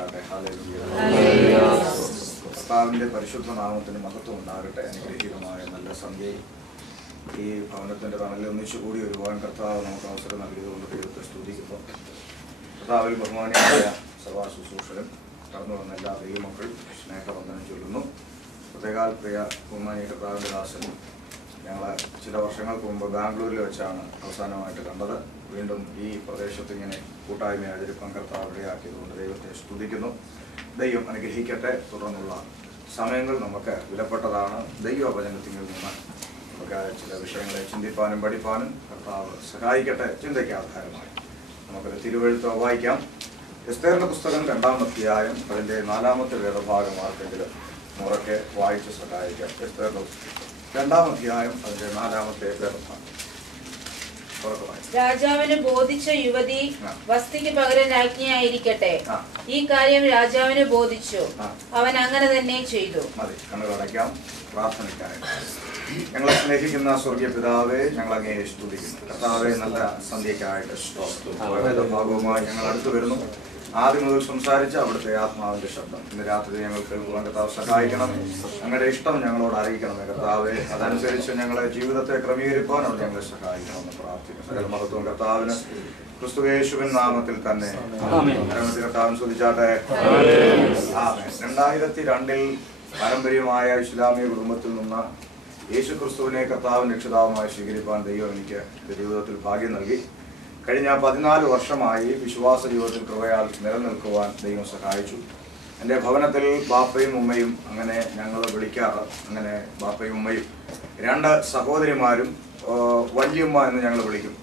സ്തുതിച്ചാട്ടെ. Hallelujah. കർത്താവിന്റെ പരിശുദ്ധ നാമത്തിന് മഹത്വം ഉണ്ടാകട്ടെ. അനുഗ്രഹീതമായ നല്ല സന്ധ്യയിൽ ഈ ഭവനത്തിന്റെ തണലിൽ ഒന്നിച്ചു കൂടി ഒരുപാട് കർത്താവ് നമുക്ക് അവസരം നൽകിയതുകൊണ്ട് ദൈവത്തെ സ്തുതിക്കുന്നു. കർത്താവിൽ ബഹുമാനിയായ സഭാ ശുശ്രൂഷകൻ കടന്നു വന്ന എല്ലാ ദൈവമക്കൾ സ്നേഹവന്ദനം ചൊല്ലുന്നു. പ്രത്യേകാൽ പ്രിയ ബഹുമാനിയ കർത്താവിന്റെ ദാസൻ ഞങ്ങൾ ചില വർഷങ്ങൾക്ക് മുമ്പ് ബാംഗ്ലൂരിൽ വെച്ചാണ് അവസാനമായിട്ട് കണ്ടത്. വീണ്ടും ഈ പ്രദേശത്ത് ഇങ്ങനെ കൂട്ടായ്മ ആചരിപ്പാൻ കർത്താവ് ഇടയാക്കിയതുകൊണ്ട് ദൈവത്തെ സ്തുതിക്കുന്നു. ദൈവം അനുഗ്രഹിക്കട്ടെ. തുടർന്നുള്ള സമയങ്ങൾ നമുക്ക് വിലപ്പെട്ടതാണ്. ദൈവവചനത്തിൽ നിന്ന് നമുക്ക് ചില വിഷയങ്ങളെ ചിന്തിപ്പാനും പഠിപ്പാനും കർത്താവ് സഹായിക്കട്ടെ. ചിന്തയ്ക്ക് ആധാരമായി നമുക്കൊരു തിരുവെഴുത്ത് വായിക്കാം. എസ്തേറിന്റെ പുസ്തകം 2-ാം അധ്യായം അതിൻ്റെ 4-ാമത്തെ വേദഭാഗം ആർക്കെങ്കിലും മുറക്കെ വായിച്ച് സഹായിക്കാം. എസ്തേറിന്റെ 2-ാം അധ്യായം അതിൻ്റെ 4-ാമത്തെ വേദഭാഗം. രാജാവിന് ബോധിച്ച യുവതി വസ്തിക്ക് പകരം രാജ്ഞിയായിരിക്കട്ടെ. ഈ കാര്യം രാജാവിന് ബോധിച്ചു. അവൻ അങ്ങനെ തന്നെ ചെയ്തു. മതി, കണ്ണുകളടയ്ക്കാം. പ്രാർത്ഥനയ്ക്കായിട്ട് ഞങ്ങളെ സ്നേഹിക്കുന്ന സ്വർഗീയ പിതാവേ, ഞങ്ങൾ അങ്ങേ സ്തുതിക്കുന്നു. കർത്താവേ, നല്ല സന്ധ്യയ്ക്കായിട്ട് ഭാഗവുമായി ഞങ്ങൾ അടുത്തു വരുന്നു. ആദ്യം മുതൽ സംസാരിച്ച അവിടുത്തെ ആത്മാവിന്റെ ശബ്ദം ഇന്ന് രാത്രി ഞങ്ങൾ കേൾക്കുവാൻ കർത്താവ് സഹായിക്കണം. ഞങ്ങളുടെ ഇഷ്ടം ഞങ്ങളോട് അറിയിക്കണമേ കർത്താവേ. അതനുസരിച്ച് ഞങ്ങളുടെ ജീവിതത്തെ ക്രമീകരിക്കാൻ അവിടെ ഞങ്ങളെ സഹായിക്കണമെന്ന് പ്രാർത്ഥിക്കുന്നു. സകല മഹത്വം കർത്താവിന് ക്രിസ്തുയേശുവിൻ നാമത്തിൽ തന്നെ. കർത്താവിന് സ്തുതിച്ചാട്ടെ. 2002 പാരമ്പര്യമായ ഇസ്ലാമിക കുടുംബത്തിൽ നിന്ന് യേശു ക്രിസ്തുവിനെ കർത്താവും രക്ഷിതാവുമായി സ്വീകരിപ്പാൻ ദൈവം എനിക്ക് ജീവിതത്തിൽ ഭാഗ്യം നൽകി. കഴിഞ്ഞ 14 വർഷമായി വിശ്വാസ ജീവിതത്തിൽ കൃപയാൽ നിലനിൽക്കുവാൻ ദൈവം സഹായിച്ചു. എൻ്റെ ഭവനത്തിൽ ബാപ്പയും ഉമ്മയും അങ്ങനെ ഞങ്ങൾ വിളിക്കാറ്. അങ്ങനെ ബാപ്പയും ഉമ്മയും 2 സഹോദരിമാരും വല്യമ്മ എന്ന് ഞങ്ങൾ വിളിക്കും.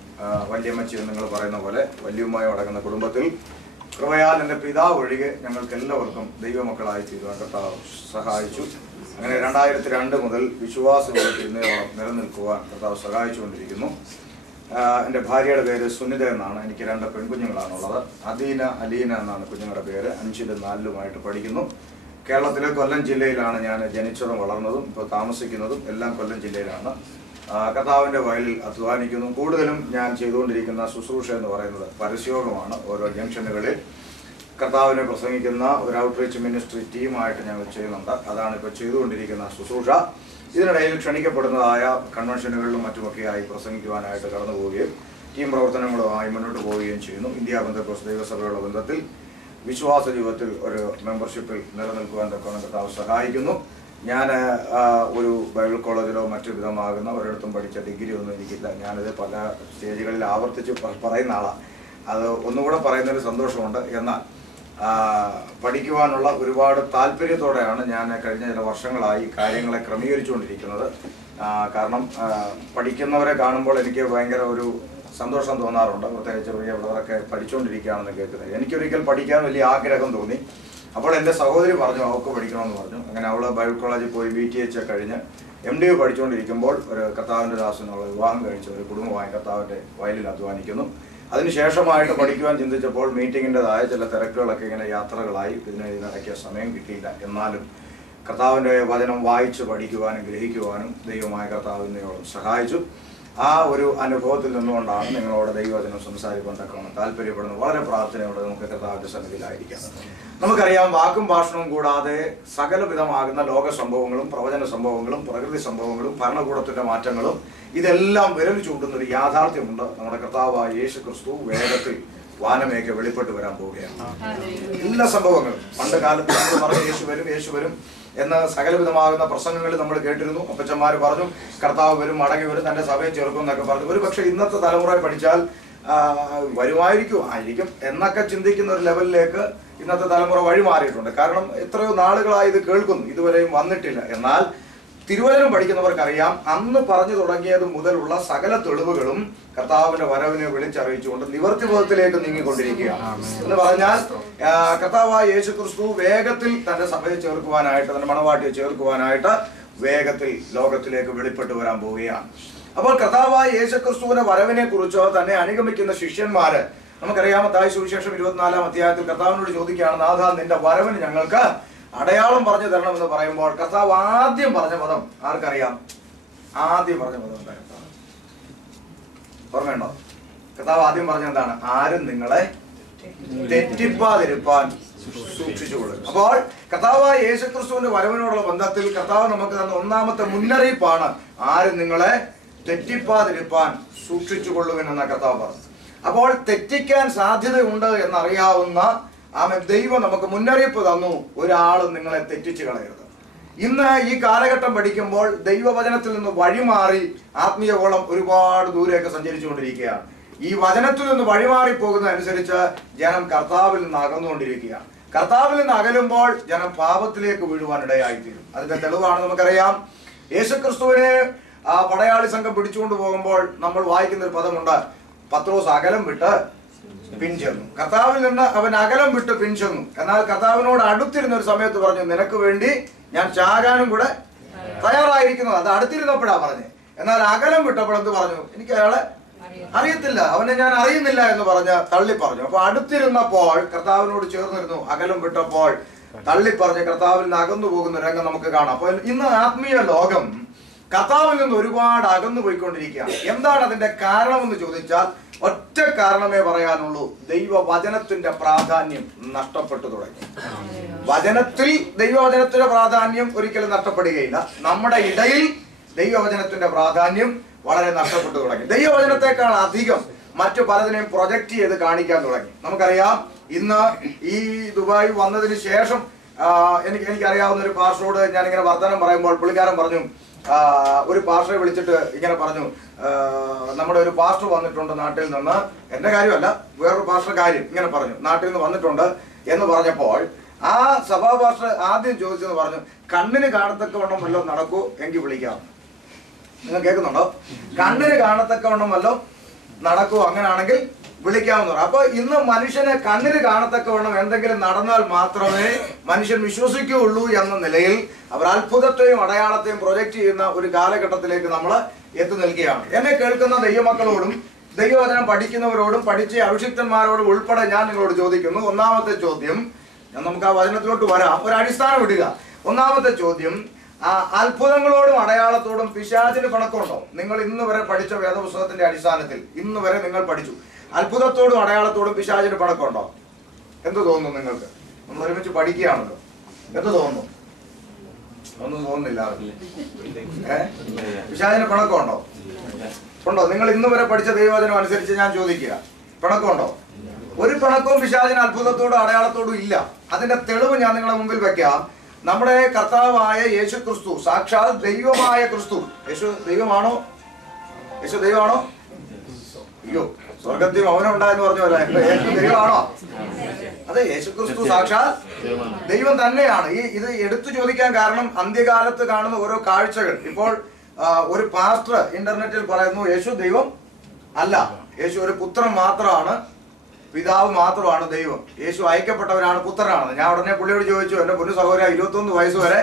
വല്യമ്മച്ചി എന്ന് നിങ്ങൾ പറയുന്ന പോലെ വല്യമ്മയും അടങ്ങുന്ന കുടുംബത്തിൽ കൃപയാൽ എൻ്റെ പിതാവ് ഒഴികെ ഞങ്ങൾക്ക് എല്ലാവർക്കും ദൈവമക്കളായി തീരുവാൻ കർത്താവ് സഹായിച്ചു. അങ്ങനെ 2002 മുതൽ വിശ്വാസ ജീവിതത്തിൽ ഇന്നയോളം നിലനിൽക്കുവാൻ കർത്താവ് സഹായിച്ചുകൊണ്ടിരിക്കുന്നു. എൻ്റെ ഭാര്യയുടെ പേര് സുനിത എന്നാണ്. എനിക്ക് 2 പെൺകുഞ്ഞുങ്ങളാണുള്ളത്. അദീന, അലീന എന്നാണ് കുഞ്ഞുങ്ങളുടെ പേര്. 5-ലും 4-ലുമായിട്ട് പഠിക്കുന്നു. കേരളത്തിലെ കൊല്ലം ജില്ലയിലാണ് ഞാൻ ജനിച്ചതും വളർന്നതും ഇപ്പോൾ താമസിക്കുന്നതും എല്ലാം കൊല്ലം ജില്ലയിലാണ്. കർത്താവിൻ്റെ വയലിൽ അധ്വാനിക്കുന്നു. കൂടുതലും ഞാൻ ചെയ്തുകൊണ്ടിരിക്കുന്ന ശുശ്രൂഷ എന്ന് പറയുന്നത് പരസ്യോഗമാണ്. ഓരോ ജംഗ്ഷനുകളിൽ കർത്താവിനെ പ്രസംഗിക്കുന്ന ഒരു ഔട്ട്റീച്ച് മിനിസ്ട്രി ടീമായിട്ട് ഞങ്ങൾ ചെയ്യുന്നുണ്ട്. അതാണ് ഇപ്പോൾ ചെയ്തുകൊണ്ടിരിക്കുന്ന ശുശ്രൂഷ. ഇതിനിടയിൽ ക്ഷണിക്കപ്പെടുന്നതായ കൺവെൻഷനുകളിലും മറ്റുമൊക്കെയായി പ്രസംഗിക്കുവാനായിട്ട് കടന്നു പോവുകയും ടീം പ്രവർത്തനങ്ങളുമായി മുന്നോട്ട് പോവുകയും ചെയ്യുന്നു. ഇന്ത്യ പെന്തക്കോസ്ത് ദൈവസഭയുടെ ബന്ധത്തിൽ വിശ്വാസ ജീവിതത്തിൽ ഒരു മെമ്പർഷിപ്പിൽ നിലനിൽക്കുവാൻ തക്കവണ്ണം കർത്താവ് സഹായിക്കുന്നു. ഞാൻ ഒരു ബൈബിൾ കോളേജിലോ മറ്റു വിധമാകുന്ന ഒരിടത്തും പഠിച്ച ഡിഗ്രി ഒന്നും എനിക്കില്ല. ഞാനിത് പല സ്റ്റേജുകളിൽ ആവർത്തിച്ച് പറയുന്ന ആളാണ്. അത് ഒന്നുകൂടെ പറയുന്നതിൽ സന്തോഷമുണ്ട്. എന്നാൽ പഠിക്കുവാനുള്ള ഒരുപാട് താല്പര്യത്തോടെയാണ് ഞാൻ കഴിഞ്ഞ ചില വർഷങ്ങളായി കാര്യങ്ങളെ ക്രമീകരിച്ചുകൊണ്ടിരിക്കുന്നത്. കാരണം പഠിക്കുന്നവരെ കാണുമ്പോൾ എനിക്ക് ഭയങ്കര ഒരു സന്തോഷം തോന്നാറുണ്ട്. പ്രത്യേകിച്ച് പ്രിയമുള്ളവരൊക്കെ പഠിച്ചുകൊണ്ടിരിക്കുകയാണെന്ന് കേൾക്കുന്നത്. എനിക്കൊരിക്കൽ പഠിക്കാൻ വലിയ ആഗ്രഹം തോന്നി. അപ്പോൾ എൻ്റെ സഹോദരി പറഞ്ഞു അവൾക്ക് പഠിക്കണമെന്ന് പറഞ്ഞു. അങ്ങനെ അവൾ ബൈബിൾ കോളേജിൽ പോയി BTH കഴിഞ്ഞ് MDU പഠിച്ചുകൊണ്ടിരിക്കുമ്പോൾ ഒരു കർത്താവിൻ്റെ ദാസനുള്ള വിവാഹം കഴിച്ച ഒരു കുടുംബമായി കർത്താവിൻ്റെ വയലിൽ അധ്വാനിക്കുന്നു. അതിനുശേഷമായിട്ട് പഠിക്കുവാൻ ചിന്തിച്ചപ്പോൾ മീറ്റിങ്ങിൻ്റെതായ ചില തിരക്കുകളൊക്കെ ഇങ്ങനെ യാത്രകളായി ഇതിനിടയ്ക്ക് സമയം കിട്ടിയില്ല. എന്നാലും കർത്താവിൻ്റെ വചനം വായിച്ച് പഠിക്കുവാനും ഗ്രഹിക്കുവാനും ദൈവമായ കർത്താവിനോട് സഹായിച്ചു. ആ ഒരു അനുഭവത്തിൽ നിന്നുകൊണ്ടാണ് നിങ്ങളോട് ദൈവവചനം സംസാരിക്കാൻ തക്കവണ്ണം താല്പര്യപ്പെടുന്നത്. വളരെ പ്രാർത്ഥനയോടെ നമുക്ക് കർത്താവിൻ്റെ സന്നിധിയിലായിരിക്കാം. നമുക്കറിയാം, വാക്കും ഭാഷണവും കൂടാതെ സകലവിധമാകുന്ന ലോക സംഭവങ്ങളും പ്രവചന സംഭവങ്ങളും പ്രകൃതി സംഭവങ്ങളും ഭരണകൂടത്തിൻ്റെ മാറ്റങ്ങളും ഇതെല്ലാം വിരൽ ചൂണ്ടുന്ന ഒരു യാഥാർത്ഥ്യമുണ്ട്. നമ്മുടെ കർത്താവായ യേശു ക്രിസ്തു വേഗത്തിൽ വാനമേഘ വെളിപ്പെട്ട് വരാൻ പോവുകയാണ്. എല്ലാ സംഭവങ്ങളും പണ്ട് കാലത്ത് നമ്മൾ പറഞ്ഞു യേശു വരും എന്ന് സകലവിധമാകുന്ന പ്രസംഗങ്ങളിൽ നമ്മൾ കേട്ടിരുന്നു. അപ്പച്ചന്മാർ പറഞ്ഞു കർത്താവ് വരും, മടങ്ങി വരും, തൻ്റെ സഭയെ ചേർക്കും എന്നൊക്കെ പറഞ്ഞു. ഒരു പക്ഷേ ഇന്നത്തെ തലമുറ പഠിച്ചാൽ ആയിരിക്കും എന്നൊക്കെ ചിന്തിക്കുന്ന ഒരു ലെവലിലേക്ക് ഇന്നത്തെ തലമുറ വഴിമാറിയിട്ടുണ്ട്. കാരണം എത്രയോ നാളുകളായി ഇത് കേൾക്കുന്നു, ഇതുവരെയും വന്നിട്ടില്ല. എന്നാൽ തിരുവചനം പഠിക്കുന്നവർക്കറിയാം, അന്ന് പറഞ്ഞു തുടങ്ങിയത് മുതലുള്ള സകല തെളിവുകളും കർത്താവിന്റെ വരവിനെ വിളിച്ചറിയിച്ചുകൊണ്ട് നിവർത്തിപഥത്തിലേക്ക് നീങ്ങിക്കൊണ്ടിരിക്കുകയാണ്. എന്ന് പറഞ്ഞാൽ കർത്താവായ യേശു ക്രിസ്തു വേഗത്തിൽ തന്റെ സഭയെ ചേർക്കുവാനായിട്ട്, തന്റെ മണവാട്ടിയെ ചേർക്കുവാനായിട്ട് വേഗത്തിൽ ലോകത്തിലേക്ക് വെളിപ്പെട്ട് വരാൻ പോവുകയാണ്. അപ്പോൾ കർത്താവായ യേശു ക്രിസ്തുവിന്റെ വരവിനെ കുറിച്ചോ തന്നെ അനുഗമിക്കുന്ന ശിഷ്യന്മാര്, നമുക്കറിയാം മത്തായി സുവിശേഷം 24-ാം അധ്യായത്തിൽ കർത്താവിനോട് ചോദിക്കുകയാണ്, നാഥാ നിന്റെ വരവിന് ഞങ്ങൾക്ക് അടയാളം പറഞ്ഞു തരണമെന്ന് പറയുമ്പോൾ കർത്താവ് ആദ്യം പറഞ്ഞ പദം ആർക്കറിയാം? ആദ്യം പറഞ്ഞ പദം എന്താ? ഓർമ്മയുണ്ടോ? കർത്താവ് ആദ്യം പറഞ്ഞ എന്താണ്? ആരും നിങ്ങളെ തെറ്റിപ്പാതിരുപ്പാൻ സൂക്ഷിച്ചുകൊള്ളുക. അപ്പോൾ കർത്താവായ യേശുക്രിസ്തുവിന്റെ വരവിനോടുള്ള ബന്ധത്തിൽ കർത്താവ് നമുക്ക് തന്ന ഒന്നാമത്തെ മുന്നറിയിപ്പാണ്, ആരും നിങ്ങളെ തെറ്റിപ്പാതിരിപ്പാൻ സൂക്ഷിച്ചുകൊള്ളുവൻ എന്ന കർത്താവ് പറഞ്ഞു. അപ്പോൾ തെറ്റിക്കാൻ സാധ്യതയുണ്ട് എന്നറിയാവുന്ന ദൈവം നമുക്ക് മുന്നറിയിപ്പ് തന്നു, ഒരാളും നിങ്ങളെ തെറ്റിച്ച് കളയരുത്. ഇന്ന് ഈ കാലഘട്ടം പഠിക്കുമ്പോൾ ദൈവവചനത്തിൽ നിന്ന് വഴിമാറി ആത്മീയകോളം ഒരുപാട് ദൂരെയൊക്കെ സഞ്ചരിച്ചുകൊണ്ടിരിക്കുകയാണ്. ഈ വചനത്തിൽ നിന്ന് വഴിമാറി പോകുന്നതനുസരിച്ച് ജനം കർത്താവിൽ നിന്ന് അകന്നുകൊണ്ടിരിക്കുകയാണ്. കർത്താവിൽ നിന്ന് അകലുമ്പോൾ ജനം പാപത്തിലേക്ക് വീഴുവാൻ ഇടയായിത്തീരും. അതിന്റെ തെളിവാണ് നമുക്കറിയാം. യേശുക്രിസ്തുവിനെ പടയാളി സംഘം പിടിച്ചുകൊണ്ട് പോകുമ്പോൾ നമ്മൾ വായിക്കുന്ന ഒരു പദമുണ്ട്, പത്രോസ് അകലം വിട്ട് പിൻചെന്നു. കർത്താവിൽ നിന്ന് അവൻ അകലം വിട്ട് പിൻചെന്നു. എന്നാൽ കർത്താവിനോട് അടുത്തിരുന്ന ഒരു സമയത്ത് പറഞ്ഞു, നിനക്ക് വേണ്ടി ഞാൻ ചാകാനും കൂടെ തയ്യാറായിരിക്കുന്നത്. അത് അടുത്തിരുന്നപ്പോഴാ പറഞ്ഞത്. എന്നാൽ അകലം വിട്ടപ്പോൾ എന്ത് പറഞ്ഞു? എനിക്ക് അയാളെ അറിയത്തില്ല, അവനെ ഞാൻ അറിയുന്നില്ല എന്ന് പറഞ്ഞ് തള്ളി പറഞ്ഞു. അപ്പൊ അടുത്തിരുന്നപ്പോൾ കർത്താവിനോട് ചേർന്നിരുന്നു, അകലം വിട്ടപ്പോൾ തള്ളിപ്പറഞ്ഞ് കർത്താവിൽ നിന്ന് അകന്നു പോകുന്ന രംഗം നമുക്ക് കാണാം. അപ്പോൾ ഇന്ന് ആത്മീയ ലോകം കർത്താവിൽ നിന്ന് ഒരുപാട് അകന്നു പോയിക്കൊണ്ടിരിക്കുകയാണ്. എന്താണ് അതിന്റെ കാരണമെന്ന് ചോദിച്ചാൽ ഒറ്റ കാരണമേ പറയാനുള്ളൂ, ദൈവവചനത്തിന്റെ പ്രാധാന്യം നഷ്ടപ്പെട്ടു തുടങ്ങി. വചനത്തിൽ ദൈവവചനത്തിന്റെ പ്രാധാന്യം ഒരിക്കലും നഷ്ടപ്പെടുകയില്ല. നമ്മുടെ ഇടയിൽ ദൈവവചനത്തിന്റെ പ്രാധാന്യം വളരെ നഷ്ടപ്പെട്ടു തുടങ്ങി. ദൈവവചനത്തെക്കാൾ അധികം മറ്റു പലതിനെയും പ്രൊജക്റ്റ് ചെയ്ത് കാണിക്കാൻ തുടങ്ങി. നമുക്കറിയാം, ഇന്ന് ഈ ദുബായ് വന്നതിന് ശേഷം എനിക്കറിയാവുന്ന ഒരു പാസ്റ്ററോട് ഞാനിങ്ങനെ വർത്തമാനം പറയുമ്പോൾ പുള്ളിക്കാരൻ പറഞ്ഞു, ഒരു പാസ്റ്ററെ വിളിച്ചിട്ട് ഇങ്ങനെ പറഞ്ഞു, നമ്മുടെ ഒരു പാസ്റ്റർ വന്നിട്ടുണ്ട് നാട്ടിൽ നിന്ന്, എന്റെ കാര്യമല്ല വേറൊരു പാസ്റ്റർ കാര്യം ഇങ്ങനെ പറഞ്ഞു, നാട്ടിൽ നിന്ന് വന്നിട്ടുണ്ട് എന്ന് പറഞ്ഞപ്പോൾ ആ സഭാ പാസ്റ്റർ ആദ്യം ചോദിച്ചെന്ന് പറഞ്ഞു, കണ്ണിന് കാണത്തക്കവണ്ണം വല്ലതും നടക്കൂ എങ്കിൽ വിളിക്കാം. നിങ്ങൾ കേൾക്കുന്നുണ്ടോ? കണ്ണിന് കാണത്തക്കവണ്ണം വല്ലതും നടക്കൂ, അങ്ങനെയാണെങ്കിൽ വിളിക്കാമെന്ന് പറഞ്ഞു. അപ്പൊ ഇന്ന് മനുഷ്യന് കണ്ണിന് കാണത്തക്കവണ്ണം എന്തെങ്കിലും നടന്നാൽ മാത്രമേ മനുഷ്യൻ വിശ്വസിക്കുകയുള്ളൂ എന്ന നിലയിൽ അവർ അത്ഭുതത്തെയും അടയാളത്തെയും പ്രൊജക്റ്റ് ചെയ്യുന്ന ഒരു കാലഘട്ടത്തിലേക്ക് നമ്മൾ എത്തി നിൽക്കുകയാണ്. എന്നെ കേൾക്കുന്ന ദൈവമക്കളോടും ദൈവവചനം പഠിക്കുന്നവരോടും പഠിച്ച അഭിഷിക്തന്മാരോടും ഉൾപ്പെടെ ഞാൻ നിങ്ങളോട് ചോദിക്കുന്നു. ഒന്നാമത്തെ ചോദ്യം, നമുക്ക് ആ വചനത്തിലോട്ട് വരാം, ഒരു അടിസ്ഥാനം ഇടുക. ഒന്നാമത്തെ ചോദ്യം, അത്ഭുതങ്ങളോടും അടയാളത്തോടും പിശാചിന് പണക്കമുണ്ടോ? നിങ്ങൾ ഇന്ന് വരെ പഠിച്ച വേദപുസ്തകത്തിന്റെ അടിസ്ഥാനത്തിൽ ഇന്ന് വരെ നിങ്ങൾ പഠിച്ചു, അത്ഭുതത്തോടും അടയാളത്തോടും പിശാചിന് പണക്കമുണ്ടോ? എന്ത് തോന്നുന്നു നിങ്ങൾക്ക്? നമ്മൾ ഒരുമിച്ച് പഠിക്കുകയാണല്ലോ, എന്ത് തോന്നുന്നു? ഒന്നും തോന്നുന്നില്ല. പിശാചിന് പണക്കമുണ്ടോ? ഉണ്ടോ? നിങ്ങൾ ഇന്ന് വരെ പഠിച്ച ദൈവവചനം അനുസരിച്ച് ഞാൻ ചോദിക്കുക, പിണക്കമുണ്ടോ? ഒരു പിണക്കവും പിശാചിന് അത്ഭുതത്തോടും അടയാളത്തോടും ഇല്ല. അതിന്റെ തെളിവ് ഞാൻ നിങ്ങളുടെ മുമ്പിൽ വെക്കാം. നമ്മുടെ കർത്താവായ യേശു ക്രിസ്തു, സാക്ഷാൽ ദൈവമായ ക്രിസ്തു. യേശു ദൈവമാണോ? യേശു ദൈവമാണോ? അയ്യോ, സ്വർഗത്തിൽ മൗനം ഉണ്ടായെന്ന് പറഞ്ഞല്ലോ. യേശു ദൈവമാണോ? അതെ, യേശു ക്രിസ്തു സാക്ഷാൽ ദൈവം തന്നെയാണ്. ഇത് എടുത്തു ചോദിക്കാൻ കാരണം അന്ത്യകാലത്ത് കാണുന്ന ഓരോ കാഴ്ചകൾ. ഇപ്പോൾ ഒരു പാസ്റ്റർ ഇന്റർനെറ്റിൽ പറയുന്നു യേശു ദൈവം അല്ല, യേശു ഒരു പുത്രൻ മാത്രമാണ്, പിതാവ് മാത്രമാണ് ദൈവം, യേശു അയക്കപ്പെട്ടവരാണ്, പുത്രനാണ്. ഞാൻ ഉടനെ പുള്ളിയോട് ചോദിച്ചു, എന്റെ പൊന്നു സഹോദര, 21 വയസ്സ് വരെ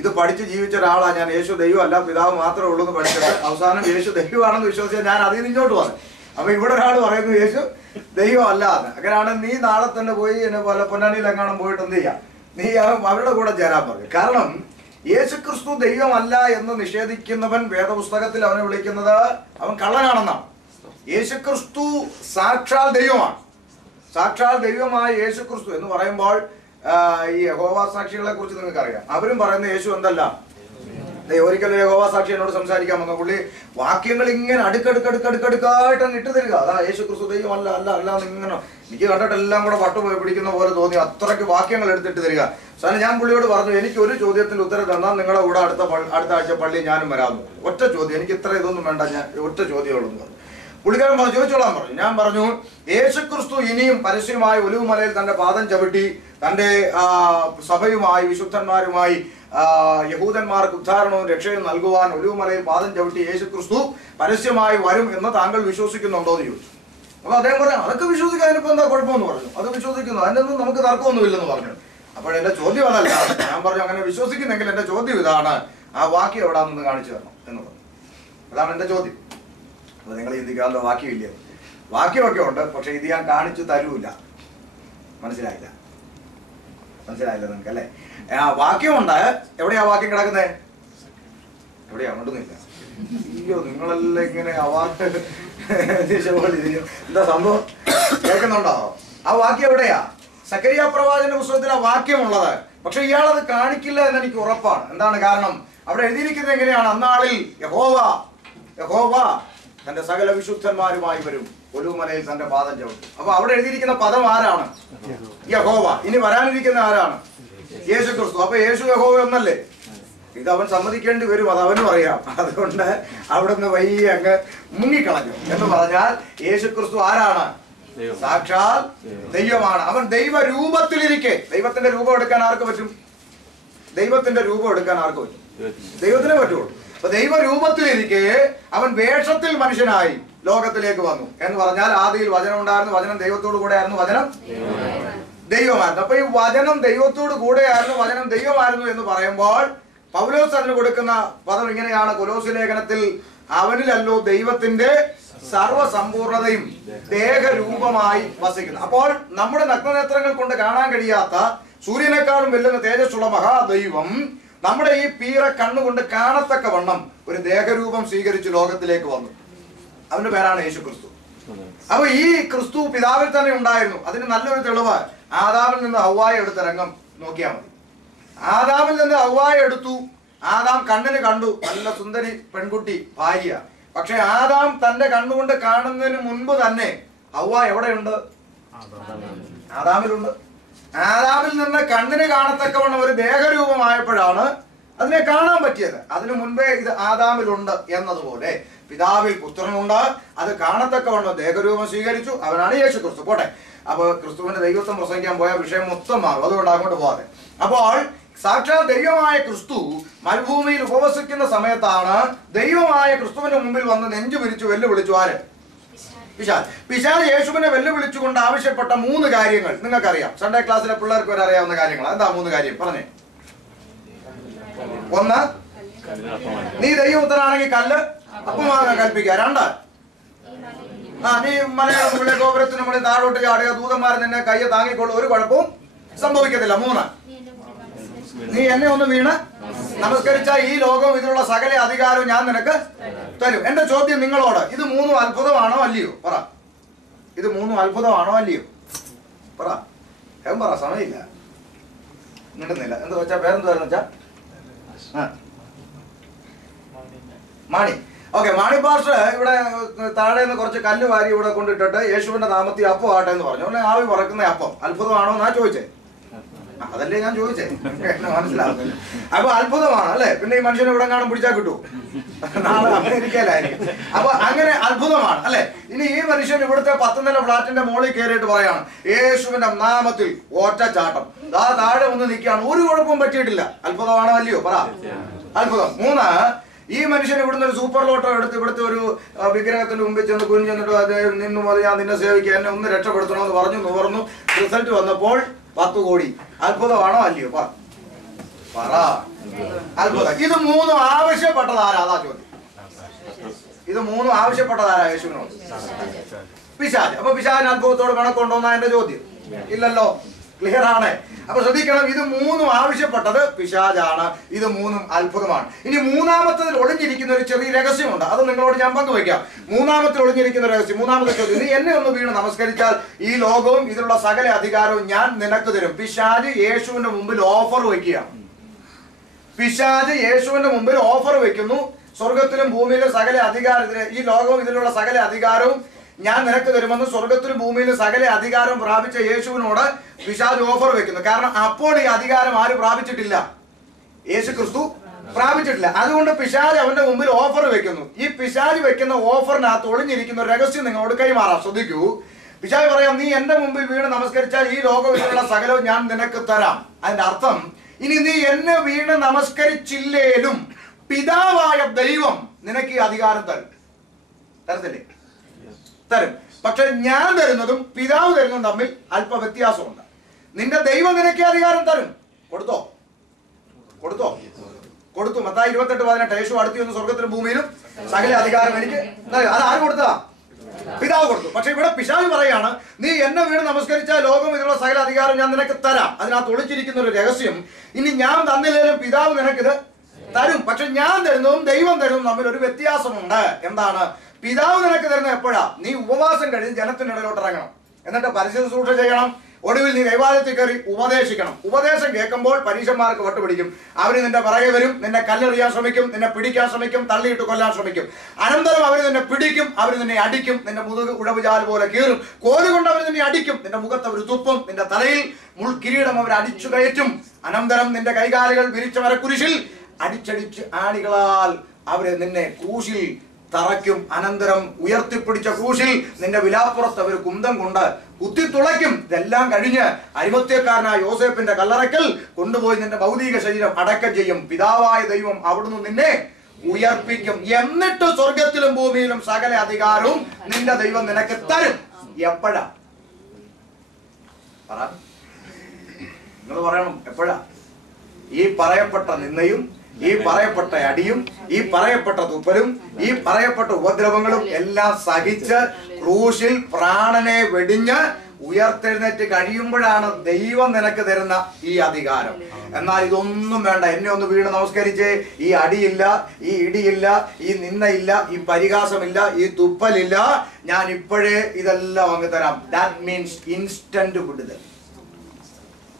ഇത് പഠിച്ച് ജീവിച്ച ഒരാളാണ് ഞാൻ. യേശു ദൈവം അല്ല, പിതാവ് മാത്രമേ ഉള്ളൂ എന്ന് പഠിച്ചത്. അവസാനം യേശു ദൈവമാണെന്ന് വിശ്വസിച്ചാൽ ഞാൻ അതിൽ നിന്ന് ഇങ്ങോട്ട് വന്നു. അപ്പൊ ഇവിടെ ഒരാൾ പറയുന്നു യേശു ദൈവം അല്ല എന്ന്. അങ്ങനെയാണ് നീ നാളെ തന്നെ പോയി എന്നെ പോലെ പൊന്നാനിയിലെങ്ങാനും പോയിട്ട് എന്ത് ചെയ്യാം, നീ അവരുടെ കൂടെ ചേരാൻ പറഞ്ഞു. കാരണം യേശു ക്രിസ്തു ദൈവമല്ല എന്ന് നിഷേധിക്കുന്നവൻ വേദപുസ്തകത്തിൽ അവനെ വിളിക്കുന്നത് അവൻ കള്ളനാണെന്നാണ്. യേശു ക്രിസ്തു സാക്ഷാൽ ദൈവമാണ്. സാക്ഷാൽ ദൈവമായ യേശു ക്രിസ്തു എന്ന് പറയുമ്പോൾ ഈ യഹോവ സാക്ഷികളെ കുറിച്ച് നിങ്ങൾക്ക് അറിയാം. അവരും പറയുന്ന യേശു എന്തല്ല. ഒരിക്കലും യഹോവ സാക്ഷി എന്നോട് സംസാരിക്കാൻ വന്ന പുള്ളി വാക്യങ്ങൾ ഇങ്ങനെ അടുക്കടുക്കായിട്ട് ഇട്ട് തരിക. അതാ യേശു ക്രിസ്തു ദൈവം അല്ല അല്ല അല്ല ഇങ്ങനെ എനിക്ക് കണ്ടിട്ട് എല്ലാം കൂടെ പട്ടുപോയി പിടിക്കുന്ന പോലെ തോന്നി. അത്രയ്ക്ക് വാക്യങ്ങൾ എടുത്തിട്ട് തരിക. സാറിന് ഞാൻ പുള്ളിയോട് പറഞ്ഞു, എനിക്ക് ഒരു ചോദ്യത്തിന് ഉത്തരം തന്നാൽ നിങ്ങളുടെ കൂടെ അടുത്ത ആഴ്ച പള്ളി ഞാനും വരാമെന്ന്. ഒറ്റ ചോദ്യം, എനിക്ക് ഇത്ര ഇതൊന്നും വേണ്ട, ഞാൻ ഒറ്റ ചോദ്യമുള്ളൂ പറഞ്ഞു. പുള്ളിക്കാരൻ പറഞ്ഞു ചോദിച്ചോളാൻ പറഞ്ഞു. ഞാൻ പറഞ്ഞു, യേശു ക്രിസ്തു ഇനിയും പരസ്യമായി ഒലിവുമലയിൽ തന്റെ പാദം ചവിട്ടി തന്റെ സഭയുമായി വിശുദ്ധന്മാരുമായി യഹൂദന്മാർക്ക് ഉദ്ധാരണവും രക്ഷയും നൽകുവാൻ ഒലിവുമലയിൽ പാദം ചവിട്ടി യേശു ക്രിസ്തു പരസ്യമായി വരും എന്ന് താങ്കൾ വിശ്വസിക്കുന്നുണ്ടോ എന്ന് ചോദിച്ചു. അപ്പൊ അദ്ദേഹം പറഞ്ഞു, അതൊക്കെ വിശ്വസിക്കാൻ ഇപ്പൊ എന്താ കുഴപ്പമെന്ന് പറഞ്ഞു. അത് വിശ്വസിക്കുന്നു, അതിനൊന്നും നമുക്ക് തർക്കമൊന്നുമില്ലെന്ന് പറഞ്ഞു. അപ്പോൾ എന്റെ ചോദ്യം അതല്ല. ഞാൻ പറഞ്ഞു, അങ്ങനെ വിശ്വസിക്കുന്നെങ്കിൽ എന്റെ ചോദ്യം ഇതാണ്, ആ വാക്യം എവിടാണെന്ന് കാണിച്ചു തരണം എന്ന് പറഞ്ഞു. അതാണ് എന്റെ ചോദ്യം. അപ്പൊ നിങ്ങൾ ചിന്തിക്കാവുന്ന വാക്യമില്ല, വാക്യമൊക്കെ ഉണ്ട്, പക്ഷെ ഇത് ഞാൻ കാണിച്ചു തരൂല. മനസ്സിലായില്ല നിങ്ങൾക്ക് അല്ലേ? വാക്യമുണ്ട്. എവിടെയാ വാക്യം കിടക്കുന്നത്? എവിടെയാ? അങ്ങോട്ടൊന്നുമില്ല. അയ്യോ, നിങ്ങളെല്ലാം ഇങ്ങനെ അവാർഡ് എന്താ സംഭവം കേൾക്കുന്നുണ്ടോ? ആ വാക്യം എവിടെയാ? സക്കറിയ പ്രവാചകന്റെ പുസ്തകത്തിലെ വാക്യമുള്ളത്. പക്ഷെ ഇയാൾ അത് കാണിക്കില്ല എന്ന് എനിക്ക് ഉറപ്പാണ്. എന്താണ് കാരണം? അവിടെ എഴുതിയിരിക്കുന്നത് എങ്ങനെയാണ്? അന്നാളിൽ യഹോവ തന്റെ സകല വിശുദ്ധന്മാരുമായി വരും, ഒലുമലയിൽ തന്റെ പാദം ചവിട്ടും. അപ്പൊ അവിടെ എഴുതിയിരിക്കുന്ന പദം ആരാണ്? യഹോവ. ഇനി വരാനിരിക്കുന്ന ആരാണ്? യേശു ക്രിസ്തു. അപ്പൊ യേശു യഹോവ ഒന്നല്ലേ? ഇത് അവൻ സമ്മതിക്കേണ്ടി വരും, അത് അവനും അറിയാം. അതുകൊണ്ട് അവിടുന്ന് വയ്യ അങ്ങ് മുങ്ങിക്കളഞ്ഞു. എന്ന് പറഞ്ഞാൽ യേശു ക്രിസ്തു ആരാണ്? സാക്ഷാൽ ദൈവമാണ്. അവൻ ദൈവ രൂപത്തിലിരിക്കെ. ദൈവത്തിന്റെ രൂപം എടുക്കാൻ ആർക്ക് പറ്റും? ദൈവത്തിന്റെ രൂപം എടുക്കാൻ ആർക്ക് പറ്റും? ദൈവത്തിനെ പറ്റുള്ളൂ. അപ്പൊ ദൈവ രൂപത്തിലിരിക്കെ അവൻ വേഷത്തിൽ മനുഷ്യനായി ലോകത്തിലേക്ക് വന്നു. എന്ന് പറഞ്ഞാൽ ആദിയിൽ വചനം ഉണ്ടായിരുന്നു, വചനം ദൈവത്തോടു കൂടെ ആയിരുന്നു, വചനം ദൈവമായിരുന്നു. അപ്പൊ ഈ വചനം ദൈവത്തോടു കൂടെയായിരുന്നു, വചനം ദൈവമായിരുന്നു എന്ന് പറയുമ്പോൾ പൗലോസ് അതിന് കൊടുക്കുന്ന പദം ഇങ്ങനെയാണ് കൊലോസ്യ ലേഖനത്തിൽ: അവനിലല്ലോ ദൈവത്തിന്റെ സർവസമ്പൂർണതയും ദേഹരൂപമായി വസിക്കുന്നു. അപ്പോൾ നമ്മുടെ നഗ്നനേത്രങ്ങൾ കൊണ്ട് കാണാൻ കഴിയാത്ത സൂര്യനേക്കാളും വെല്ലുന്ന തേജസ്സുള്ള മഹാദൈവം നമ്മുടെ ഈ പീറ കണ്ണുകൊണ്ട് കാണത്തക്ക വണ്ണം ഒരു ദേഹരൂപം സ്വീകരിച്ച് ലോകത്തിലേക്ക് വന്നു. അവന്റെ പേരാണ് യേശു ക്രിസ്തു. അപ്പൊ ഈ ക്രിസ്തു പിതാവിൽ തന്നെ ഉണ്ടായിരുന്നു. അതിന് നല്ലൊരു തെളിവ് ആദാമിൽ നിന്ന് ഹവ്വായെ എടുത്ത രംഗം നോക്കിയാൽ മതി. ആദാമിൽ നിന്ന് ഹവ്വായെ എടുത്തു. ആദാം കണ്ണിന് കണ്ടു നല്ല സുന്ദരി പെൺകുട്ടി ഭാര്യ. പക്ഷെ ആദാം തന്റെ കണ്ണുകൊണ്ട് കാണുന്നതിന് മുൻപ് തന്നെ ഹവ്വ എവിടെയുണ്ട്? ആദാമിലുണ്ട്. ആദാമിൽ നിന്ന് കണ്ണിന് കാണത്തക്കവണ്ണം ഒരു ദേഹരൂപമായപ്പോഴാണ് അതിനെ കാണാൻ പറ്റിയത്. അതിനു മുൻപേ ഇത് ആദാമിലുണ്ട് എന്നതുപോലെ പിതാവിൽ പുത്രനുണ്ട്, അത് കാണത്തക്കവണ്ണം ദേഹരൂപം സ്വീകരിച്ചു. അവനാണ് യേശു ക്രിസ്തു. പോട്ടെ, അപ്പൊ ക്രിസ്തുവിന്റെ ദൈവത്വം പ്രസംഗിക്കാൻ പോയ വിഷയം മൊത്തം മാറും. അതുകൊണ്ട് അങ്ങോട്ട് പോകാതെ. അപ്പോൾ സാക്ഷാൽ ദൈവമായ ക്രിസ്തു മരുഭൂമിയിൽ ഉപവസിക്കുന്ന സമയത്താണ് ദൈവമായ ക്രിസ്തുവിന്റെ മുമ്പിൽ വന്ന് നെഞ്ചു പിരിച്ചു വെല്ലുവിളിച്ചു. ആര്? പിശാച് യേശുവിനെ വെല്ലുവിളിച്ചുകൊണ്ട് ആവശ്യപ്പെട്ട 3 കാര്യങ്ങൾ നിങ്ങൾക്കറിയാം. സൺഡേ ക്ലാസ്സിലെ പിള്ളേർക്ക് വരെ അറിയാവുന്ന കാര്യങ്ങൾ. എന്താ 3 കാര്യം? പറഞ്ഞേ. 1, നീ ദൈവപുത്രനാണെങ്കിൽ കല്ല് അപ്പമാകാൻ കൽപ്പിക്കുക. 2, നീ മലയാള മുകളിലെ ഗോപുരത്തിന് മുകളിൽ താഴോട്ട് ചാടുക, ദൂതന്മാർ നിന്നെ കയ്യെ താങ്ങിക്കൊള്ളു, ഒരു കുഴപ്പവും സംഭവിക്കത്തില്ല. 3, നീ എന്നെ ഒന്ന് വീണ് നമസ്കരിച്ച ഈ ലോകവും ഇതിലുള്ള സകല അധികാരവും ഞാൻ നിനക്ക് തരും. എന്റെ ചോദ്യം നിങ്ങളോട്, ഇത് 3 അത്ഭുതമാണോ അല്ലയോ? പറ. ഇത് 3 അത്ഭുതമാണോ അല്ലയോ? പറ. പറ, സമയമില്ല, കിട്ടുന്നില്ല. എന്താ വെച്ചാ പേരെന്തായിരുന്നു വെച്ചാ? മാണി. ഓക്കെ, മാണി പാസ്റ്റർ ഇവിടെ താഴെ നിന്ന് കുറച്ച് കല്ല് വാരി ഇവിടെ കൊണ്ടിട്ടിട്ട് യേശുവിന്റെ നാമത്തിൽ അപ്പം ആട്ടെ എന്ന് പറഞ്ഞു. ആവി പറക്കുന്ന അപ്പം അത്ഭുതമാണോ എന്നാ ചോദിച്ചേ? അതല്ലേ ഞാൻ ചോദിച്ചേ, മനസ്സിലാവുന്നില്ല. അപ്പൊ അത്ഭുതമാണ് അല്ലെ? പിന്നെ ഈ മനുഷ്യനെ ഇവിടെ കാണാൻ പിടിച്ചാൽ കിട്ടൂ, നാളെ അമേരിക്കയിലായിരിക്കും. അപ്പൊ അങ്ങനെ അത്ഭുതമാണ് അല്ലെ? ഇനി ഈ മനുഷ്യൻ ഇവിടുത്തെ 10 നില ഫ്ലാറ്റിന്റെ മുകളിൽ കയറിയിട്ട് പറയാണ് യേശുവിന്റെ നാമത്തിൽ ഒറ്റച്ചാട്ടം. താഴെ ഒന്ന് നിൽക്കുകയാണ്, ഒരു കുഴപ്പവും പറ്റിയിട്ടില്ല. അത്ഭുതമാണോ അല്ലയോ? പറ. അത്ഭുതം. 3, ഈ മനുഷ്യൻ ഇവിടുന്ന് ഒരു സൂപ്പർ ലോട്ടോ എടുത്ത് ഇവിടുത്തെ ഒരു വിഗ്രഹത്തിന്റെ മുമ്പിൽ ചെന്ന് കുനിഞ്ഞെന്നിട്ട് അത് നിന്നു മതി, ഞാൻ നിന്നെ സേവിക്കുക, എന്നെ ഒന്ന് രക്ഷപ്പെടുത്തണമെന്ന് പറഞ്ഞു. നുകർന്നു. റിസൾട്ട് വന്നപ്പോൾ 10 കോടി. അത്ഭുതമാണോ അല്ലയോ? പറ. അത്ഭുതം. ഇത് 3 ആവശ്യപ്പെട്ടതാരാ? അതാ ചോദ്യം. ഇത് 3 ആവശ്യപ്പെട്ടതാരാ യേശുവിനോട്? പിശാച്. അപ്പൊ പിശാചിന് അത്ഭുതത്തോട് കണക്കുണ്ടോന്നാ എന്റെ ചോദ്യം? ഇല്ലല്ലോ. ക്ലിയർ ആണ്. അപ്പൊ ശ്രദ്ധിക്കണം, ഇത് 3 ആവശ്യപ്പെട്ടത് പിശാചാണ്, ഇത് 3 അത്ഭുതമാണ്. ഇനി 3ാമത്തതിൽ ഒളിഞ്ഞിരിക്കുന്ന ഒരു ചെറിയ രഹസ്യമുണ്ട്, അത് നിങ്ങളോട് ഞാൻ പങ്കുവയ്ക്കാം. 3ാമത്തിൽ ഒളിഞ്ഞിരിക്കുന്ന രഹസ്യം. 3ാമത്തെ ചോദ്യം, നീ എന്നെ ഒന്ന് വീണ് നമസ്കരിച്ചാൽ ഈ ലോകവും ഇതിലുള്ള സകല അധികാരവും ഞാൻ നിനക്ക് തരും. പിശാച് യേശുവിന്റെ മുമ്പിൽ ഓഫർ വയ്ക്കുകയാണ്. പിശാച് യേശുവിന്റെ മുമ്പിൽ ഓഫർ വെക്കുന്നു. സ്വർഗത്തിലും ഭൂമിയിലും സകല അധികാരത്തിന്, ഈ ലോകവും ഇതിലുള്ള സകല അധികാരവും ഞാൻ നിനക്ക് തരുമെന്ന് സ്വർഗത്തിലും ഭൂമിയിലും സകല അധികാരവും പ്രാപിച്ച യേശുവിനോട് പിശാച് ഓഫർ വെക്കുന്നു. കാരണം അപ്പോൾ ഈ അധികാരം ആര് പ്രാപിച്ചിട്ടില്ല? യേശു ക്രിസ്തു പ്രാപിച്ചിട്ടില്ല. അതുകൊണ്ട് പിശാച് അവന്റെ മുമ്പിൽ ഓഫർ വെക്കുന്നു. ഈ പിശാച് വെക്കുന്ന ഓഫറിനകത്ത് ഒളിഞ്ഞിരിക്കുന്ന രഹസ്യം നിങ്ങളോട് കൈമാറാം. ശ്രദ്ധിക്കൂ. പിശാച് പറയാം, നീ എന്റെ മുമ്പിൽ വീണ് നമസ്കരിച്ചാൽ ഈ ലോകത്തിലുള്ള സകലവും ഞാൻ നിനക്ക് തരാം. അതിന്റെ അർത്ഥം, ഇനി നീ എന്നെ വീണ് നമസ്കരിച്ചില്ലേലും പിതാവായ ദൈവം നിനക്ക് ഈ അധികാരം തരും. തരത്തില്ലേ? തരും. പക്ഷെ ഞാൻ തരുന്നതും പിതാവ് തരുന്നതും തമ്മിൽ അല്പ വ്യത്യാസമുണ്ട്. നിന്റെ ദൈവം നിനക്ക് അധികാരം തരും. കൊടുത്തോ? കൊടുത്തു. മത്തായി 28:18 യേശു അടുത്ത് വന്ന് സ്വർഗത്തിലും ഭൂമിയിലും സകല അധികാരം എനിക്ക്. അത് ആര് കൊടുത്തതാ? പിതാവ് കൊടുത്തു. പക്ഷെ ഇവിടെ പിശാച് പറയാണ്, നീ എന്നെ വീണ് നമസ്കരിച്ചാൽ ലോകം ഇതിലുള്ള സകല അധികാരം ഞാൻ നിനക്ക് തരാം. അതിനകത്ത് ഒളിച്ചിരിക്കുന്ന ഒരു രഹസ്യം, ഇനി ഞാൻ തന്നില്ലേലും പിതാവ് നിനക്കിത് തരും. പക്ഷെ ഞാൻ തരുന്നതും ദൈവം തരുന്നതും തമ്മിൽ ഒരു വ്യത്യാസമുണ്ട്. എന്താണ്? പിതാവ് നിനക്ക് തരുന്നത് എപ്പോഴാ? നീ ഉപവാസം കഴിഞ്ഞ് ജനത്തിനിടയിലോട്ട് ഇറങ്ങണം, എന്നിട്ട് പരസ്യ ശുശ്രൂഷ ചെയ്യണം, ഒടുവിൽ നീ ദൈവാലയത്തിൽ കയറി ഉപദേശിക്കണം. ഉപദേശം കേൾക്കുമ്പോൾ പരീക്ഷന്മാർക്ക് വട്ടുപിടിക്കും. അവർ നിന്റെ പിറകെ വരും, നിന്നെ കല്ലെറിയാൻ ശ്രമിക്കും, നിന്നെ പിടിക്കാൻ ശ്രമിക്കും, തള്ളിയിട്ട് കൊല്ലാൻ ശ്രമിക്കും. അനന്തരം അവർ നിന്നെ പിടിക്കും, അവർ നിന്നെ അടിക്കും, നിന്റെ മുതുക് ഉഴവുചാൽ പോലെ കീറും, കോലുകൊണ്ട് അവർ നിന്നെ അടിക്കും, നിന്റെ മുഖത്ത് അവർ തുപ്പും, നിന്റെ തലയിൽ മുൾക്കിരീടം അവർ അടിച്ചു കയറ്റും. അനന്തരം നിന്റെ കൈകാലുകൾ വിരിച്ചവരെ കുരിശിൽ അടിച്ചടിച്ച് ആണികളാൽ അവരെ നിന്നെ ക്രൂശിൽ തറയ്ക്കും. അനന്തരം ഉയർത്തിപ്പിടിച്ച ക്രൂശിൽ നിന്റെ വിലാപ്പുറത്ത് അവർ കുന്തം കൊണ്ട് കുത്തിത്തുളയ്ക്കും. ഇതെല്ലാം കഴിഞ്ഞ് അരിമത്യക്കാരനായ യോസേപ്പിന്റെ കല്ലറയ്ക്കൽ കൊണ്ടുപോയി നിന്റെ ഭൗതിക ശരീരം അടക്കം ചെയ്യും. പിതാവായ ദൈവം അവിടുന്ന് നിന്നെ ഉയർപ്പിക്കും. എന്നിട്ട് സ്വർഗത്തിലും ഭൂമിയിലും സകല അധികാരവും നിന്റെ ദൈവം നിനക്ക് തരും. എപ്പോഴാ? പറ, നിങ്ങൾ പറയണം എപ്പോഴാ? ഈ പറയപ്പെട്ട നിന്നയും, ഈ പറയപ്പെട്ട അടിയും, ഈ പറയപ്പെട്ട തുപ്പലും, ഈ പറയപ്പെട്ട ഉപദ്രവങ്ങളും എല്ലാം സഹിച്ച് ക്രൂശിൽ പ്രാണനെ വെടിഞ്ഞ് ഉയർത്തെഴുന്നേറ്റ് കഴിയുമ്പോഴാണ് ദൈവം നിനക്ക് തരുന്ന ഈ അധികാരം. എന്നാൽ ഇതൊന്നും വേണ്ട. എന്നെ ഒന്ന് വീണ് നമസ്കരിച്ച് ഈ അടിയില്ല, ഈ ഇടിയില്ല, ഈ നിന്നയില്ല, ഈ പരിഹാസമില്ല, ഈ തുപ്പലില്ല, ഞാൻ ഇപ്പോഴേ ഇതെല്ലാം അങ്ങ് തരാം. ദാറ്റ് മീൻസ് ഇൻസ്റ്റന്റ് വിടുതൽ.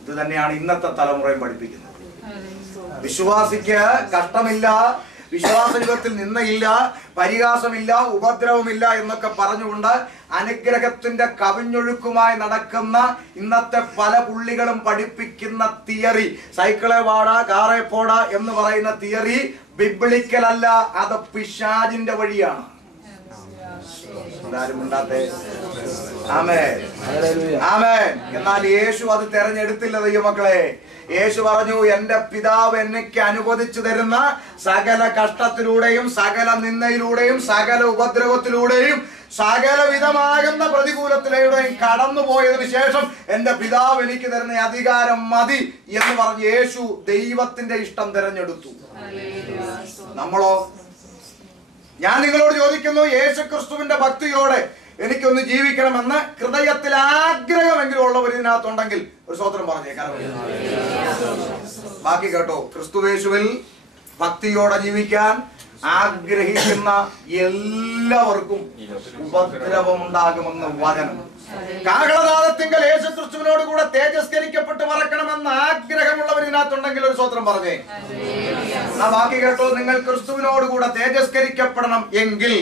ഇത് തന്നെയാണ് ഇന്നത്തെ തലമുറയും പഠിപ്പിക്കുന്നത്. വിശ്വാസിക്ക് കഷ്ടമില്ല, വിശ്വാസ യുഗത്തിൽ നിന്നയില്ല, പരിഹാസമില്ല, ഉപദ്രവമില്ല എന്നൊക്കെ പറഞ്ഞുകൊണ്ട് അനുഗ്രഹത്തിന്റെ കവിഞ്ഞൊഴുക്കുമായി നടക്കുന്ന ഇന്നത്തെ പല പുള്ളികളും പഠിപ്പിക്കുന്ന തിയറി, സൈക്കിളെ വാടാ കാറെ പോടാ എന്ന് പറയുന്ന തിയറി ബിബ്ലിക്കൽ അല്ല. അത് പിശാചിന്റെ വഴിയാണ്. ആമേൻ, ആമേൻ. എന്നാൽ യേശു അത് തെരഞ്ഞെടുത്തില്ല ദൈവമക്കളെ. യേശു പറഞ്ഞു, എന്റെ പിതാവ് എനിക്ക് അനുവദിച്ചു തരുന്ന സകല കഷ്ടത്തിലൂടെയും സകല നിന്ദയിലൂടെയും സകല ഉപദ്രവത്തിലൂടെയും സകല വിധമാകുന്ന പ്രതികൂലത്തിലൂടെയും കടന്നുപോയതിനു ശേഷം എന്റെ പിതാവ് എനിക്ക് തരുന്ന അധികാരം മതി എന്ന് പറഞ്ഞ് യേശു ദൈവത്തിന്റെ ഇഷ്ടം തിരഞ്ഞെടുത്തു. നമ്മളോ? ഞാൻ നിങ്ങളോട് ചോദിക്കുന്നു, യേശു ക്രിസ്തുവിന്റെ ഭക്തിയോടെ എനിക്കൊന്ന് ജീവിക്കണമെന്ന് ഹൃദയത്തിൽ ആഗ്രഹമെങ്കിലും ഉള്ളവർ ഇതിനകത്തുണ്ടെങ്കിൽ ഒരു സ്തോത്രം പറഞ്ഞേക്കാം. ബാക്കി കേട്ടോ, ക്രിസ്തുവേശുവിൽ ഭക്തിയോടെ ജീവിക്കാൻ ആഗ്രഹിക്കുന്ന എല്ലാവർക്കും ഉപദ്രവം ഉണ്ടാകുമെന്ന് വചനം. കാഹളനാദത്തിങ്കൽ യേശു ക്രിസ്തുവിനോട് കൂടെ തേജസ്കരിക്കപ്പെട്ട് പറക്കണമെന്ന് ആഗ്രഹമുള്ളവർ ഇതിനകത്തുണ്ടെങ്കിൽ ഒരു സ്തോത്രം പറഞ്ഞേ. ബാക്കി കേട്ടോ, നിങ്ങൾ ക്രിസ്തുവിനോട് കൂടെ തേജസ്കരിക്കപ്പെടണം എങ്കിൽ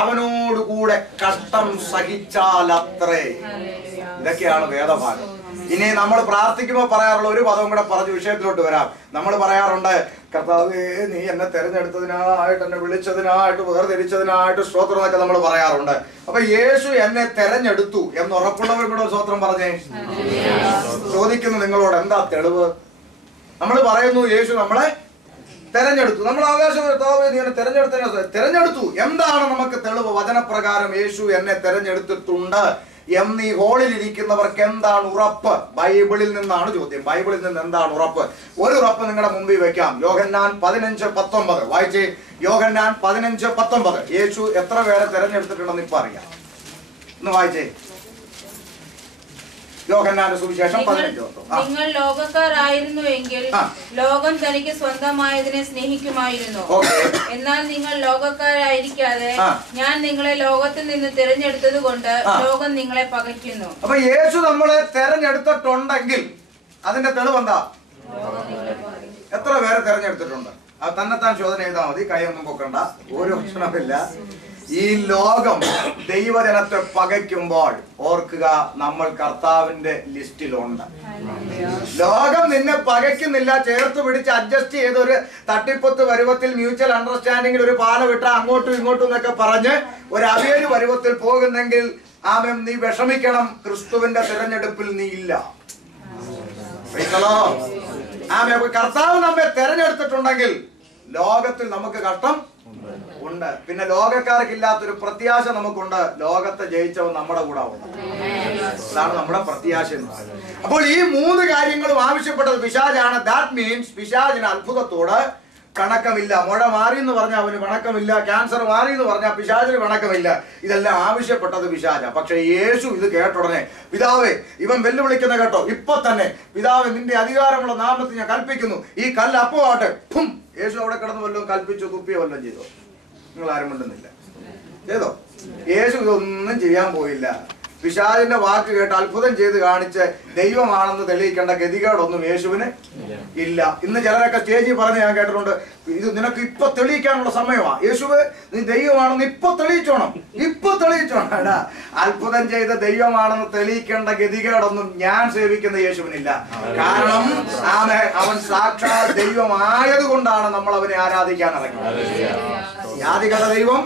അവനോടുകൂടെ കഷ്ടം സഹിച്ചാൽ അത്രേ. ഇതൊക്കെയാണ് വേദഭാഗം. ഇനി നമ്മൾ പ്രാർത്ഥിക്കുമ്പോൾ പറയാറുള്ള ഒരു പദവും കൂടെ പറഞ്ഞ് വിഷയത്തിലോട്ട് വരാം. നമ്മൾ പറയാറുണ്ട്, കർത്താവേ നീ എന്നെ തെരഞ്ഞെടുത്തതിനായിട്ട്, എന്നെ വിളിച്ചതിനായിട്ട്, വേർതിരിച്ചതിനായിട്ട് സ്തോത്രം എന്നൊക്കെ നമ്മൾ പറയാറുണ്ട്. അപ്പൊ യേശു എന്നെ തെരഞ്ഞെടുത്തു എന്ന് ഉറപ്പുള്ളവർ കൂടെ സ്തോത്രം പറഞ്ഞേ. ചോദിക്കുന്നു നിങ്ങളോട്, എന്താ തെളിവ്? നമ്മൾ പറയുന്നു യേശു നമ്മളെ തെരഞ്ഞെടുത്തു, നമ്മൾ ആകാശം തെരഞ്ഞെടുത്തു. എന്താണ് നമുക്ക് തെളിവ്? വചനപ്രകാരം യേശു എന്നെ തെരഞ്ഞെടുത്തിട്ടുണ്ട് എന്ന് ഈ ഹോളിൽ ഇരിക്കുന്നവർക്ക് എന്താണ് ഉറപ്പ്? ബൈബിളിൽ നിന്നാണ് ചോദ്യം. ബൈബിളിൽ നിന്ന് എന്താണ് ഉറപ്പ്? ഒരു ഉറപ്പ് നിങ്ങളുടെ മുമ്പിൽ വെക്കാം. യോഹന്നാൻ 15:19 വായിച്ചേ. യോഹന്നാൻ 15:19. യേശു എത്ര പേരെ തെരഞ്ഞെടുത്തിട്ടുണ്ടെന്ന് ഇപ്പൊ അറിയാം. ഒന്ന് വായിച്ചേ. യോഹന്നാന്റെ സുവിശേഷം 15:19. നിങ്ങൾ ലോകക്കാരായിരുന്നുവെങ്കിൽ ലോകം തനിക്ക് സ്വന്തമായതിനെ സ്നേഹിക്കുമായിരുന്നു. എന്നാൽ നിങ്ങൾ ലോകക്കാരായിരിക്കാതെ ഞാൻ നിങ്ങളെ ലോകത്തിൽ നിന്ന് തിരഞ്ഞെടുത്തത് കൊണ്ട് ലോകം നിങ്ങളെ പകയ്ക്കുന്നു. അപ്പൊ യേശു നമ്മളെ തെരഞ്ഞെടുത്തിട്ടുണ്ടെങ്കിൽ അതിന്റെ തെളിവെന്താ? എത്ര പേരെ തെരഞ്ഞെടുത്തിട്ടുണ്ട്? അത് തന്നെത്താൻ ശോധന ചെയ്താൽ മതി. കൈയൊന്നും പൊക്കണ്ട, ഒരു ഭക്ഷണമില്ല. ഈ ലോകം ദൈവജനത്തെ പകയ്ക്കുമ്പോൾ ഓർക്കുക, നമ്മൾ കർത്താവിന്റെ ലിസ്റ്റിലുണ്ട്. ലോകം നിന്നെ പകയ്ക്കുന്നില്ല, ചേർത്ത് പിടിച്ച് അഡ്ജസ്റ്റ് ചെയ്ത് ഒരു തട്ടിപ്പൊത്ത് പരുവത്തിൽ മ്യൂച്വൽ അണ്ടർസ്റ്റാൻഡിങ്ങിൽ ഒരു പാല വിട്ട അങ്ങോട്ടും ഇങ്ങോട്ടും എന്നൊക്കെ പറഞ്ഞ് ഒരു അവിയല് പരുവത്തിൽ പോകുന്നെങ്കിൽ ആമേൻ നീ വിഷമിക്കണം. ക്രിസ്തുവിന്റെ തിരഞ്ഞെടുപ്പിൽ നീ ഇല്ല. ആമേൻ. കർത്താവ് നമ്മെ തെരഞ്ഞെടുത്തിട്ടുണ്ടെങ്കിൽ ലോകത്തിൽ നമുക്ക് കഷ്ടം ഉണ്ട്. പിന്നെ ലോകക്കാർക്കില്ലാത്തൊരു പ്രത്യാശ നമുക്കുണ്ട്. ലോകത്തെ ജയിച്ചവൻ നമ്മുടെ കൂടെ ഉണ്ട്. അതാണ് നമ്മുടെ പ്രത്യാശ. അപ്പോൾ ഈ മൂന്ന് കാര്യങ്ങളും ആവശ്യപ്പെട്ടത് പിശാചാണ്. ദാറ്റ് മീൻസ് പിശാചിന് അത്ഭുതത്തോട് കണക്കമില്ല. മുഴ മാറി എന്ന് പറഞ്ഞാൽ അവന് കണക്കമില്ല. ക്യാൻസർ മാറി എന്ന് പറഞ്ഞാൽ പിശാചിന് കണക്കമില്ല. ഇതെല്ലാം ആവശ്യപ്പെട്ടത് പിശാച. പക്ഷെ യേശു ഇത് കേട്ടുടനെ, പിതാവേ ഇവൻ വെല്ലുവിളിക്കുന്ന കേട്ടോ, ഇപ്പൊ തന്നെ പിതാവേ നിന്റെ അധികാരമുള്ള നാമത്തിൽ ഞാൻ കൽപ്പിക്കുന്നു, ഈ കല്ല് അപ്പമാട്ടെ. യേശു അവിടെ കിടന്ന് വല്ലതും കൽപ്പിച്ചു, തുപ്പിയോ വല്ലതും ചെയ്തോ? നിങ്ങൾ ആരും മിണ്ടുന്നില്ല. ചെയ്തോ? യേശു ഇതൊന്നും ചെയ്യാൻ പോയില്ല. പിശാചിന്റെ വാക്ക് കേട്ട് അത്ഭുതം ചെയ്ത് കാണിച്ച് ദൈവമാണെന്ന് തെളിയിക്കേണ്ട ഗതികേടൊന്നും യേശുവിന് ഇല്ല. ഇന്ന് ചിലരൊക്കെ സ്റ്റേജിൽ പറഞ്ഞ് ഞാൻ കേട്ടിട്ടുണ്ട്, ഇത് നിനക്ക് ഇപ്പൊ തെളിയിക്കാനുള്ള സമയമാണ്, യേശുവ് നീ ദൈവമാണെന്ന് ഇപ്പൊ തെളിയിച്ചോണം, ഇപ്പൊ തെളിയിച്ചോണം. അത്ഭുതം ചെയ്ത് ദൈവമാണെന്ന് തെളിയിക്കേണ്ട ഗതികേടൊന്നും ഞാൻ സേവിക്കുന്ന യേശുവിനില്ല. കാരണം അവൻ സാക്ഷാൽ ദൈവമായത് കൊണ്ടാണ് നമ്മൾ അവനെ ആരാധിക്കാൻ ഇറങ്ങുന്നത്. ജാതികളുടെ ദൈവം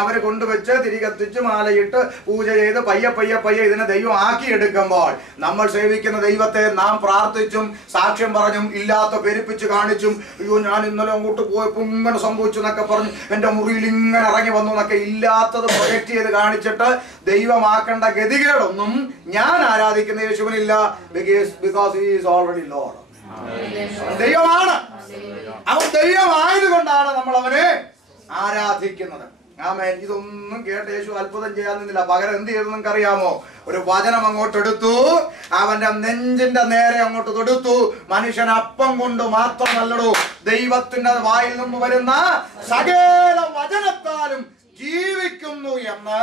അവരെ കൊണ്ടുവച്ച് തിരികെത്തിച്ച് മാലയിട്ട് പൂജ ചെയ്ത് പയ്യെ ഇതിനെ ദൈവം ആക്കിയെടുക്കുമ്പോൾ നമ്മൾ സേവിക്കുന്ന ദൈവത്തെ നാം പ്രാർത്ഥിച്ചും സാക്ഷ്യം പറഞ്ഞും ഇല്ലാത്ത പെരുപ്പിച്ച് കാണിച്ചും, അയ്യോ ഞാൻ ഇന്നലെ അങ്ങോട്ട് പോയപ്പോൾ ഇങ്ങനെ സംഭവിച്ചു എന്നൊക്കെ പറഞ്ഞു, എൻ്റെ മുറിയിൽ ഇങ്ങനെ ഇറങ്ങി വന്നു എന്നൊക്കെ ഇല്ലാത്തത് പ്രൊജക്ട് ചെയ്ത് കാണിച്ചിട്ട് ദൈവമാക്കേണ്ട ഗതികേടൊന്നും ഞാൻ ആരാധിക്കുന്ന യേശുവിനില്ല. Because he is already lord. ദൈവമാണ്, അവൻ ദൈവമായത് കൊണ്ടാണ് നമ്മൾ അവനെ ആരാധിക്കുന്നത്. ആമേൻ. ഇതൊന്നും കേട്ട് യേശു അത്ഭുതം ചെയ്യാൻ നിന്നില്ല. പകരം എന്ത് ചെയ്തു നിങ്ങൾക്ക് അറിയാമോ? ഒരു വചനം അങ്ങോട്ട് എടുത്തു, അവന്റെ നെഞ്ചിന്റെ നേരെ അങ്ങോട്ട് തൊടുത്തു. മനുഷ്യൻ അപ്പം കൊണ്ട് മാത്രമല്ലടോ, ദൈവത്തിന്റെ വായിൽ നിന്ന് വരുന്ന സകല വചനത്താലും ജീവിക്കുന്നു എന്ന്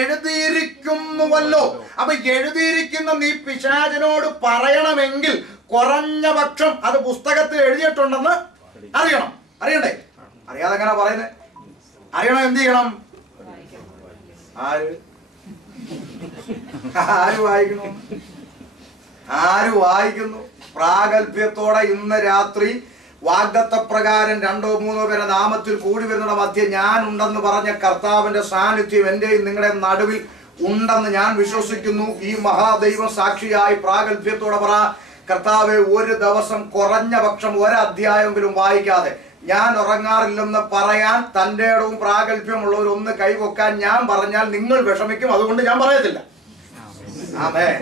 എഴുതിയിരിക്കുന്നുവല്ലോ. അപ്പൊ എഴുതിയിരിക്കുന്ന നീ പിശാചിനോട് പറയണമെങ്കിൽ കുറഞ്ഞ പക്ഷം അത് പുസ്തകത്തിൽ എഴുതിയിട്ടുണ്ടെന്ന് അറിയണ്ടേ? അറിയാതെ എങ്ങനെ പറയുന്നത്? അറിയണം, എന്ത് ചെയ്യണം? ആര് വായിക്കുന്നു? പ്രാഗൽഭ്യത്തോടെ ഇന്ന് രാത്രി വാഗ്ദത്തപ്രകാരം 2-3 പേരെ നാമത്തിൽ കൂടി വരുന്ന മധ്യ ഞാൻ ഉണ്ടെന്ന് പറഞ്ഞ കർത്താവിന്റെ സാന്നിധ്യം എന്റെയും നിങ്ങളുടെ നടുവിൽ ഉണ്ടെന്ന് ഞാൻ വിശ്വസിക്കുന്നു. ഈ മഹാദൈവം സാക്ഷിയായി പ്രാഗൽഭ്യത്തോടെ പറ, കർത്താവെ, ഒരു ദിവസം കുറഞ്ഞ പക്ഷം ഒരധ്യായമെങ്കിലും വായിക്കാതെ ഞാൻ ഉറങ്ങാറില്ലെന്ന് പറയാൻ തന്റെ ഇടവും പ്രാഗൽഭ്യമുള്ളവർ ഒന്ന് കൈവക്കാൻ ഞാൻ പറഞ്ഞാൽ നിങ്ങൾ വിഷമിക്കും. അതുകൊണ്ട് ഞാൻ പറയത്തില്ല. ആമേൻ.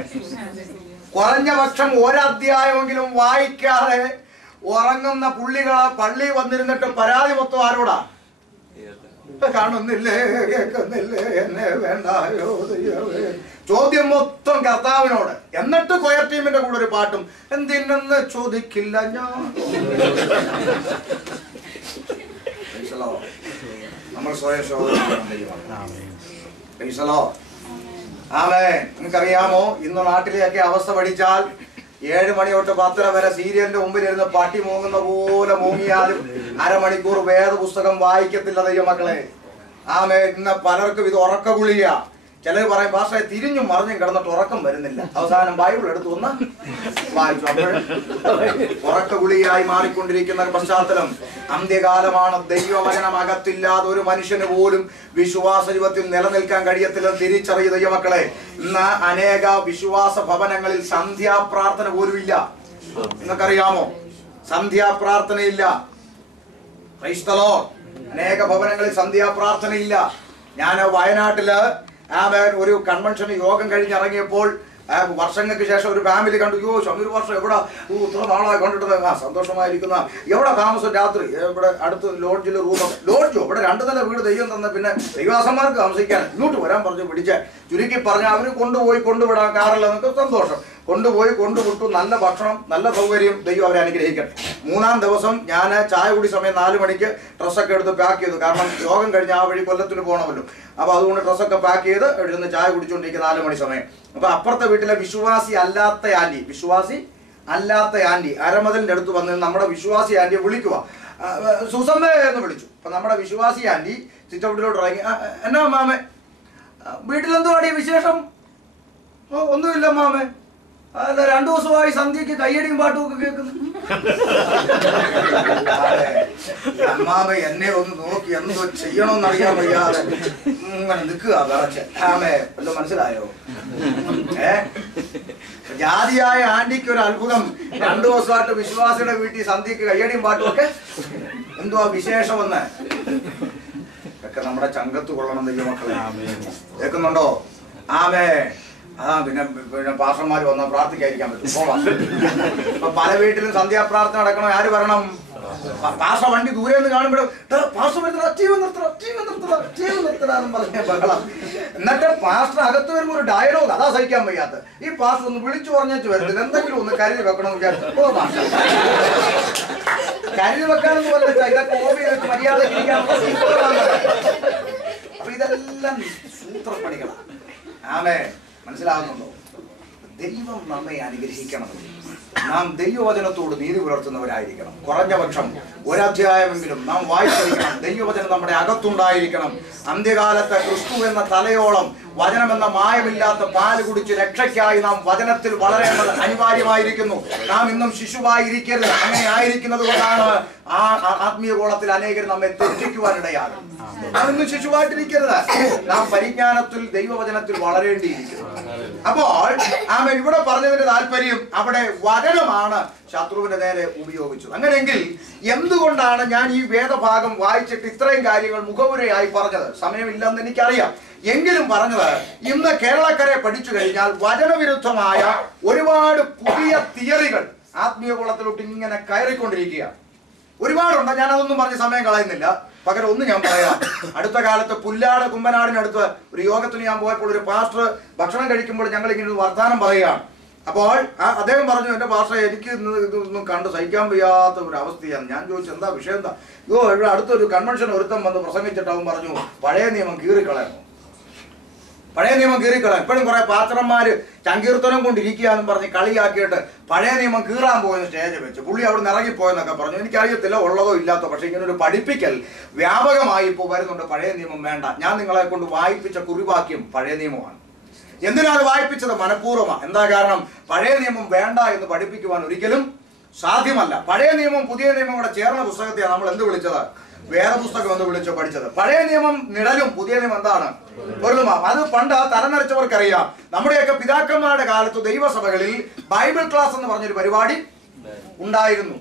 കുറഞ്ഞ പക്ഷം ഒരധ്യായമെങ്കിലും വായിക്കാതെ ഉറങ്ങുന്ന പുള്ളികളെ പള്ളി വന്നിരുന്നിട്ട് പരാതി മൊത്തം ആരോടാ? കാണുന്നില്ലേ, കേൾക്കുന്നില്ലേ, എന്നെ വേണ്ടായോ ദൈവമേ. ചോദ്യം മൊത്തം കർത്താവിനോട്. എന്നിട്ട് കൊയർ ടീമിന്റെ കൂടെ ഒരു പാട്ടും, എന്തിനെന്ന് ചോദിക്കില്ല ഞാൻ. നമ്മൾ സ്വയം നിങ്ങൾക്കറിയാമോ, ഇന്ന് നാട്ടിലെയൊക്കെ അവസ്ഥ പഠിച്ചാൽ 7 മണി തൊട്ട് 10 വരെ സീരിയലിന്റെ മുമ്പിലിരുന്ന് പട്ടി മൂങ്ങുന്ന പോലെ മൂങ്ങിയാലും അരമണിക്കൂർ വേദപുസ്തകം വായിക്കത്തില്ല ദൈവമക്കളെ. ഇന്ന് പലർക്കും ഇത് ഉറക്ക ഗുളിക. ചിലർ പറയും, ഭാഷയെ തിരിഞ്ഞും മറിഞ്ഞും കിടന്നിട്ട് ഉറക്കം വരുന്നില്ല. അവസാനം ബൈബിൾ എടുത്തു വന്ന് വായിച്ചു. അപ്പോൾ ഉറക്ക ഗുളികയായി മാറിക്കൊണ്ടിരിക്കുന്ന പശ്ചാത്തലം. അന്ത്യകാലമാണ്. ദൈവവചനം അകത്തില്ലാതെ ഒരു മനുഷ്യന് പോലും വിശ്വാസ ജീവിതത്തിൽ നിലനിൽക്കാൻ കഴിയത്തില്ലെന്ന് തിരിച്ചറിയ ദൈവമക്കളെ. ഇന്ന് അനേക വിശ്വാസ ഭവനങ്ങളിൽ സന്ധ്യാപ്രാർത്ഥന പോലും ഇല്ല. നിങ്ങൾക്കറിയാമോ? സന്ധ്യാപ്രാർത്ഥനയില്ല. അനേക ഭവനങ്ങളിൽ സന്ധ്യാപ്രാർത്ഥനയില്ല. ഞാൻ വയനാട്ടില് ഒരു കൺവെൻഷന് യോഗം കഴിഞ്ഞിറങ്ങിയപ്പോൾ വർഷങ്ങൾക്ക് ശേഷം ഒരു ഫാമിലി കണ്ടു. യോ, ഷമീർ വർഷം എവിടെ? ഇത്ര നാളായി കണ്ടിട്ട് സന്തോഷമായിരിക്കുന്ന. എവിടെ താമസം? രാത്രി ഇവിടെ അടുത്ത് ലോഡ്ജിൽ ലോഡ്ജോ ഇവിടെ 2 നില വീട് ദൈവം തന്ന. പിന്നെ ദൈവാസന്മാർക്ക് താമസിക്കാൻ ഇങ്ങോട്ട് വരാൻ പറഞ്ഞു പിടിച്ച് ചുരുക്കി പറഞ്ഞാൽ അവർ കൊണ്ടുവിടാൻ കാറില്ല. നമുക്ക് സന്തോഷം. കൊണ്ടുവിട്ടു. നല്ല ഭക്ഷണം, നല്ല സൗകര്യം. ദൈവം അവരെ അനുഗ്രഹിക്കട്ടെ. 3-ാം ദിവസം ഞാൻ ചായ കൂടി സമയം 4 മണിക്ക് ഡ്രസ്സൊക്കെ എടുത്ത് പാക്ക് ചെയ്തു. കാരണം യോഗം കഴിഞ്ഞ് ആ വഴി കൊല്ലത്തിന് പോകണമല്ലോ. അപ്പോൾ അതുകൊണ്ട് ഡ്രസ്സൊക്കെ പാക്ക് ചെയ്ത് എഴുതുന്ന ചായ കുടിച്ചുകൊണ്ടിരിക്കുക 4 മണി സമയം. അപ്പൊ അപ്പുറത്തെ വീട്ടിലെ വിശ്വാസി അല്ലാത്ത ആന്റി അരമതിലിന്റെ അടുത്ത് വന്ന് നമ്മുടെ വിശ്വാസി ആന്റിയെ വിളിക്കുക. സുസമ്മേ എന്ന് വിളിച്ചു. അപ്പൊ നമ്മുടെ വിശ്വാസി ആന്റി സിറ്റൗട്ടിലോട്ട് ഇറങ്ങി, എന്നാ മാമേ, വീട്ടിലെന്തുവാടി വിശേഷം? ഒന്നുമില്ല മാമേ. അല്ല, 2 ദിവസമായി സന്ധ്യക്ക് കയ്യടിയും പാട്ടും ഒക്കെ കേൾക്കുന്നു. അമ്മാമ എന്നെ ഒന്ന് നോക്കി എന്തോ ചെയ്യണമെന്ന് അറിയാൻ വയ്യാതെ ഇങ്ങനെ നിൽക്കുക വിറച്ച്. വല്ലതും മനസ്സിലായോ? ജാതിയായ ആന്റിക്ക് ഒരു അത്ഭുതം. 2 ദിവസമായിട്ട് വിശ്വാസിയുടെ വീട്ടിൽ സന്ധ്യക്ക് കയ്യടിയും പാട്ടും ഒക്കെ. എന്തുവാ വിശേഷമെന്ന് ഒക്കെ നമ്മുടെ ചങ്കത്ത് കൊള്ളണം ദൈവമക്കളെ. കേൾക്കുന്നുണ്ടോ? പിന്നെ പാസ്റ്റർമാർ വന്നാൽ പ്രാർത്ഥിക്കാതിരിക്കാൻ പറ്റും. അപ്പൊ പല വീട്ടിലും സന്ധ്യാപ്രാർത്ഥന നടക്കണം. ആര് വരണം? പാസ്റ്റർ വണ്ടി ദൂരെ നിന്ന് കാണുമ്പോഴും പാസ്റ്റർ നിർത്തണം പറഞ്ഞ ബഹളം. എന്നിട്ട് പാസ്റ്റർ അകത്ത് വരുമ്പോൾ ഒരു ഡയലോഗ്, അതാ സഹിക്കാൻ വയ്യാത്ത. ഈ പാസ്റ്റർ ഒന്ന് വിളിച്ചു പറഞ്ഞേച്ച് വരുന്നത് എന്തെങ്കിലും ഒന്ന് കരുതി വെക്കണം എന്ന് വിചാരിച്ചു. കരുതി വെക്കാനെന്ന് പോലെ ഇതൊക്കെ ഓർമ്മ ചെയ്തിട്ട് മര്യാദ അപ്പൊ ഇതെല്ലാം സൂത്രപ്പണികളാണ്. ആമേൻ. മനസ്സിലാകുന്നുണ്ടോ? ദൈവം നമ്മെ അനുഗ്രഹിക്കണം. നാം ദൈവവചനത്തോട് നീതി പുലർത്തുന്നവരായിരിക്കണം. കുറഞ്ഞ പക്ഷം ഒരധ്യായമെങ്കിലും നാം വായിച്ചിരിക്കണം. ദൈവവചനം നമ്മുടെ അകത്തുണ്ടായിരിക്കണം. അന്ത്യകാലത്തെ ക്രിസ്തു എന്ന തലയോളം വചനമെന്ന മായമില്ലാത്ത പാല് കുടിച്ച് രക്ഷയ്ക്കായി നാം വചനത്തിൽ വളരേണ്ടത് അനിവാര്യമായിരിക്കുന്നു. നാം ഇന്നും ശിശുവായിരിക്കരുത്. അങ്ങനെ ആയിരിക്കുന്നത് കൊണ്ടാണ് ആ ആത്മീയ ഗോളത്തിൽ അനേകർ നമ്മെ തെറ്റിക്കുവാനിടയാകും. നാം ഇന്നും ശിശുവായിട്ടിരിക്കരുത്. നാം പരിജ്ഞാനത്തിൽ ദൈവവചനത്തിൽ വളരേണ്ടിയിരിക്കുന്നു. അപ്പോൾ ഇവിടെ പറഞ്ഞതിന്റെ താല്പര്യം അവിടെ വചനമാണ് ശത്രുവിന്റെ നേരെ ഉപയോഗിച്ചത്. അങ്ങനെയെങ്കിൽ എന്തുകൊണ്ടാണ് ഞാൻ ഈ വേദഭാഗം വായിച്ചിട്ട് ഇത്രയും കാര്യങ്ങൾ മുഖവുരയായി പറഞ്ഞത്? സമയമില്ലെന്ന് എനിക്കറിയാം. എങ്കിലും പറഞ്ഞത്, ഇന്ന് കേരളക്കരെ പഠിച്ചു കഴിഞ്ഞാൽ വചനവിരുദ്ധമായ ഒരുപാട് പുതിയ തിയറികൾ ആത്മീയ കുളത്തിലോട്ട് ഇങ്ങനെ കയറിക്കൊണ്ടിരിക്കുക. ഒരുപാടുണ്ട്. ഞാൻ അതൊന്നും പറഞ്ഞ് സമയം കളയുന്നില്ല. പകരം ഒന്ന് ഞാൻ പറയാം. അടുത്ത കാലത്ത് പുല്ലാട് കുമ്പനാടിനടുത്ത് ഒരു യോഗത്തിന് ഞാൻ പോയപ്പോൾ ഒരു പാസ്റ്റർ ഭക്ഷണം കഴിക്കുമ്പോൾ ഞങ്ങൾ ഇങ്ങനെ ഒരു വർത്തമാനം പറയുകയാണ്. അപ്പോൾ അദ്ദേഹം പറഞ്ഞു, എൻ്റെ പാസ്റ്റർ എനിക്ക് ഇതൊന്നും കണ്ട് സഹിക്കാൻ വയ്യാത്ത ഒരു അവസ്ഥയാണ്. ഞാൻ ചോദിച്ചു, എന്താ വിഷയം എന്താ? ഇവിടെ അടുത്തൊരു കൺവെൻഷൻ ഒരുത്തം വന്ന് പ്രസംഗിച്ചിട്ട് അവൻ പറഞ്ഞു, പഴയ നിയമം കീറിക്കളയണം, പഴയ നിയമം കീറിക്കളയാം. ഇപ്പോഴും കുറെ പാത്രന്മാര് സങ്കീർത്തനം കൊണ്ടിരിക്കുകയെന്നും പറഞ്ഞ് കളിയാക്കിയിട്ട് പഴയ നിയമം കീറാൻ പോയെന്ന് സ്റ്റേജ് വെച്ച് പുള്ളി അവിടെ നിന്ന് ഇറങ്ങിപ്പോയെന്നൊക്കെ പറഞ്ഞു. എനിക്കറിയത്തില്ല ഉള്ളതോ ഇല്ലാത്തോ, പക്ഷെ ഇങ്ങനെ ഒരു പഠിപ്പിക്കൽ വ്യാപകമായി ഇപ്പോൾ വരുന്നുണ്ട്. പഴയ നിയമം വേണ്ട. ഞാൻ നിങ്ങളെ കൊണ്ട് വായിപ്പിച്ച കുറിവാക്യം പഴയ നിയമമാണ്. എന്തിനാണ് വായിപ്പിച്ചത്? മനഃപൂർവ്വമാണ്. എന്താ കാരണം? പഴയ നിയമം വേണ്ട എന്ന് പഠിപ്പിക്കുവാൻ ഒരിക്കലും സാധ്യമല്ല. പഴയ നിയമം പുതിയ നിയമം കൂടെ ചേർന്ന പുസ്തകത്തെയാണ് നമ്മൾ എന്ത് വിളിച്ചത്? വേദപുസ്തകം എന്ന് വിളിച്ചോ പഠിച്ചത്. പഴയ നിയമം നിഴലും പുതിയ നിയമം എന്താണ്? പൊരുളുമാം. അത് പണ്ട് തലനരച്ചവർക്കറിയാം. നമ്മുടെയൊക്കെ പിതാക്കന്മാരുടെ കാലത്ത് ദൈവസഭകളിൽ ബൈബിൾ ക്ലാസ് എന്ന് പറഞ്ഞൊരു പരിപാടി ഉണ്ടായിരുന്നു.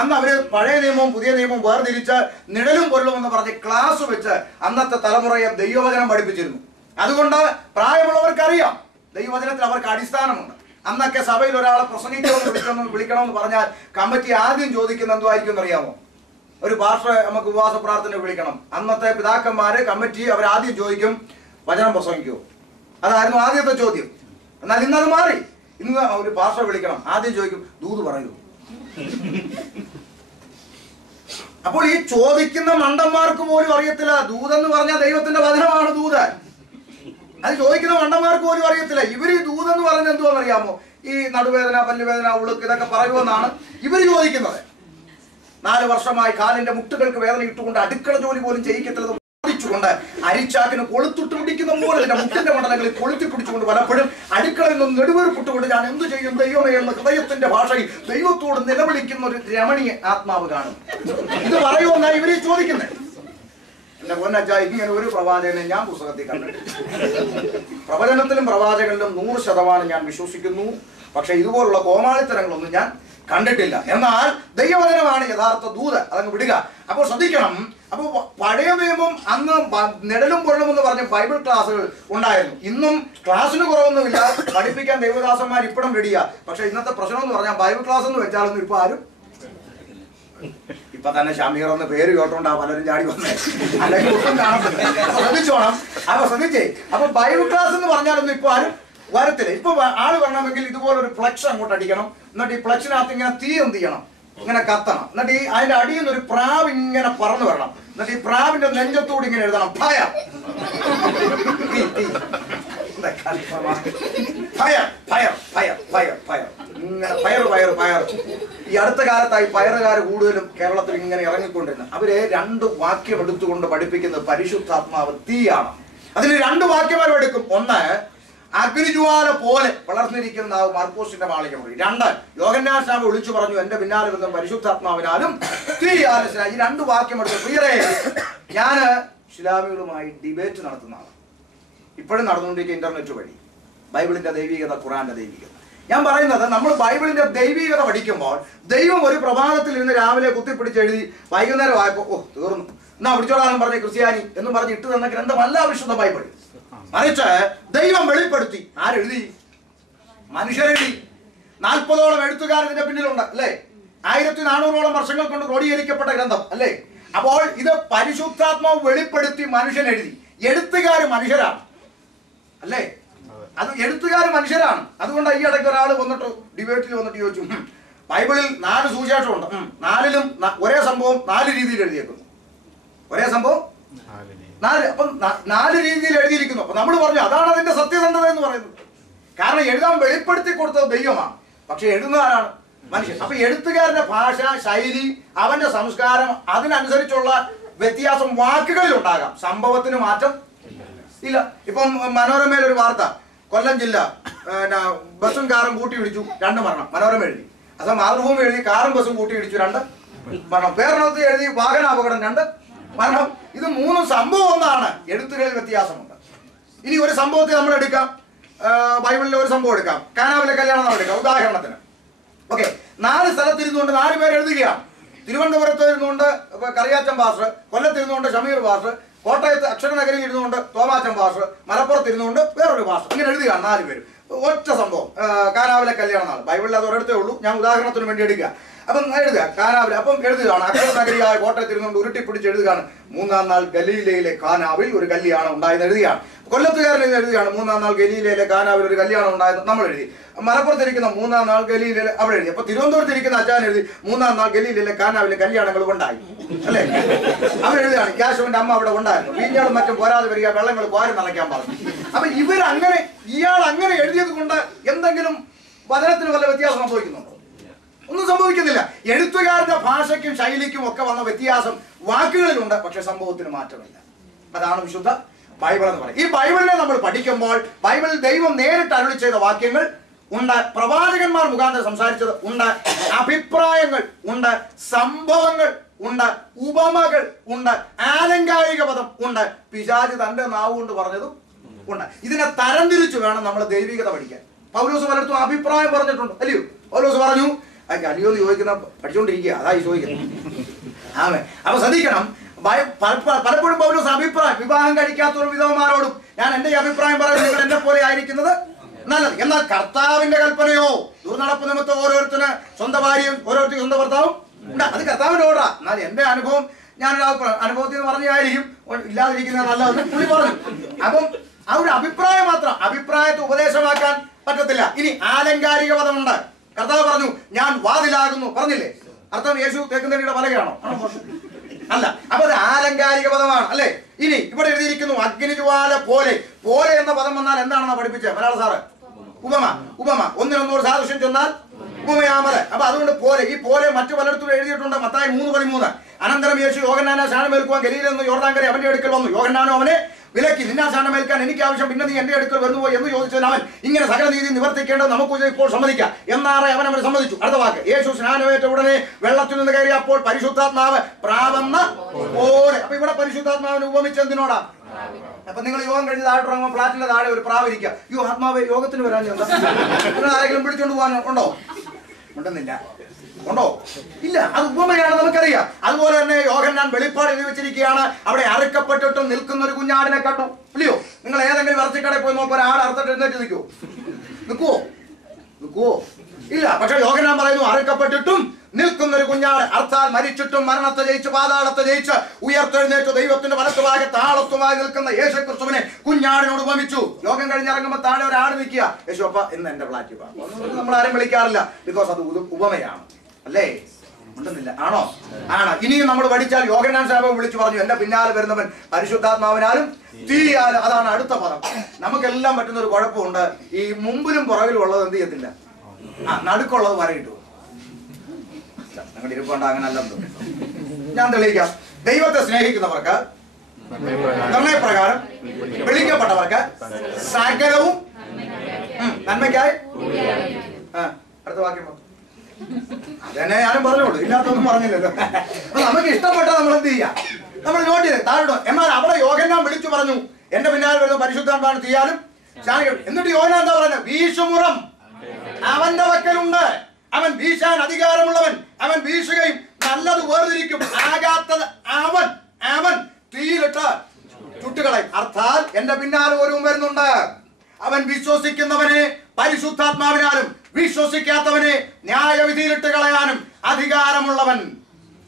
അന്ന് അവര് പഴയ നിയമവും പുതിയ നിയമവും വേർതിരിച്ച് നിഴലും പൊരുളും എന്ന് പറഞ്ഞ് ക്ലാസ് വെച്ച് അന്നത്തെ തലമുറയെ ദൈവവചനം പഠിപ്പിച്ചിരുന്നു. അതുകൊണ്ട് പ്രായമുള്ളവർക്കറിയാം ദൈവവചനത്തിൽ അവർക്ക് അടിസ്ഥാനമുണ്ട്. അന്നൊക്കെ സഭയിൽ ഒരാളെ വിളിക്കണമെന്ന് പറഞ്ഞാൽ കമ്മിറ്റി ആദ്യം ചോദിക്കുന്ന എന്തുമായിരിക്കും എന്നറിയാമോ? ഒരു പാസ്റ്ററെ നമുക്ക് ഉപവാസ പ്രാർത്ഥന വിളിക്കണം. അന്നത്തെ പിതാക്കന്മാര് കമ്മിറ്റി അവരാദ്യം ചോദിക്കും, വചനം പ്രസംഗിക്കുമോ? അതായിരുന്നു ആദ്യത്തെ ചോദ്യം. എന്നാൽ ഇന്നത് മാറി. ഇന്ന് ഒരു പാസ്റ്ററെ വിളിക്കണം, ആദ്യം ചോദിക്കും, ദൂത് പറയൂ. അപ്പോൾ ഈ ചോദിക്കുന്ന മണ്ടന്മാർക്ക് പോലും അറിയത്തില്ല ദൂതെന്ന് പറഞ്ഞാൽ ദൈവത്തിന്റെ വചനമാണ് ദൂത്. അത് ചോദിക്കുന്ന മണ്ടന്മാർക്ക് പോലും അറിയത്തില്ല. ഇവര് ദൂതെന്ന് പറഞ്ഞ എന്തുവാണെന്നറിയാമോ? ഈ നടുവേദന, പല്ലുവേദന, ഉളുക്ക് ഇതൊക്കെ പറയുമെന്നാണ് ഇവര് ചോദിക്കുന്നത്. 4 വർഷമായി കാലിന്റെ മുട്ടുകൾക്ക് വേദന ഇട്ടുകൊണ്ട് അടുക്കള ജോലി പോലും ചെയ്യിക്കത്തില്ലെന്ന് കൊണ്ട് അരിച്ചാക്കിന് കൊളുത്തിട്ട് പിടിക്കുന്ന പോലെ എന്റെ മുട്ടിന്റെ മണ്ഡലങ്ങളിൽ കൊളുത്തി പിടിച്ചുകൊണ്ട് പലപ്പോഴും അടുക്കളയിൽ നിന്ന് നെടുവേർപ്പിട്ടുകൊണ്ട് ഞാൻ എന്തു ചെയ്യും ദൈവമേ എന്ന ഹൃദയത്തിന്റെ ഭാഷയിൽ ദൈവത്തോട് നിലവിളിക്കുന്ന ഒരു രമണീയ ആത്മാവ് കാണും. ഇത് പറയുമെന്നാണ് ഇവര് ചോദിക്കുന്നത്. എന്റെ പൊന്നച്ച, ഇങ്ങനെ ഒരു പ്രവാചകനെ ഞാൻ പുസ്തകത്തിൽ കണ്ടിട്ടില്ല. പ്രവചനത്തിലും പ്രവാചകനിലും 100% ഞാൻ വിശ്വസിക്കുന്നു. പക്ഷെ ഇതുപോലുള്ള കോമാളിത്തരങ്ങളൊന്നും ഞാൻ കണ്ടിട്ടില്ല. എന്നാൽ ദൈവവചനമാണ് യഥാർത്ഥ ദൂത്. അതങ്ങ് വിടുക. അപ്പോൾ ശ്രദ്ധിക്കണം. അപ്പോൾ പഴയ നിയമം അന്ന് നിഴലും പൊരുളും എന്ന് പറഞ്ഞ ബൈബിൾ ക്ലാസ്സുകൾ ഉണ്ടായിരുന്നു. ഇന്നും ക്ലാസ്സിന് കുറവൊന്നുമില്ല. പഠിപ്പിക്കാൻ ദൈവദാസന്മാർ ഇപ്പോഴും റെഡിയാ. പക്ഷെ ഇന്നത്തെ പ്രശ്നം എന്ന് പറഞ്ഞാൽ ബൈബിൾ ക്ലാസ് എന്ന് വെച്ചാലൊന്നും ഇപ്പൊ ആരും, ഇപ്പൊ തന്നെ ഷമീർ എന്ന് പേര് കേട്ടോണ്ടാ പലരും ചാടി വന്നേ, അല്ലെങ്കിൽ ഒട്ടും കാണത്തില്ല. അപ്പൊ ശ്രദ്ധിച്ചോണം. അപ്പൊ ശ്രദ്ധിച്ചേ. അപ്പൊ ബൈബിൾ ക്ലാസ് എന്ന് പറഞ്ഞാലൊന്നും ഇപ്പൊ ആരും വരത്തില്ല. ഇപ്പൊ ആള് വരണമെങ്കിൽ ഇതുപോലൊരു ഫ്ലക്സ് അങ്ങോട്ട് അടിക്കണം. എന്നിട്ട് ഈ ഫ്ലക്സിനകത്ത് ഇങ്ങനെ തീ എന്ത് ചെയ്യണം? ഇങ്ങനെ കത്തണം. എന്നിട്ട് ഈ അതിന്റെ അടിയിൽ നിന്ന് ഒരു പ്രാവ് ഇങ്ങനെ പറന്നു വരണം. എന്നിട്ട് ഈ പ്രാവിന്റെ നെഞ്ചത്തോട് ഇങ്ങനെ എഴുതണം, fire fire fire fire fire fire ഇങ്ങനെ ഫയർ ഫയർ ഫയർ. ഈ അടുത്ത കാലത്തായി ഫയറുകാർ കൂടുതലും കേരളത്തിൽ ഇങ്ങനെ ഇറങ്ങിക്കൊണ്ടിരുന്നത്. അവര് 2 വാക്യം എടുത്തുകൊണ്ട് പഠിപ്പിക്കുന്നത് പരിശുദ്ധാത്മാവ് തീയാണ്. അതിൽ 2 വാക്യം എടുക്കും. ഒന്ന്, അഗ്നിജ്വാല പോലെ വളർന്നിരിക്കുന്ന മാർക്കോസിന്റെ മാളിക മുറി. 2, യോഹന്നാൻ സ്നാപകൻ വിളിച്ചു പറഞ്ഞു, എന്റെ പിന്നാലെ വരുന്ന പരിശുദ്ധാത്മാവിനാലും തീയാലും. ഈ 2 വാക്യം എടുത്തു. പ്രിയരേ, ഞാന് ഇസ്ലാമികളുമായി ഡിബേറ്റ് നടത്തുന്ന ആളാണ്. ഇപ്പോഴും നടന്നുകൊണ്ടിരിക്കുക ഇന്റർനെറ്റ് വഴി. ബൈബിളിന്റെ ദൈവികത, ഖുറാന്റെ ദൈവികത. ഞാൻ പറയുന്നത്, നമ്മൾ ബൈബിളിന്റെ ദൈവികത പഠിക്കുമ്പോൾ ദൈവം ഒരു പ്രഭാതത്തിൽ ഇരുന്ന് രാവിലെ കുത്തിപ്പിടിച്ച് എഴുതി വൈകുന്നേരം ആയപ്പോ തീർന്നു എന്നാ പിടിച്ചോടാന്നും പറഞ്ഞ ക്രിസ്ത്യാനി എന്നും പറഞ്ഞ് ഇട്ട് തന്ന ഗ്രന്ഥമല്ല വിശുദ്ധ ബൈബിൾ. മറിച്ച് ദൈവം വെളിപ്പെടുത്തി. ആരെഴുതി? മനുഷ്യരെഴുതി. 40ഓളം എഴുത്തുകാരതിന്റെ പിന്നിലുണ്ട് അല്ലേ? 1400ഓളം വർഷങ്ങൾ കൊണ്ട് ക്രോഡീകരിക്കപ്പെട്ട ഗ്രന്ഥം അല്ലേ? അപ്പോൾ ഇത് പരിശുദ്ധാത്മാവ് വെളിപ്പെടുത്തി മനുഷ്യൻ എഴുതി. എഴുത്തുകാര് മനുഷ്യരാണ് അല്ലേ? അത് എഴുത്തുകാര് മനുഷ്യരാണ്. അതുകൊണ്ട് ഈ ഇടയ്ക്ക് ഒരാൾ വന്നിട്ട് ഡിബേറ്റിൽ വന്നിട്ട് ചോദിച്ചു, ബൈബിളിൽ 4 സുവിശേഷമുണ്ട്. 4ലും ഒരേ സംഭവം 4 രീതിയിൽ എഴുതിയേക്കുന്നു. ഒരേ സംഭവം 4. അപ്പം 4 രീതിയിൽ എഴുതിയിരിക്കുന്നു. അപ്പൊ നമ്മൾ പറഞ്ഞു അതാണ് അതിന്റെ സത്യസന്ധത എന്ന് പറയുന്നത്. കാരണം എഴുതാൻ വെളിപ്പെടുത്തി കൊടുത്തത് ദൈവമാണ്, പക്ഷെ എഴുതുന്ന ആരാണ്? മനുഷ്യൻ. അപ്പൊ എഴുത്തുകാരന്റെ ഭാഷ ശൈലി, അവന്റെ സംസ്കാരം, അതിനനുസരിച്ചുള്ള വ്യത്യാസം വാക്കുകളിൽ ഉണ്ടാകാം. സംഭവത്തിന് മാറ്റം ഇല്ല. ഇപ്പം മനോരമയിൽ ഒരു വാർത്ത, കൊല്ലം ജില്ല ബസ്സും കാറും കൂട്ടിയിടിച്ചു 2 മരണം, മനോരമ എഴുതി. അതാ മാതൃഭൂമി എഴുതി കാറും ബസ്സും കൂട്ടിയിടിച്ചു 2 മരണം. പേരണത്ത് എഴുതി വാഹനാപകടം 2 മരണം. ഇത് 3 സംഭവം ഒന്നാണ്, എഴുത്തുകളിൽ വ്യത്യാസമുണ്ട്. ഇനി ഒരു സംഭവത്തെ നമ്മൾ എടുക്കാം, ബൈബിളിലെ ഒരു സംഭവം എടുക്കാം, കാനാവിലെ കല്യാണം നമ്മൾ എടുക്കാം ഉദാഹരണത്തിന്. ഓക്കെ, 4 സ്ഥലത്തിരുന്നുകൊണ്ട് 4 പേര് എഴുതുകയാണ്. തിരുവനന്തപുരത്ത് ഇരുന്നുകൊണ്ട് കറിയാച്ചൻ പാസ്റ്റർ, കൊല്ലത്ത് ഇരുന്നുകൊണ്ട് ഷമീർ പാസ്റ്റർ, കോട്ടയത്ത് അക്ഷരനഗരിയിൽ ഇരുന്നുകൊണ്ട് തോമാച്ചൻ പാസ്റ്റർ, മലപ്പുറത്ത് ഇരുന്നുകൊണ്ട് വേറൊരു പാസ്റ്റർ, ഇങ്ങനെ എഴുതുകയാണ് 4 പേരും. ഒറ്റ സംഭവം, കാനാവിലെ കല്യാണം നാൾ. ബൈബിളിൽ അത് ഒരിടത്തേ ഉള്ളൂ, ഞാൻ ഉദാഹരണത്തിന് വേണ്ടി എടുക്കുക. അപ്പം എഴുതുക കാനാവിൽ. അപ്പം എഴുതുകയാണ് അക്ഷരനഗരിയായ കോട്ടയത്ത് ഇരുന്നുകൊണ്ട് ഉരുട്ടിപ്പിടിച്ച് എഴുതുകയാണ് 3-ാം നാൾ ഗലീലയിലെ കാനാവിൽ ഒരു കല്യാണം ഉണ്ടായെന്ന് എഴുതുകയാണ്. കൊല്ലത്തുകാരൻ എഴുതുകയാണ് 3-ാം നാൾ ഗലീലയിലെ കാനാവിൽ ഒരു കല്യാണം ഉണ്ടായെന്ന് നമ്മൾ എഴുതി. മലപ്പുറത്തിരിക്കുന്ന 3-ാം നാൾ ഗലീലയിൽ അവിടെ എഴുതി. അപ്പൊ തിരുവനന്തപുരത്തിരിക്കുന്ന അച്ഛൻ എഴുതി 3-ാം നാൾ ഗലീലയിലെ കാനാവിലെ കല്യാണങ്ങൾ ഉണ്ടായി, അല്ലേ? അവരെഴുതുകയാണ് യാശുവിന്റെ അമ്മ അവിടെ ഉണ്ടായിരുന്നു, വീഞ്ഞാളും മറ്റും പോരാതെ വരിക, വെള്ളങ്ങൾ കോരി നിറയ്ക്കാൻ പറഞ്ഞു. അപ്പൊ ഇവരങ്ങനെ ഇയാൾ അങ്ങനെ എഴുതിയത് കൊണ്ട് എന്തെങ്കിലും വചനത്തിന് വല്ല വ്യത്യാസം സംഭവിക്കുന്നുണ്ടോ? ഒന്നും സംഭവിക്കുന്നില്ല. എഴുത്തുകാരുടെ ഭാഷയ്ക്കും ശൈലിക്കും ഒക്കെ വന്ന വ്യത്യാസം വാക്കുകളിലുണ്ട്, പക്ഷെ സംഭവത്തിന് മാറ്റമില്ല. അതാണ് വിശുദ്ധ ബൈബിൾ എന്ന് പറയുന്നത്. ഈ ബൈബിളിനെ നമ്മൾ പഠിക്കുമ്പോൾ ബൈബിളിൽ ദൈവം നേരിട്ട് അരുളി ചെയ്ത വാക്യങ്ങൾ ഉണ്ട്, പ്രവാചകന്മാർ മുഖാന്തരം സംസാരിച്ചത് ഉണ്ട്, അഭിപ്രായങ്ങൾ ഉണ്ട്, സംഭവങ്ങൾ ഉണ്ട്, ഉപമകൾ ഉണ്ട്, ആലങ്കാരിക പദം ഉണ്ട്, പിശാച് തന്റെ നാവ് കൊണ്ട് പറഞ്ഞതും ഉണ്ട്. ഇതിനെ തരംതിരിച്ചു വേണം നമ്മൾ ദൈവികത പഠിക്കാൻ. പൗലോസ് പലയിടത്തും അഭിപ്രായം പറഞ്ഞിട്ടുണ്ട്, അല്ലയോ? പൗലോസ് പറഞ്ഞു, അല്ലയോ എന്ന് ചോദിക്കുന്ന പഠിച്ചുകൊണ്ടിരിക്കുക, അതായി ചോദിക്കുന്നത്. ആമേ. അപ്പൊ ശ്രദ്ധിക്കണം, പലപ്പോഴും പൗലോസ് അഭിപ്രായം, വിവാഹം കഴിക്കാത്ത വിധവമാരോടും ഞാൻ എന്റെ അഭിപ്രായം പറയുന്നത് നിങ്ങൾ എന്നെ പോലെ ആയിരിക്കുന്നത് നല്ലത്. എന്നാൽ കർത്താവിന്റെ കൽപ്പനയോ ദുർനടപ്പ് നിമിത്തം ഓരോരുത്തര് സ്വന്തം ഭാര്യയും ഓരോരുത്തരും സ്വന്തം ഭർത്താവും ഉണ്ട്. അത് കർത്താവിന്റെ ഓർഡറാ. എന്നാൽ എന്റെ അനുഭവം ഞാനൊരു അനുഭവത്തിൽ നിന്ന് പറഞ്ഞായിരിക്കും ഇല്ലാതിരിക്കുന്നത് നല്ലതെന്ന് പുള്ളി പറഞ്ഞു. അപ്പം ആ ഒരു അഭിപ്രായം മാത്രം, അഭിപ്രായത്തെ ഉപദേശമാക്കാൻ പറ്റത്തില്ല. ഇനി ആലങ്കാരിക പദമുണ്ട്. കർത്താവ് പറഞ്ഞു ഞാൻ വാതിലാകുന്നു, പറഞ്ഞില്ലേ? അർത്ഥം യേശു തേക്കുന്നതിയുടെ പലകയാണോ? അല്ല. അപ്പൊ അത് ആലങ്കാരിക പദമാണ്, അല്ലെ? ഇനി ഇവിടെ എഴുതിയിരിക്കുന്നു അഗ്നിജ്വാല പോലെ. പോലെ എന്ന പദം വന്നാൽ എന്താണെന്നാ പഠിപ്പിച്ചത് മലയാള സാറ്? ഉപമ. ഉപമ ഒന്നിനൊന്നോട് സാദൃശ്യം ചെന്നാൽ ഉപമയാമത്. അപ്പൊ അതുകൊണ്ട് പോലെ, ഈ പോലെ മറ്റു പലയിടത്തും എഴുതിയിട്ടുണ്ട്. മത്തായി 3:13. അനന്തരം യേശു യോഹന്നാനെ സ്നാനമേൽക്കുവാൻ ഗലീലയിൽ നിന്ന് യോർദാങ്കരെ അവന്റെ അടുക്കൽ വന്നു. യോഹന്നാനോ അവനെ വിലക്കി, നിന്നാ സ്നാനമേൽക്കാൻ എനിക്ക് ആവശ്യം, പിന്നെ നീ എന്റെ അടുക്കൽ വരുന്നുവോ എന്ന് ചോദിച്ചതിന് അവൻ, ഇങ്ങനെ സകല നീതി നിവർത്തിക്കേണ്ടത് നമുക്ക് ഇപ്പോൾ സമ്മതിക്കാം എന്നാറെ അവൻ സമ്മതിച്ചു. അടുത്ത വാക്ക്, യേശു സ്നാനമേറ്റ ഉടനെ വെള്ളത്തിൽ നിന്ന് കയറി, അപ്പോൾ പരിശുദ്ധാത്മാവ് പ്രാവെന്ന പോലെ. അപ്പൊ ഇവിടെ പരിശുദ്ധാത്മാവിനെ ഉപമിച്ചെന്തിനോടാ? അപ്പൊ നിങ്ങൾ യോഗം കഴിഞ്ഞ് താഴെ ഇറങ്ങുമ്പോൾ ഫ്ലാറ്റിന്റെ താഴെ ഒരു പ്രാവിരിക്കുക. ആത്മാവ് യോഗത്തിന് വരാൻ നിങ്ങൾ ആരെങ്കിലും പിടിച്ചോണ്ട് പോകാൻ ഉണ്ടോ? ഉണ്ടെന്നില്ല. ഉണ്ടോ? ഇല്ല. അത് ഉപമയാണ്, നമുക്കറിയാം. അതുപോലെ തന്നെ യോഹന്നാൻ വെളിപ്പാട് എഴുതി വെച്ചിരിക്കുകയാണ്, അവിടെ അറുക്കപ്പെട്ടിട്ടും നിൽക്കുന്ന ഒരു കുഞ്ഞാടിനെ കണ്ടു, ഇല്ലയോ? നിങ്ങൾ ഏതെങ്കിലും ഇറച്ചിക്കടയിൽ പോയി നോക്കുക, ഒരാട് അറുത്തിട്ട് എഴുന്നേറ്റ് നിൽക്കുവോ? ഇല്ല. പക്ഷെ യോഹന്നാൻ പറയുന്നു അറുക്കപ്പെട്ടിട്ടും നിൽക്കുന്ന ഒരു കുഞ്ഞാട്, അർത്ഥാൽ മരിച്ചിട്ടും മരണത്തെ ജയിച്ച് പാതാളത്തെ ജയിച്ച് ഉയർത്തെഴുന്നേറ്റ് ദൈവത്തിന്റെ വലത്തുഭാഗത്ത് താളത്തുമായി നിൽക്കുന്ന യേശുക്രിസ്തുവിനെ കുഞ്ഞാടിനോട് ഉപമിച്ചു. യോഗം കഴിഞ്ഞിറങ്ങുമ്പോൾ താഴെ ഒരാട് നിൽക്കുക. യേശു അപ്പ ഇന്ന് എന്റെ ഫ്ലാറ്റ് നമ്മൾ ആരും വിളിക്കാറില്ല, ബിക്കോസ് അത് ഉപമയാണ്, അല്ലേ? ഉണ്ടെന്നില്ല. ആണോ? ആണ്. ഇനിയും നമ്മൾ പഠിച്ചാൽ യോഹന്നാൻ സ്നാപകൻ വിളിച്ചു പറഞ്ഞു, എന്റെ പിന്നാലെ വരുന്നവൻ പരിശുദ്ധാത്മാവിനാലും തീയാലും. അതാണ് അടുത്ത പദം. നമുക്കെല്ലാം പറ്റുന്ന ഒരു കുഴപ്പമുണ്ട്, ഈ മുമ്പിലും പുറകിലും ഉള്ളത് എന്ത് ചെയ്യത്തില്ല, നടുക്കുള്ളത് വരയിട്ടു. ഞങ്ങളുടെ ഇരിപ്പുണ്ട്, അങ്ങനെ അല്ലെന്ന് ഞാൻ തെളിയിക്കാം. ദൈവത്തെ സ്നേഹിക്കുന്നവർക്ക്, നിർണയപ്രകാരം വിളിക്കപ്പെട്ടവർക്ക് സകലവും നന്മയ്ക്കായി. അടുത്ത വാക്യം അതെന്നെ ഞാനും പറഞ്ഞോളൂ, ഇല്ലാത്തൊന്നും പറഞ്ഞില്ലല്ലോ. അപ്പൊ നമുക്ക് ഇഷ്ടപ്പെട്ട നമ്മൾ എന്ത് ചെയ്യാം, നമ്മൾ നോട്ട് ചെയ്ത് താഴെ. എന്നാൽ അവിടെ യോഹന്നാൻ വിളിച്ചു പറഞ്ഞു, എന്റെ പിന്നാലെ വരുന്ന പരിശുദ്ധാത്മാവിനെ തീയാലും. എന്നിട്ട് യോഹന്നാൻ എന്താ പറയുന്നത്? വീശുമുറം അവന്റെ വക്കലുണ്ട്, അവൻ വീശാൻ അധികാരമുള്ളവൻ, അവൻ വീശുകയും നല്ലത് വേർതിരിക്കും, ആകാത്തത് അവൻ അവൻ തീയിലിട്ട് ചുട്ടുകളയും. അർത്ഥാൽ എന്റെ പിന്നാലെ ഒരുവൻ വരുന്നുണ്ട്, അവൻ വിശ്വസിക്കുന്നവനെ പരിശുദ്ധാത്മാവിനാലും വിശ്വസിക്കാത്തവനെ ന്യായവിധിയിലിട്ട് കളയാനും അധികാരമുള്ളവൻ.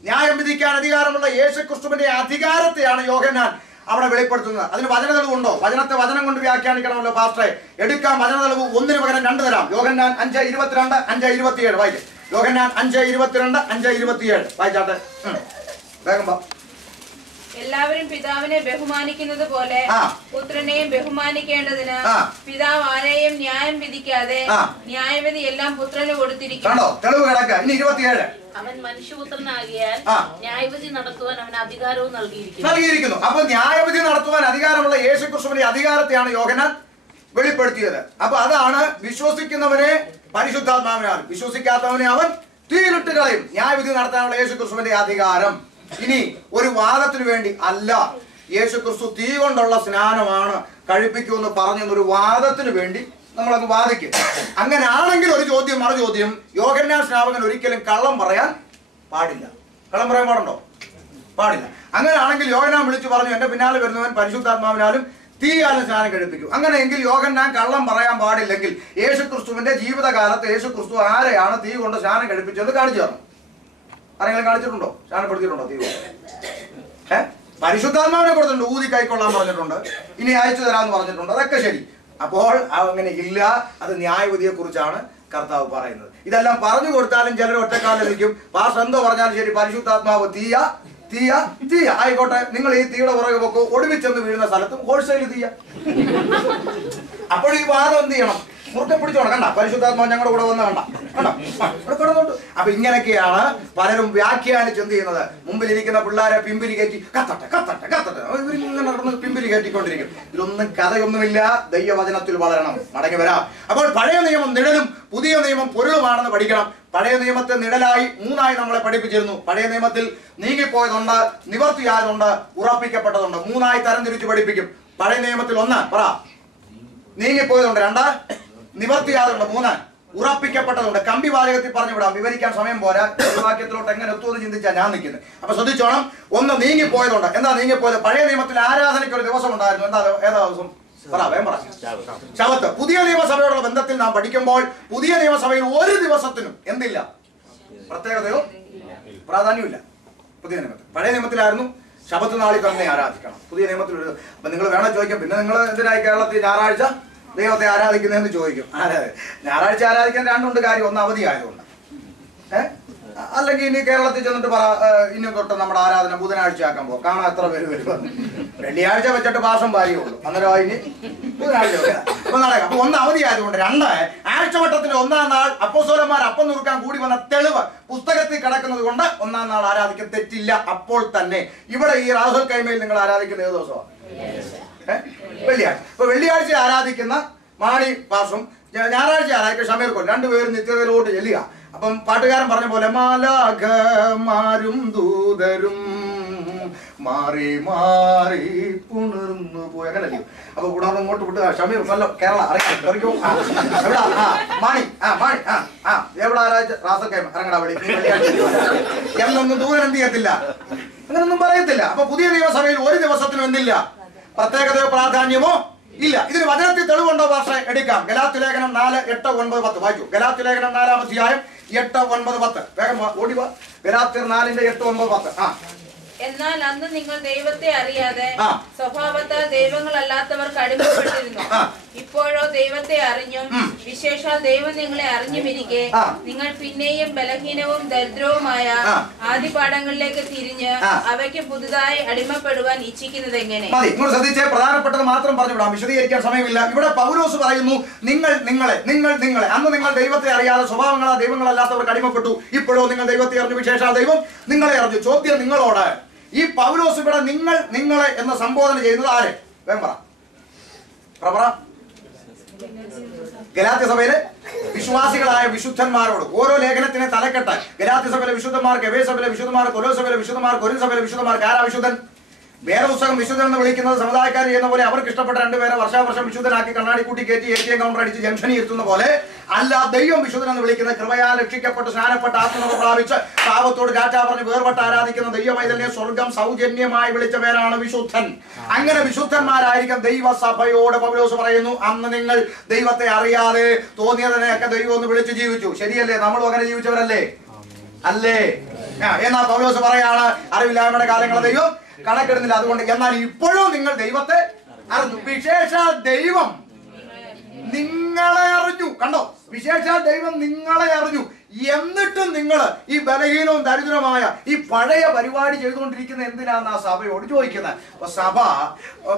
ന്യായം വിധിക്കാൻ അധികാരമുള്ള യേശുക്രിസ്തുവിന്റെ അധികാരത്തെയാണ് യോഹന്നാൻ അവിടെ വെളിപ്പെടുത്തുന്നത്. അതിന് വചന തെളിവുണ്ടോ? വചനത്തെ വചനം കൊണ്ട് വ്യാഖ്യാനിക്കണമല്ലോ പാസ്റ്ററെ. എടുക്കാം വചന തെളിവ്, ഒന്നിന് പകരം 2 തരാം. യോഹന്നാൻ 5:22, 5:27 വായിക്കും. യോഹന്നാൻ 5:22, 5:27 വായിച്ചാട്ടെ. വേഗം വാ. എല്ലാവരും പിതാവിനെ ബഹുമാനിക്കുന്നത് പോലെ പുത്രനെയും ബഹുമാനിക്കേണ്ടതിന് പിതാവ് ആരെയും ന്യായം വിധിക്കാതെ ന്യായവിധി എല്ലാം പുത്രന് കൊടുത്തിരിക്കുന്നു. തെളിവ് കിടക്ക. ഇനി 27. അവൻ മനുഷ്യപുത്രനാകിയാൽ ന്യായവിധി നടത്തുവാൻ അവന് അധികാരവും നൽകിയിരിക്കുന്നു. അപ്പൊ ന്യായവിധി നടത്തുവാൻ അധികാരമുള്ള യേശുക്രിസ്തുവിന്റെ അധികാരത്തെയാണ് യോഹന്നാൻ വെളിപ്പെടുത്തിയത്. അപ്പൊ അതാണ് വിശ്വസിക്കുന്നവനെ പരിശുദ്ധാത്മാവിനാലും വിശ്വസിക്കാത്തവനെ അവൻ തീയിലിട്ട് കളയും. ന്യായവിധി നടത്താനുള്ള യേശുക്രിസ്തുവിന്റെ അധികാരം. ഇനി ഒരു വാദത്തിന് വേണ്ടി അല്ല, യേശുക്രിസ്തു തീ കൊണ്ടുള്ള സ്നാനമാണ് കഴിപ്പിക്കുമെന്ന് പറഞ്ഞൊരു വാദത്തിന് വേണ്ടി നമ്മളങ്ങ് വാദിക്കും. അങ്ങനെയാണെങ്കിൽ ഒരു ചോദ്യം മറു ചോദ്യം, യോഹന്നാൻ സ്നാപകൻ ഒരിക്കലും കള്ളം പറയാൻ പാടില്ല. കള്ളം പറയാൻ പാടുണ്ടോ? പാടില്ല. അങ്ങനെയാണെങ്കിൽ യോഹന്നാൻ വിളിച്ചു പറഞ്ഞു എന്റെ പിന്നാലെ വരുന്നവൻ പരിശുദ്ധാത്മാവിനാലും തീയാലും സ്നാനം കഴിപ്പിക്കും. അങ്ങനെയെങ്കിൽ യോഹന്നാൻ കള്ളം പറയാൻ പാടില്ലെങ്കിൽ യേശുക്രിസ്തുവിന്റെ ജീവിതകാലത്ത് യേശുക്രിസ്തു ആരെയാണ് തീ കൊണ്ട് സ്നാനം കഴിപ്പിച്ചത് കാണിച്ചു തരണം. ആരെങ്കിലും കാണിച്ചിട്ടുണ്ടോ? സ്നാനപ്പെടുത്തിയിട്ടുണ്ടോ? തീ പരിശുദ്ധാത്മാവിനെ കൊടുത്തിട്ടുണ്ട്, ഊതി കൈക്കൊള്ളാൻ പറഞ്ഞിട്ടുണ്ട്, ഇനി അയച്ചു തരാമെന്ന് പറഞ്ഞിട്ടുണ്ട്. അതൊക്കെ ശരി. അപ്പോൾ അങ്ങനെ ഇല്ല. അത് ന്യായവിധിയെ കുറിച്ചാണ് കർത്താവ് പറയുന്നത്. ഇതെല്ലാം പറഞ്ഞു കൊടുത്താലും ചിലർ ഒറ്റക്കാലം നിൽക്കും. പാസ്റ്റർ എന്തോ പറഞ്ഞാലും ശരി, പരിശുദ്ധാത്മാവ് തീയ തീയ തീയ ആയിക്കോട്ടെ, നിങ്ങൾ ഈ തീയുടെ പുറകെ പൊക്കോ, ഒടുവിച്ചെന്ന് വീഴുന്ന സ്ഥലത്തും ഹോൾസെയിൽ തീയ. അപ്പോൾ ഈ വാദം എന്ത് ചെയ്യണം? മുറുക്കെ പിടിച്ചോണം. കണ്ട, പരിശുദ്ധാത്മാവ് ഞങ്ങളുടെ കൂടെ വന്ന് കണ്ട കിടന്നോട്ട്. അപ്പൊ ഇങ്ങനെയൊക്കെയാണ് പലരും വ്യാഖ്യാനിച്ച് എന്ത് ചെയ്യുന്നത്? മുമ്പിലിരിക്കുന്ന പിള്ളേരെ പിമ്പിരി കയറ്റി കത്തട്ടെ കത്തട്ടെ കത്തട്ടെ, ഇവരിങ്ങനെ നടന്ന് പിമ്പിരി കയറ്റിക്കൊണ്ടിരിക്കും. ഇതിലൊന്നും കഥയൊന്നുമില്ല. ദൈവവചനത്തിൽ വളരണം. മടങ്ങി വരാം. അപ്പോൾ പഴയ നിയമം നിഴലും പുതിയ നിയമം പൊരുളുമാണെന്ന് പഠിക്കണം. പഴയ നിയമത്തെ നിഴലായി 3 നമ്മളെ പഠിപ്പിച്ചിരുന്നു. പഴയ നിയമത്തിൽ നീങ്ങിപ്പോയതുണ്ട്, നിവർത്തിയായതുണ്ട്, ഉറപ്പിക്കപ്പെട്ടതുണ്ട്. 3 തരംതിരിച്ച് പഠിപ്പിക്കും. പഴയ നിയമത്തിൽ 1 പറ, നീങ്ങിപ്പോയതുണ്ട്. 2 നിവർത്തിയാതുണ്ട്. 3 ഉറപ്പിക്കപ്പെട്ടതുണ്ട്. കമ്പി വാചകത്തിൽ പറഞ്ഞു വിടാം, വിവരിക്കാൻ സമയം പോരാ. ഒരു വാക്യത്തിലോട്ട് എങ്ങനെ എത്തുമെന്ന് ചിന്തിച്ചാ ഞാൻ നിൽക്കുന്നത്. അപ്പൊ ശ്രദ്ധിച്ചോണം. 1 നീങ്ങിപ്പോയതുണ്ട്. എന്താ നീങ്ങിപ്പോയത്? പഴയ നിയമത്തിൽ ആരാധനയ്ക്ക് ഒരു ദിവസം ഉണ്ടായിരുന്നു. എന്താ? ഏതാ ദിവസം? ശബത്ത്. പുതിയ നിയമസഭയോടുള്ള ബന്ധത്തിൽ നാം പഠിക്കുമ്പോൾ പുതിയ നിയമസഭയിൽ ഒരു ദിവസത്തിനും എന്തില്ല? പ്രത്യേകതയോ പ്രാധാന്യമില്ല. പുതിയ നിയമത്തിൽ. പഴയ നിയമത്തിലായിരുന്നു ശബത്ത് നാളിൽ തന്നെ ആരാധിക്കണം. പുതിയ നിയമത്തിൽ ഒരു അപ്പൊ നിങ്ങൾ വേണം ചോദിക്കാം, പിന്നെ നിങ്ങൾ എന്തിനായി കേരളത്തിൽ ഞായറാഴ്ച ദൈവത്തെ ആരാധിക്കുന്നതെന്ന് ചോദിക്കും. ഞായറാഴ്ച ആരാധിക്കാൻ 2 കാര്യം. 1 അവധി ആയതുകൊണ്ട്. അല്ലെങ്കിൽ ഇനി കേരളത്തിൽ ചെന്നിട്ട് പറ, ഇനി തൊട്ട് നമ്മുടെ ആരാധന ബുധനാഴ്ച ആക്കാൻ പോകും. കാണാൻ എത്ര പേര് വരും? വെള്ളിയാഴ്ച വെച്ചിട്ട് പാസം ഭാര്യയുള്ളൂ. അന്നേരം ഇനി ബുധനാഴ്ച അപ്പൊ നടക്കാം. അപ്പൊ 1 അവധി ആയതുകൊണ്ട്. 2 ആഴ്ചവട്ടത്തിന്റെ 1-ാം നാൾ അപ്പോസ്തലന്മാർ അപ്പം നുറുക്കാൻ കൂടി വന്ന തെളിവ് പുസ്തകത്തിൽ കിടക്കുന്നത് കൊണ്ട് 1-ാം നാൾ ആരാധിക്കാൻ തെറ്റില്ല. അപ്പോൾ തന്നെ ഇവിടെ ഈ റാഹുൽ കൈമയിൽ നിങ്ങൾ ആരാധിക്കുന്ന ഏത് ദിവസമാണ്? വെള്ളിയാഴ്ച. അപ്പൊ വെള്ളിയാഴ്ച ആരാധിക്കുന്ന മാണി പാസും ഞായറാഴ്ച ആരാധിക്കുന്ന ഷമീർ കോൽ 2 പേരും നിത്യതയിലോട്ട് ചെല്ലുക. അപ്പം പാട്ടുകാരൻ പറഞ്ഞ പോലെ മാലാഖമാരും ദൂതരും മാറി മാറി പുണർന്നു പോയി. അങ്ങനല്ലയോ? അപ്പൊ പുണർന്ന് ഇങ്ങോട്ട് വിട്ട് ഷമീർ നല്ല കേരള അറിയാം. എവിടാ? മാണി മാണി എവിടെ ആരാഴ്ച റാസൽ കൈമ ഇറങ്ങടാ വെളി എന്നൊന്നും ദൂരം എന്ത് ചെയ്യത്തില്ല, അങ്ങനൊന്നും പറയത്തില്ല. അപ്പൊ പുതിയ നിയമസഭയിൽ ഒരു ദിവസത്തിനും എന്തില്ല? പ്രത്യേകതയോ പ്രാധാന്യമോ ഇല്ല. ഇതിന് വചനത്തിൽ തെളിവുണ്ടോ? ഭാഷ എടുക്കാം. ഗലാത്യലേഖനം 4, 8, 9, 10 വായിച്ചു. ഗലാത്യലേഖനം 4-ാം അധ്യായം 8, 9, 10 വേഗം ഓടിവാ. ഗലാത്യർ 4-ന്റെ 8, 9, 10. എന്നാൽ അന്ന് നിങ്ങൾ ദൈവത്തെ അറിയാതെ സ്വഭാവത്താൽ ദൈവങ്ങളല്ലാത്തവർക്ക് അടിമപ്പെട്ടിരുന്നു. ഇപ്പോഴോ ദൈവത്തെ അറിഞ്ഞും വിശേഷാൽ ദൈവം നിങ്ങളെ അറിഞ്ഞുമിരിക്കെ നിങ്ങൾ പിന്നെയും ബലഹീനവും ദരിദ്രവുമായ ആദിപാഠങ്ങളിലേക്ക് തിരിഞ്ഞ് അവയ്ക്ക് പുതുതായി അടിമപ്പെടുവാൻ ഇച്ഛിക്കുന്നത് എങ്ങനെ? ശ്രദ്ധിച്ചേ, പ്രധാനപ്പെട്ടത് മാത്രം പറഞ്ഞു വിടാം, വിശദീകരിക്കാൻ സമയമില്ല. ഇവിടെ പൗലോസ് പറയുന്നു, നിങ്ങളെ അന്ന് നിങ്ങൾ ദൈവത്തെ അറിയാതെ സ്വഭാവങ്ങളാ ദൈവങ്ങളല്ലാത്തവർക്ക് അടിമപ്പെട്ടു. ഇപ്പോഴോ നിങ്ങൾ ദൈവത്തെ അറിഞ്ഞു, വിശേഷാൽ ദൈവം നിങ്ങളെ അറിഞ്ഞു. ചോദ്യം നിങ്ങളോട്. ഈ പൗലോസ് ഇവിടെ നിങ്ങളെ എന്ന സംബോധന ചെയ്യുന്നത് ആരെ? വേഗം പറ. ഗലാത്യ സഭയിലെ വിശ്വാസികളായ വിശുദ്ധന്മാരോട്. ഓരോ ലേഖനത്തിനെ തലക്കെട്ട്. ഗലാത്യ സഭയിലെ വിശുദ്ധന്മാർക്ക്, എഫേസ സഭയിലെ വിശുദ്ധന്മാർക്ക്, കൊലോസ് സഭയിലെ വിശുദ്ധന്മാർക്ക്, കൊരിന്ത് സഭയിലെ വിശുദ്ധന്മാർക്ക്. ആരാ വിശുദ്ധൻ? വേദപുസ്തകം വിശുദ്ധൻ എന്ന് വിളിക്കുന്നത് സമുദായക്കാർ ചെയ്യുന്ന പോലെ അവർക്ക് ഇഷ്ടപ്പെട്ട 2 പേരെ വർഷാവർഷം വിശുദ്ധനാക്കി കണ്ണാടി കൂട്ടി കയറ്റി ATM കൗണ്ടർ അടിച്ച് ജംഗ്ഷനിൽ ഇരുത്തുന്ന പോലെ അല്ല. ദൈവം വിശുദ്ധൻ എന്ന് വിളിക്കുന്ന കൃപയാൽ രക്ഷിക്കപ്പെട്ട് സ്നാനപ്പെട്ട് ആത്മനിർഭ പ്രാപിച്ച് പാപത്തോട് ടാറ്റ പറഞ്ഞ് വേർപെട്ട് ആരാധിക്കുന്ന ദൈവമൈതലിനെ സ്വർഗം സൗജന്യമായി വിളിച്ച പേരാണ് വിശുദ്ധൻ. അങ്ങനെ വിശുദ്ധന്മാരായിരിക്കും ദൈവസഭയോട് പൗലോസ് പറയുന്നു, അന്ന് നിങ്ങൾ ദൈവത്തെ അറിയാതെ തോന്നിയതിനെയൊക്കെ ദൈവം ഒന്ന് വിളിച്ച് ജീവിച്ചു. ശരിയല്ലേ? നമ്മളും അങ്ങനെ ജീവിച്ചവരല്ലേ? അല്ലേ? എന്നാ പൗലോസ് പറയാണ്, അറിവില്ലായ്മയുടെ കാലങ്ങളെ ദൈവം കണക്കെടുന്നില്ല. അതുകൊണ്ട് എന്നാൽ ഇപ്പോഴും നിങ്ങൾ ദൈവത്തെ അറിഞ്ഞു. വിശേഷാൽ ദൈവം നിങ്ങളെ അറിഞ്ഞു. കണ്ടോ? വിശേഷാൽ ദൈവം നിങ്ങളെ അറിഞ്ഞു. എന്നിട്ടും നിങ്ങൾ ഈ ബലഹീനവും ദരിദ്രമായ ഈ പഴയ പരിപാടി ചെയ്തുകൊണ്ടിരിക്കുന്ന എന്തിനാന്ന് ആ സഭയോട് ചോദിക്കുന്നത്. അപ്പൊ സഭ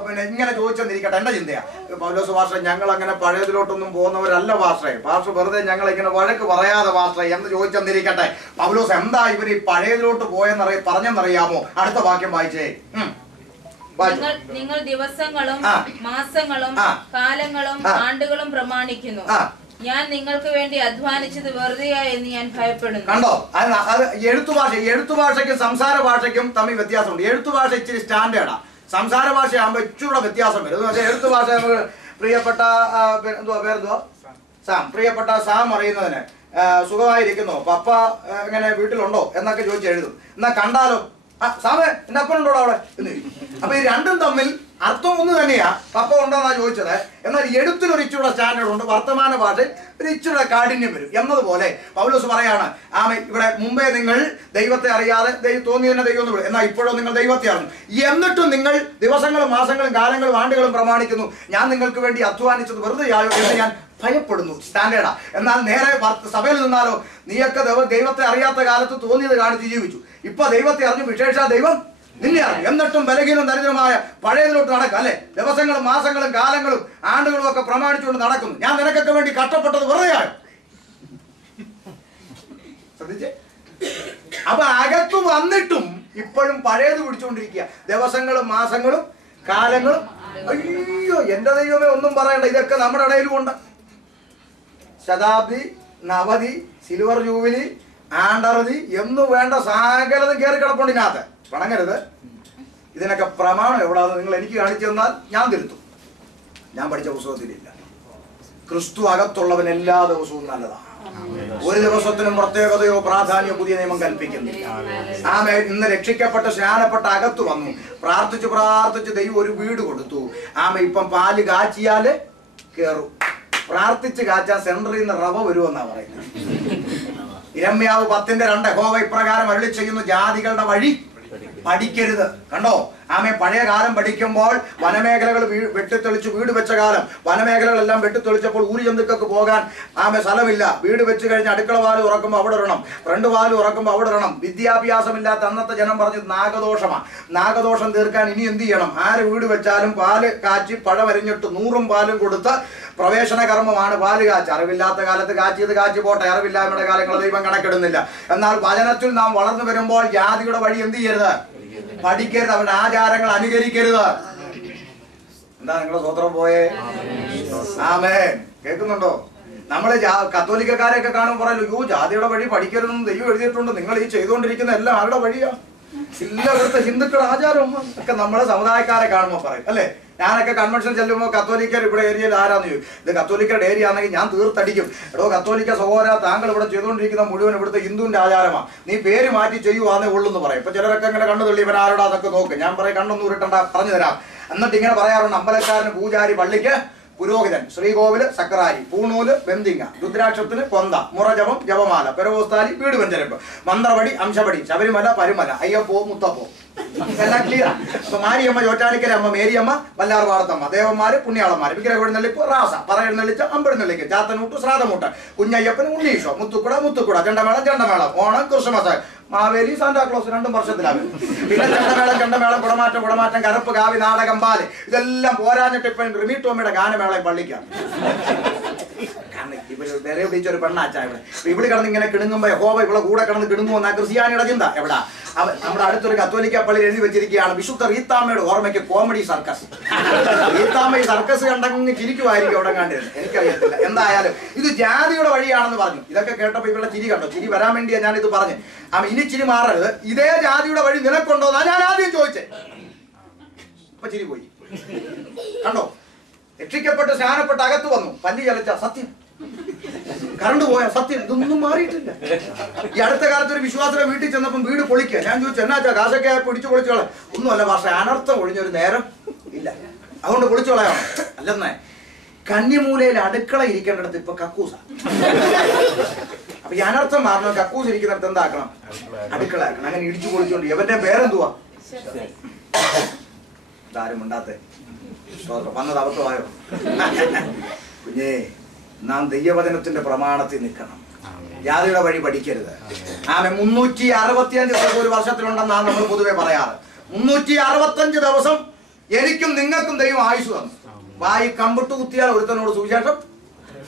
പിന്നെ ഇങ്ങനെ ചോദിച്ചെന്നിരിക്കട്ടെ, എന്റെ ചിന്തയാ, പൗലോസ് പാസ്റ്റർ ഞങ്ങൾ അങ്ങനെ പഴയതിലോട്ടൊന്നും പോകുന്നവരല്ല പാസ്റ്ററെ, പാസ്റ്റർ വെറുതെ ഞങ്ങൾ ഇങ്ങനെ വഴക്ക് പറയാതെ പാസ്റ്ററെ എന്ന് ചോദിച്ചെന്നിരിക്കട്ടെ. പൗലോസ് എന്താ ഇവർ ഈ പഴയതിലോട്ട് പറഞ്ഞെന്നറിയാമോ? അടുത്ത വാക്യം വായിച്ചേ. നിങ്ങൾ ദിവസങ്ങളും മാസങ്ങളും കാലങ്ങളും ആണ്ടുകളും പ്രമാണിക്കുന്നു. ഞാൻ നിങ്ങൾക്ക് വേണ്ടി അധ്വാനിച്ചത് വെറുതെയാ എന്ന് ഞാൻ ഭയപ്പെടുന്നു. കണ്ടോ, അത് എഴുത്തുഭാഷയ്ക്കും സംസാര ഭാഷയ്ക്കും തമ്മിൽ വ്യത്യാസമുണ്ട്. എഴുത്തുഭാഷ ഇച്ചിരി സ്റ്റാൻഡേർഡാ, സംസാര ഭാഷയാകുമ്പോൾ ഇച്ചിരി വ്യത്യാസം വരും. എഴുത്തുഭാഷ നമുക്ക് പ്രിയപ്പെട്ട പേരെന്തുവാ പ്രിയപ്പെട്ട സാം അറിയുന്നതിന് സുഖമായിരിക്കുന്നു, പപ്പ ഇങ്ങനെ വീട്ടിലുണ്ടോ എന്നൊക്കെ ചോദിച്ച് എഴുതും. എന്നാ കണ്ടാലോ, സാമേ എന്റെ അപ്പനുണ്ടോടോ അവിടെ എന്ന് ചോദിക്കും. അപ്പൊ ഈ രണ്ടും തമ്മിൽ അർത്ഥം ഒന്ന് തന്നെയാ, പപ്പ ഉണ്ടോന്നാ ചോദിച്ചത്. എന്നാൽ എഴുത്തിനൊരു ഇച്ചിരി സ്റ്റാൻഡേർഡ് ഉണ്ട്, വർത്തമാന ഭാഷയിൽ ഒരു ഇച്ചിരി കാഠിന്യം വരും എന്നതുപോലെ പൗലോസ് പറയാണ്, ഇവിടെ മുമ്പേ നിങ്ങൾ ദൈവത്തെ അറിയാതെ തോന്നി തന്നെ ദൈവം എന്ന് വിടും, എന്നാൽ ഇപ്പോഴും നിങ്ങൾ ദൈവത്തെ അറിഞ്ഞു, എന്നിട്ടും നിങ്ങൾ ദിവസങ്ങളും മാസങ്ങളും കാലങ്ങളും ആണ്ടുകളും പ്രമാണിക്കുന്നു. ഞാൻ നിങ്ങൾക്ക് വേണ്ടി അധ്വാനിച്ചത് വെറുതെയായോ എന്ന് ഞാൻ ഭയപ്പെടുന്നു. സ്റ്റാൻഡേർഡാ. എന്നാൽ നേരെ സഭയിൽ നിന്നാലോ, നീയൊക്കെ ദൈവത്തെ അറിയാത്ത കാലത്ത് തോന്നിയത് കാണിച്ച് ജീവിച്ചു, ഇപ്പൊ ദൈവത്തെ അറിഞ്ഞു, വിശേഷ ദൈവം നിന്നെ അറിഞ്ഞു, എന്നിട്ടും ബലഹീനം ദരിദ്രമായ പഴയതിലോട്ട് നടക്കുക അല്ലെ? ദിവസങ്ങളും മാസങ്ങളും കാലങ്ങളും ആണ്ടുകളും ഒക്കെ പ്രമാണിച്ചുകൊണ്ട് നടക്കുന്നു. ഞാൻ നിനക്കൊക്കെ വേണ്ടി കഷ്ടപ്പെട്ടത് വെറുതെയായോ? ശ്രദ്ധിച്ചേ. അപ്പൊ അകത്തു വന്നിട്ടും ഇപ്പോഴും പഴയത് പിടിച്ചുകൊണ്ടിരിക്കുക, ദിവസങ്ങളും മാസങ്ങളും കാലങ്ങളും. അയ്യോ എന്റെ ദൈവമേ, ഒന്നും പറയണ്ട, ഇതൊക്കെ നമ്മുടെ ഇടയിലും ഉണ്ട്. ശതാബ്ദി, നവതി, സിൽവർ ജൂബിലി, ആണ്ടറുതി എന്ന് വേണ്ട സകലതും കയറി കിടപ്പുണ്ട് ഇതിനകത്ത്. പണങ്ങരുത്. ഇതിനൊക്കെ പ്രമാണം എവിടാന്ന് നിങ്ങൾ എനിക്ക് കാണിച്ചു തന്നാൽ ഞാൻ തിരുത്തും. ഞാൻ പഠിച്ച പുസ്തകത്തിലില്ല. ക്രിസ്തു അകത്തുള്ളവൻ എല്ലാ ദിവസവും നല്ലതാണ്. ഒരു ദിവസത്തിനും പ്രത്യേകതയോ പ്രാധാന്യമോ പുതിയ നിയമം കൽപ്പിക്കുന്നില്ല. ഇന്ന് രക്ഷിക്കപ്പെട്ട സ്നാനപ്പെട്ട അകത്ത് വന്നു, പ്രാർത്ഥിച്ച് പ്രാർത്ഥിച്ച് ദൈവം ഒരു വീട് കൊടുത്തു. ഇപ്പം പാല് കാച്ചിയാല് കേറും, പ്രാർത്ഥിച്ച് കാച്ചാൻ സെൻട്രിൽ നിന്ന് റവ വരുമെന്നാ പറയുന്നത്. ഇരമ്യാവ് 10:2 യഹോവ ഇപ്രകാരം അരുളി ചെയ്യുന്നു, ജാതികളുടെ വഴി പഠിക്കരുത്. കണ്ടോ, പഴയ കാലം പഠിക്കുമ്പോൾ വനമേഖലകൾ വെട്ടിത്തെളിച്ച് വീട് വെച്ച കാലം, വനമേഖലകളെല്ലാം വെട്ടിത്തെളിച്ചപ്പോൾ ഊരി ജന്തുക്കൾക്ക് പോകാൻ സ്ഥലമില്ല. വീട് വെച്ച് കഴിഞ്ഞ് അടുക്കള വാല് തുറക്കുമ്പോൾ അവിടെ ഇടണം, ഫ്രണ്ട് വാല് തുറക്കുമ്പോൾ അവിടെ ഇടണം. വിദ്യാഭ്യാസമില്ലാത്ത അന്നത്തെ ജനം പറഞ്ഞത് നാഗദോഷമാണ്. നാഗദോഷം തീർക്കാൻ ഇനി എന്ത് ചെയ്യണം? ആര് വീട് വെച്ചാലും പാല് കാച്ചി പഴമരിഞ്ഞിട്ട് 100 പാലും കൊടുത്ത് പ്രവേശന കർമ്മമാണ് പാല് കാച്ചി. അറിവില്ലാത്ത കാലത്ത് കാച്ചിയത് കാച്ചി പോട്ടെ, അറിവില്ലായ്മയുടെ കാലങ്ങൾ ദൈവം കണക്കെടുന്നില്ല. എന്നാൽ വചനത്തിൽ നാം വളർന്നു വരുമ്പോൾ ജാതിയുടെ വഴി എന്ത് ചെയ്യരുത്? പഠിക്കരുത്, അവരുടെ ആചാരങ്ങൾ അനുകരിക്കരുത്. എന്താ നിങ്ങളുടെ സ്വത്രം പോയേ? ആമേൻ. കേൾക്കുന്നുണ്ടോ? നമ്മള് കത്തോലിക്കക്കാരെയൊക്കെ കാണുമ്പോൾ പറയല്ലോ, ജാതിയുടെ വഴി പഠിക്കരുതെന്ന് ദൈവം എഴുതിയിട്ടുണ്ട്, നിങ്ങൾ ഈ ചെയ്തുകൊണ്ടിരിക്കുന്ന എല്ലാം ആരുടെ വഴിയാ? ഇല്ലവിടുത്തെ ഹിന്ദുക്കളുടെ ആചാരം ഒക്കെ നമ്മളെ സമുദായക്കാരെ കാണുമ്പോൾ പറയും അല്ലേ? ഞാനൊക്കെ കൺവെൻഷൻ ചെല്ലുമ്പോൾ കത്തോലിക്കർ ഇവിടെ ഏരിയയിൽ ആരാന്ന് ചോദിക്കും. ഇത് കത്തോലിക്കരുടെ ഏരിയ ആണെങ്കിൽ ഞാൻ തീർത്തടിക്കും. എടോ കത്തോലിക്ക സഹോദര, താങ്കൾ ഇവിടെ ചെയ്തുകൊണ്ടിരിക്കുന്ന മുഴുവൻ ഇവിടുത്തെ ഹിന്ദുവിന്റെ ആചാരമാണ്, നീ പേര് മാറ്റി ചെയ്യുവാന്നേ ഉള്ളൂന്ന് പറയും. ഇപ്പൊ ചിലരൊക്കെ ഇങ്ങനെ കണ്ണു തള്ളി ഇവൻ ആരോടാന്നൊക്കെ നോക്കും. ഞാൻ പറയും കണ്ണൊന്നും ഉരുട്ടണ്ട, പറഞ്ഞു തരാം. എന്നിട്ട് ഇങ്ങനെ പറയാറുണ്ട്, അമ്പലക്കാരന് പൂജാരി, പള്ളിക്ക് പുരോഹിതൻ, ശ്രീകോവില് സക്രാരി, പൂണൂല് ബന്ദിങ്ങ, രുദ്രാക്ഷത്തിന് കൊന്ത, മുറജപം ജപമാല, പെരവോസ്താലി വീട് വെഞ്ചരപ്പ്, മന്ത്രപടി അംശപടി, ശബരിമല പരുമല, അയ്യപ്പോ മുത്തപ്പോ, എല്ലാം ക്ലിയർ. ഇപ്പൊ മാരിയമ്മ ചോറ്റാനിക്കര അമ്മ, മേരിയമ്മ വല്ലാർപാടത്തമ്മ, ദേവന്മാര് പുണ്യാളന്മാര്, വിഗ്രഹെഴുന്നള്ളിപ്പ് റാസ, പറയെഴുന്നള്ളിച്ച് അമ്പെഴുന്നള്ളിക്ക്, ചാത്തനൂട്ട് ശ്രാദ്ധമൂട്ട്, കുഞ്ഞയ്യപ്പൻ ഉണ്ണീഷോ, മുത്തുക്കുട, ചെണ്ടമേളം, ഓണം ക്രിസ്മസ്, മാവേലി സാന്റാക്ലോസ് 2 വർഷത്തിലാവും. പിന്നെ ചെണ്ടമേളം, കുടമാറ്റം, കറുപ്പ് കാവി, നാടകം, പാല്, ഇതെല്ലാം പോരാഞ്ഞിട്ട് ഇപ്പൊ റിമിറ്റോമിയുടെ ഗാനമേളയും പള്ളിക്കാണ്. ഇവര് വേറെ പിടിച്ചൊരു പെണ്ണാച്ചാ ഇവിടെ. ഇവിടെ കിടന്ന് ഇങ്ങനെ കിണുങ്ങുമ്പോ യഹോവ ഇവിടെ കൂടെ കിടന്ന് കിണുങ്ങുമെന്നാ ക്രിസ്ത്യാനിയുടെ ചിന്ത. എവിടാ? നമ്മുടെ അടുത്തൊരു കത്തോലിക്ക പള്ളി എഴുതി വെച്ചിരിക്കുകയാണ്, വിശുദ്ധ റീത്താമ്മയുടെ ഓർമ്മയ്ക്ക് കോമഡി സർക്കസ്. റീത്താമ്മ ഈ സർക്കസ് കണ്ടെങ്കിൽ ചിരിക്കുമായിരിക്കും അവിടെ കണ്ടിരുന്നത്, എനിക്കറിയത്തില്ല. എന്തായാലും ഇത് ജാതിയുടെ വഴിയാണെന്ന് പറഞ്ഞു. ഇതൊക്കെ കേട്ടപ്പോ ഇവരുടെ ചിരി കണ്ടോ? ചിരി വരാൻ വേണ്ടിയാ ഞാനിത് പറഞ്ഞു. ഇനി ചിരി മാറരുത്. ഇതേ ജാതിയുടെ വഴി നിനക്കുണ്ടോന്നാ ഞാൻ ആദ്യം ചോദിച്ചേ. ഇപ്പൊ ചിരി പോയി. കണ്ടോ? രക്ഷിക്കപ്പെട്ട് സ്നാനപ്പെട്ട് അകത്ത് വന്നു, പല്ലി ചലച്ച സത്യം, കറണ്ട് പോയ സത്യം, ഇതൊന്നും മാറിയിട്ടില്ല. ഈ അടുത്ത കാലത്ത് ഒരു വിശ്വാസിയുടെ വീട്ടിൽ ചെന്നപ്പം വീട് പൊളിക്കുക. ഞാൻ ചോദിച്ചു, എന്നാച്ചാ കാശൊക്കെ പിടിച്ചു പൊളിച്ചോളെ? ഒന്നുമല്ല പക്ഷെ അനർത്ഥം ഒഴിഞ്ഞൊരു നേരം ഇല്ല, അതുകൊണ്ട് പൊളിച്ചോളയാണോ? അല്ലെന്നേ, കന്നിമൂലയിൽ അടുക്കള ഇരിക്കേണ്ടിടത്ത് ഇപ്പൊ കക്കൂസ. അപ്പൊ ഈ അനർത്ഥം മാറണം, കക്കൂസ് ഇരിക്കുന്നിടത്ത് എന്താക്കണം? അടുക്കള ആക്കണം. അങ്ങനെ ഇടിച്ചു പൊളിച്ചോണ്ട് എവന്റെ പേരെന്തുവാ? ഇതാരും ഉണ്ടാത്തേ വന്നത് അബദ്ധമായോ? കുഞ്ഞേ, നാം ദൈവവചനത്തിന്റെ പ്രമാണത്തിൽ നിൽക്കണം. ജാതിയുടെ വഴി പഠിക്കരുത്. ആമേൻ. 365 ദിവസം ഒരു വർഷത്തിലുണ്ടെന്നാണ് നമ്മൾ പൊതുവെ പറയാറ്. 365 ദിവസം എനിക്കും നിങ്ങൾക്കും ദൈവം ആയുസ് തന്നു. വായി കമ്പിട്ട് കുത്തിയാൽ ഒരുത്തനോട് സുവിശേഷം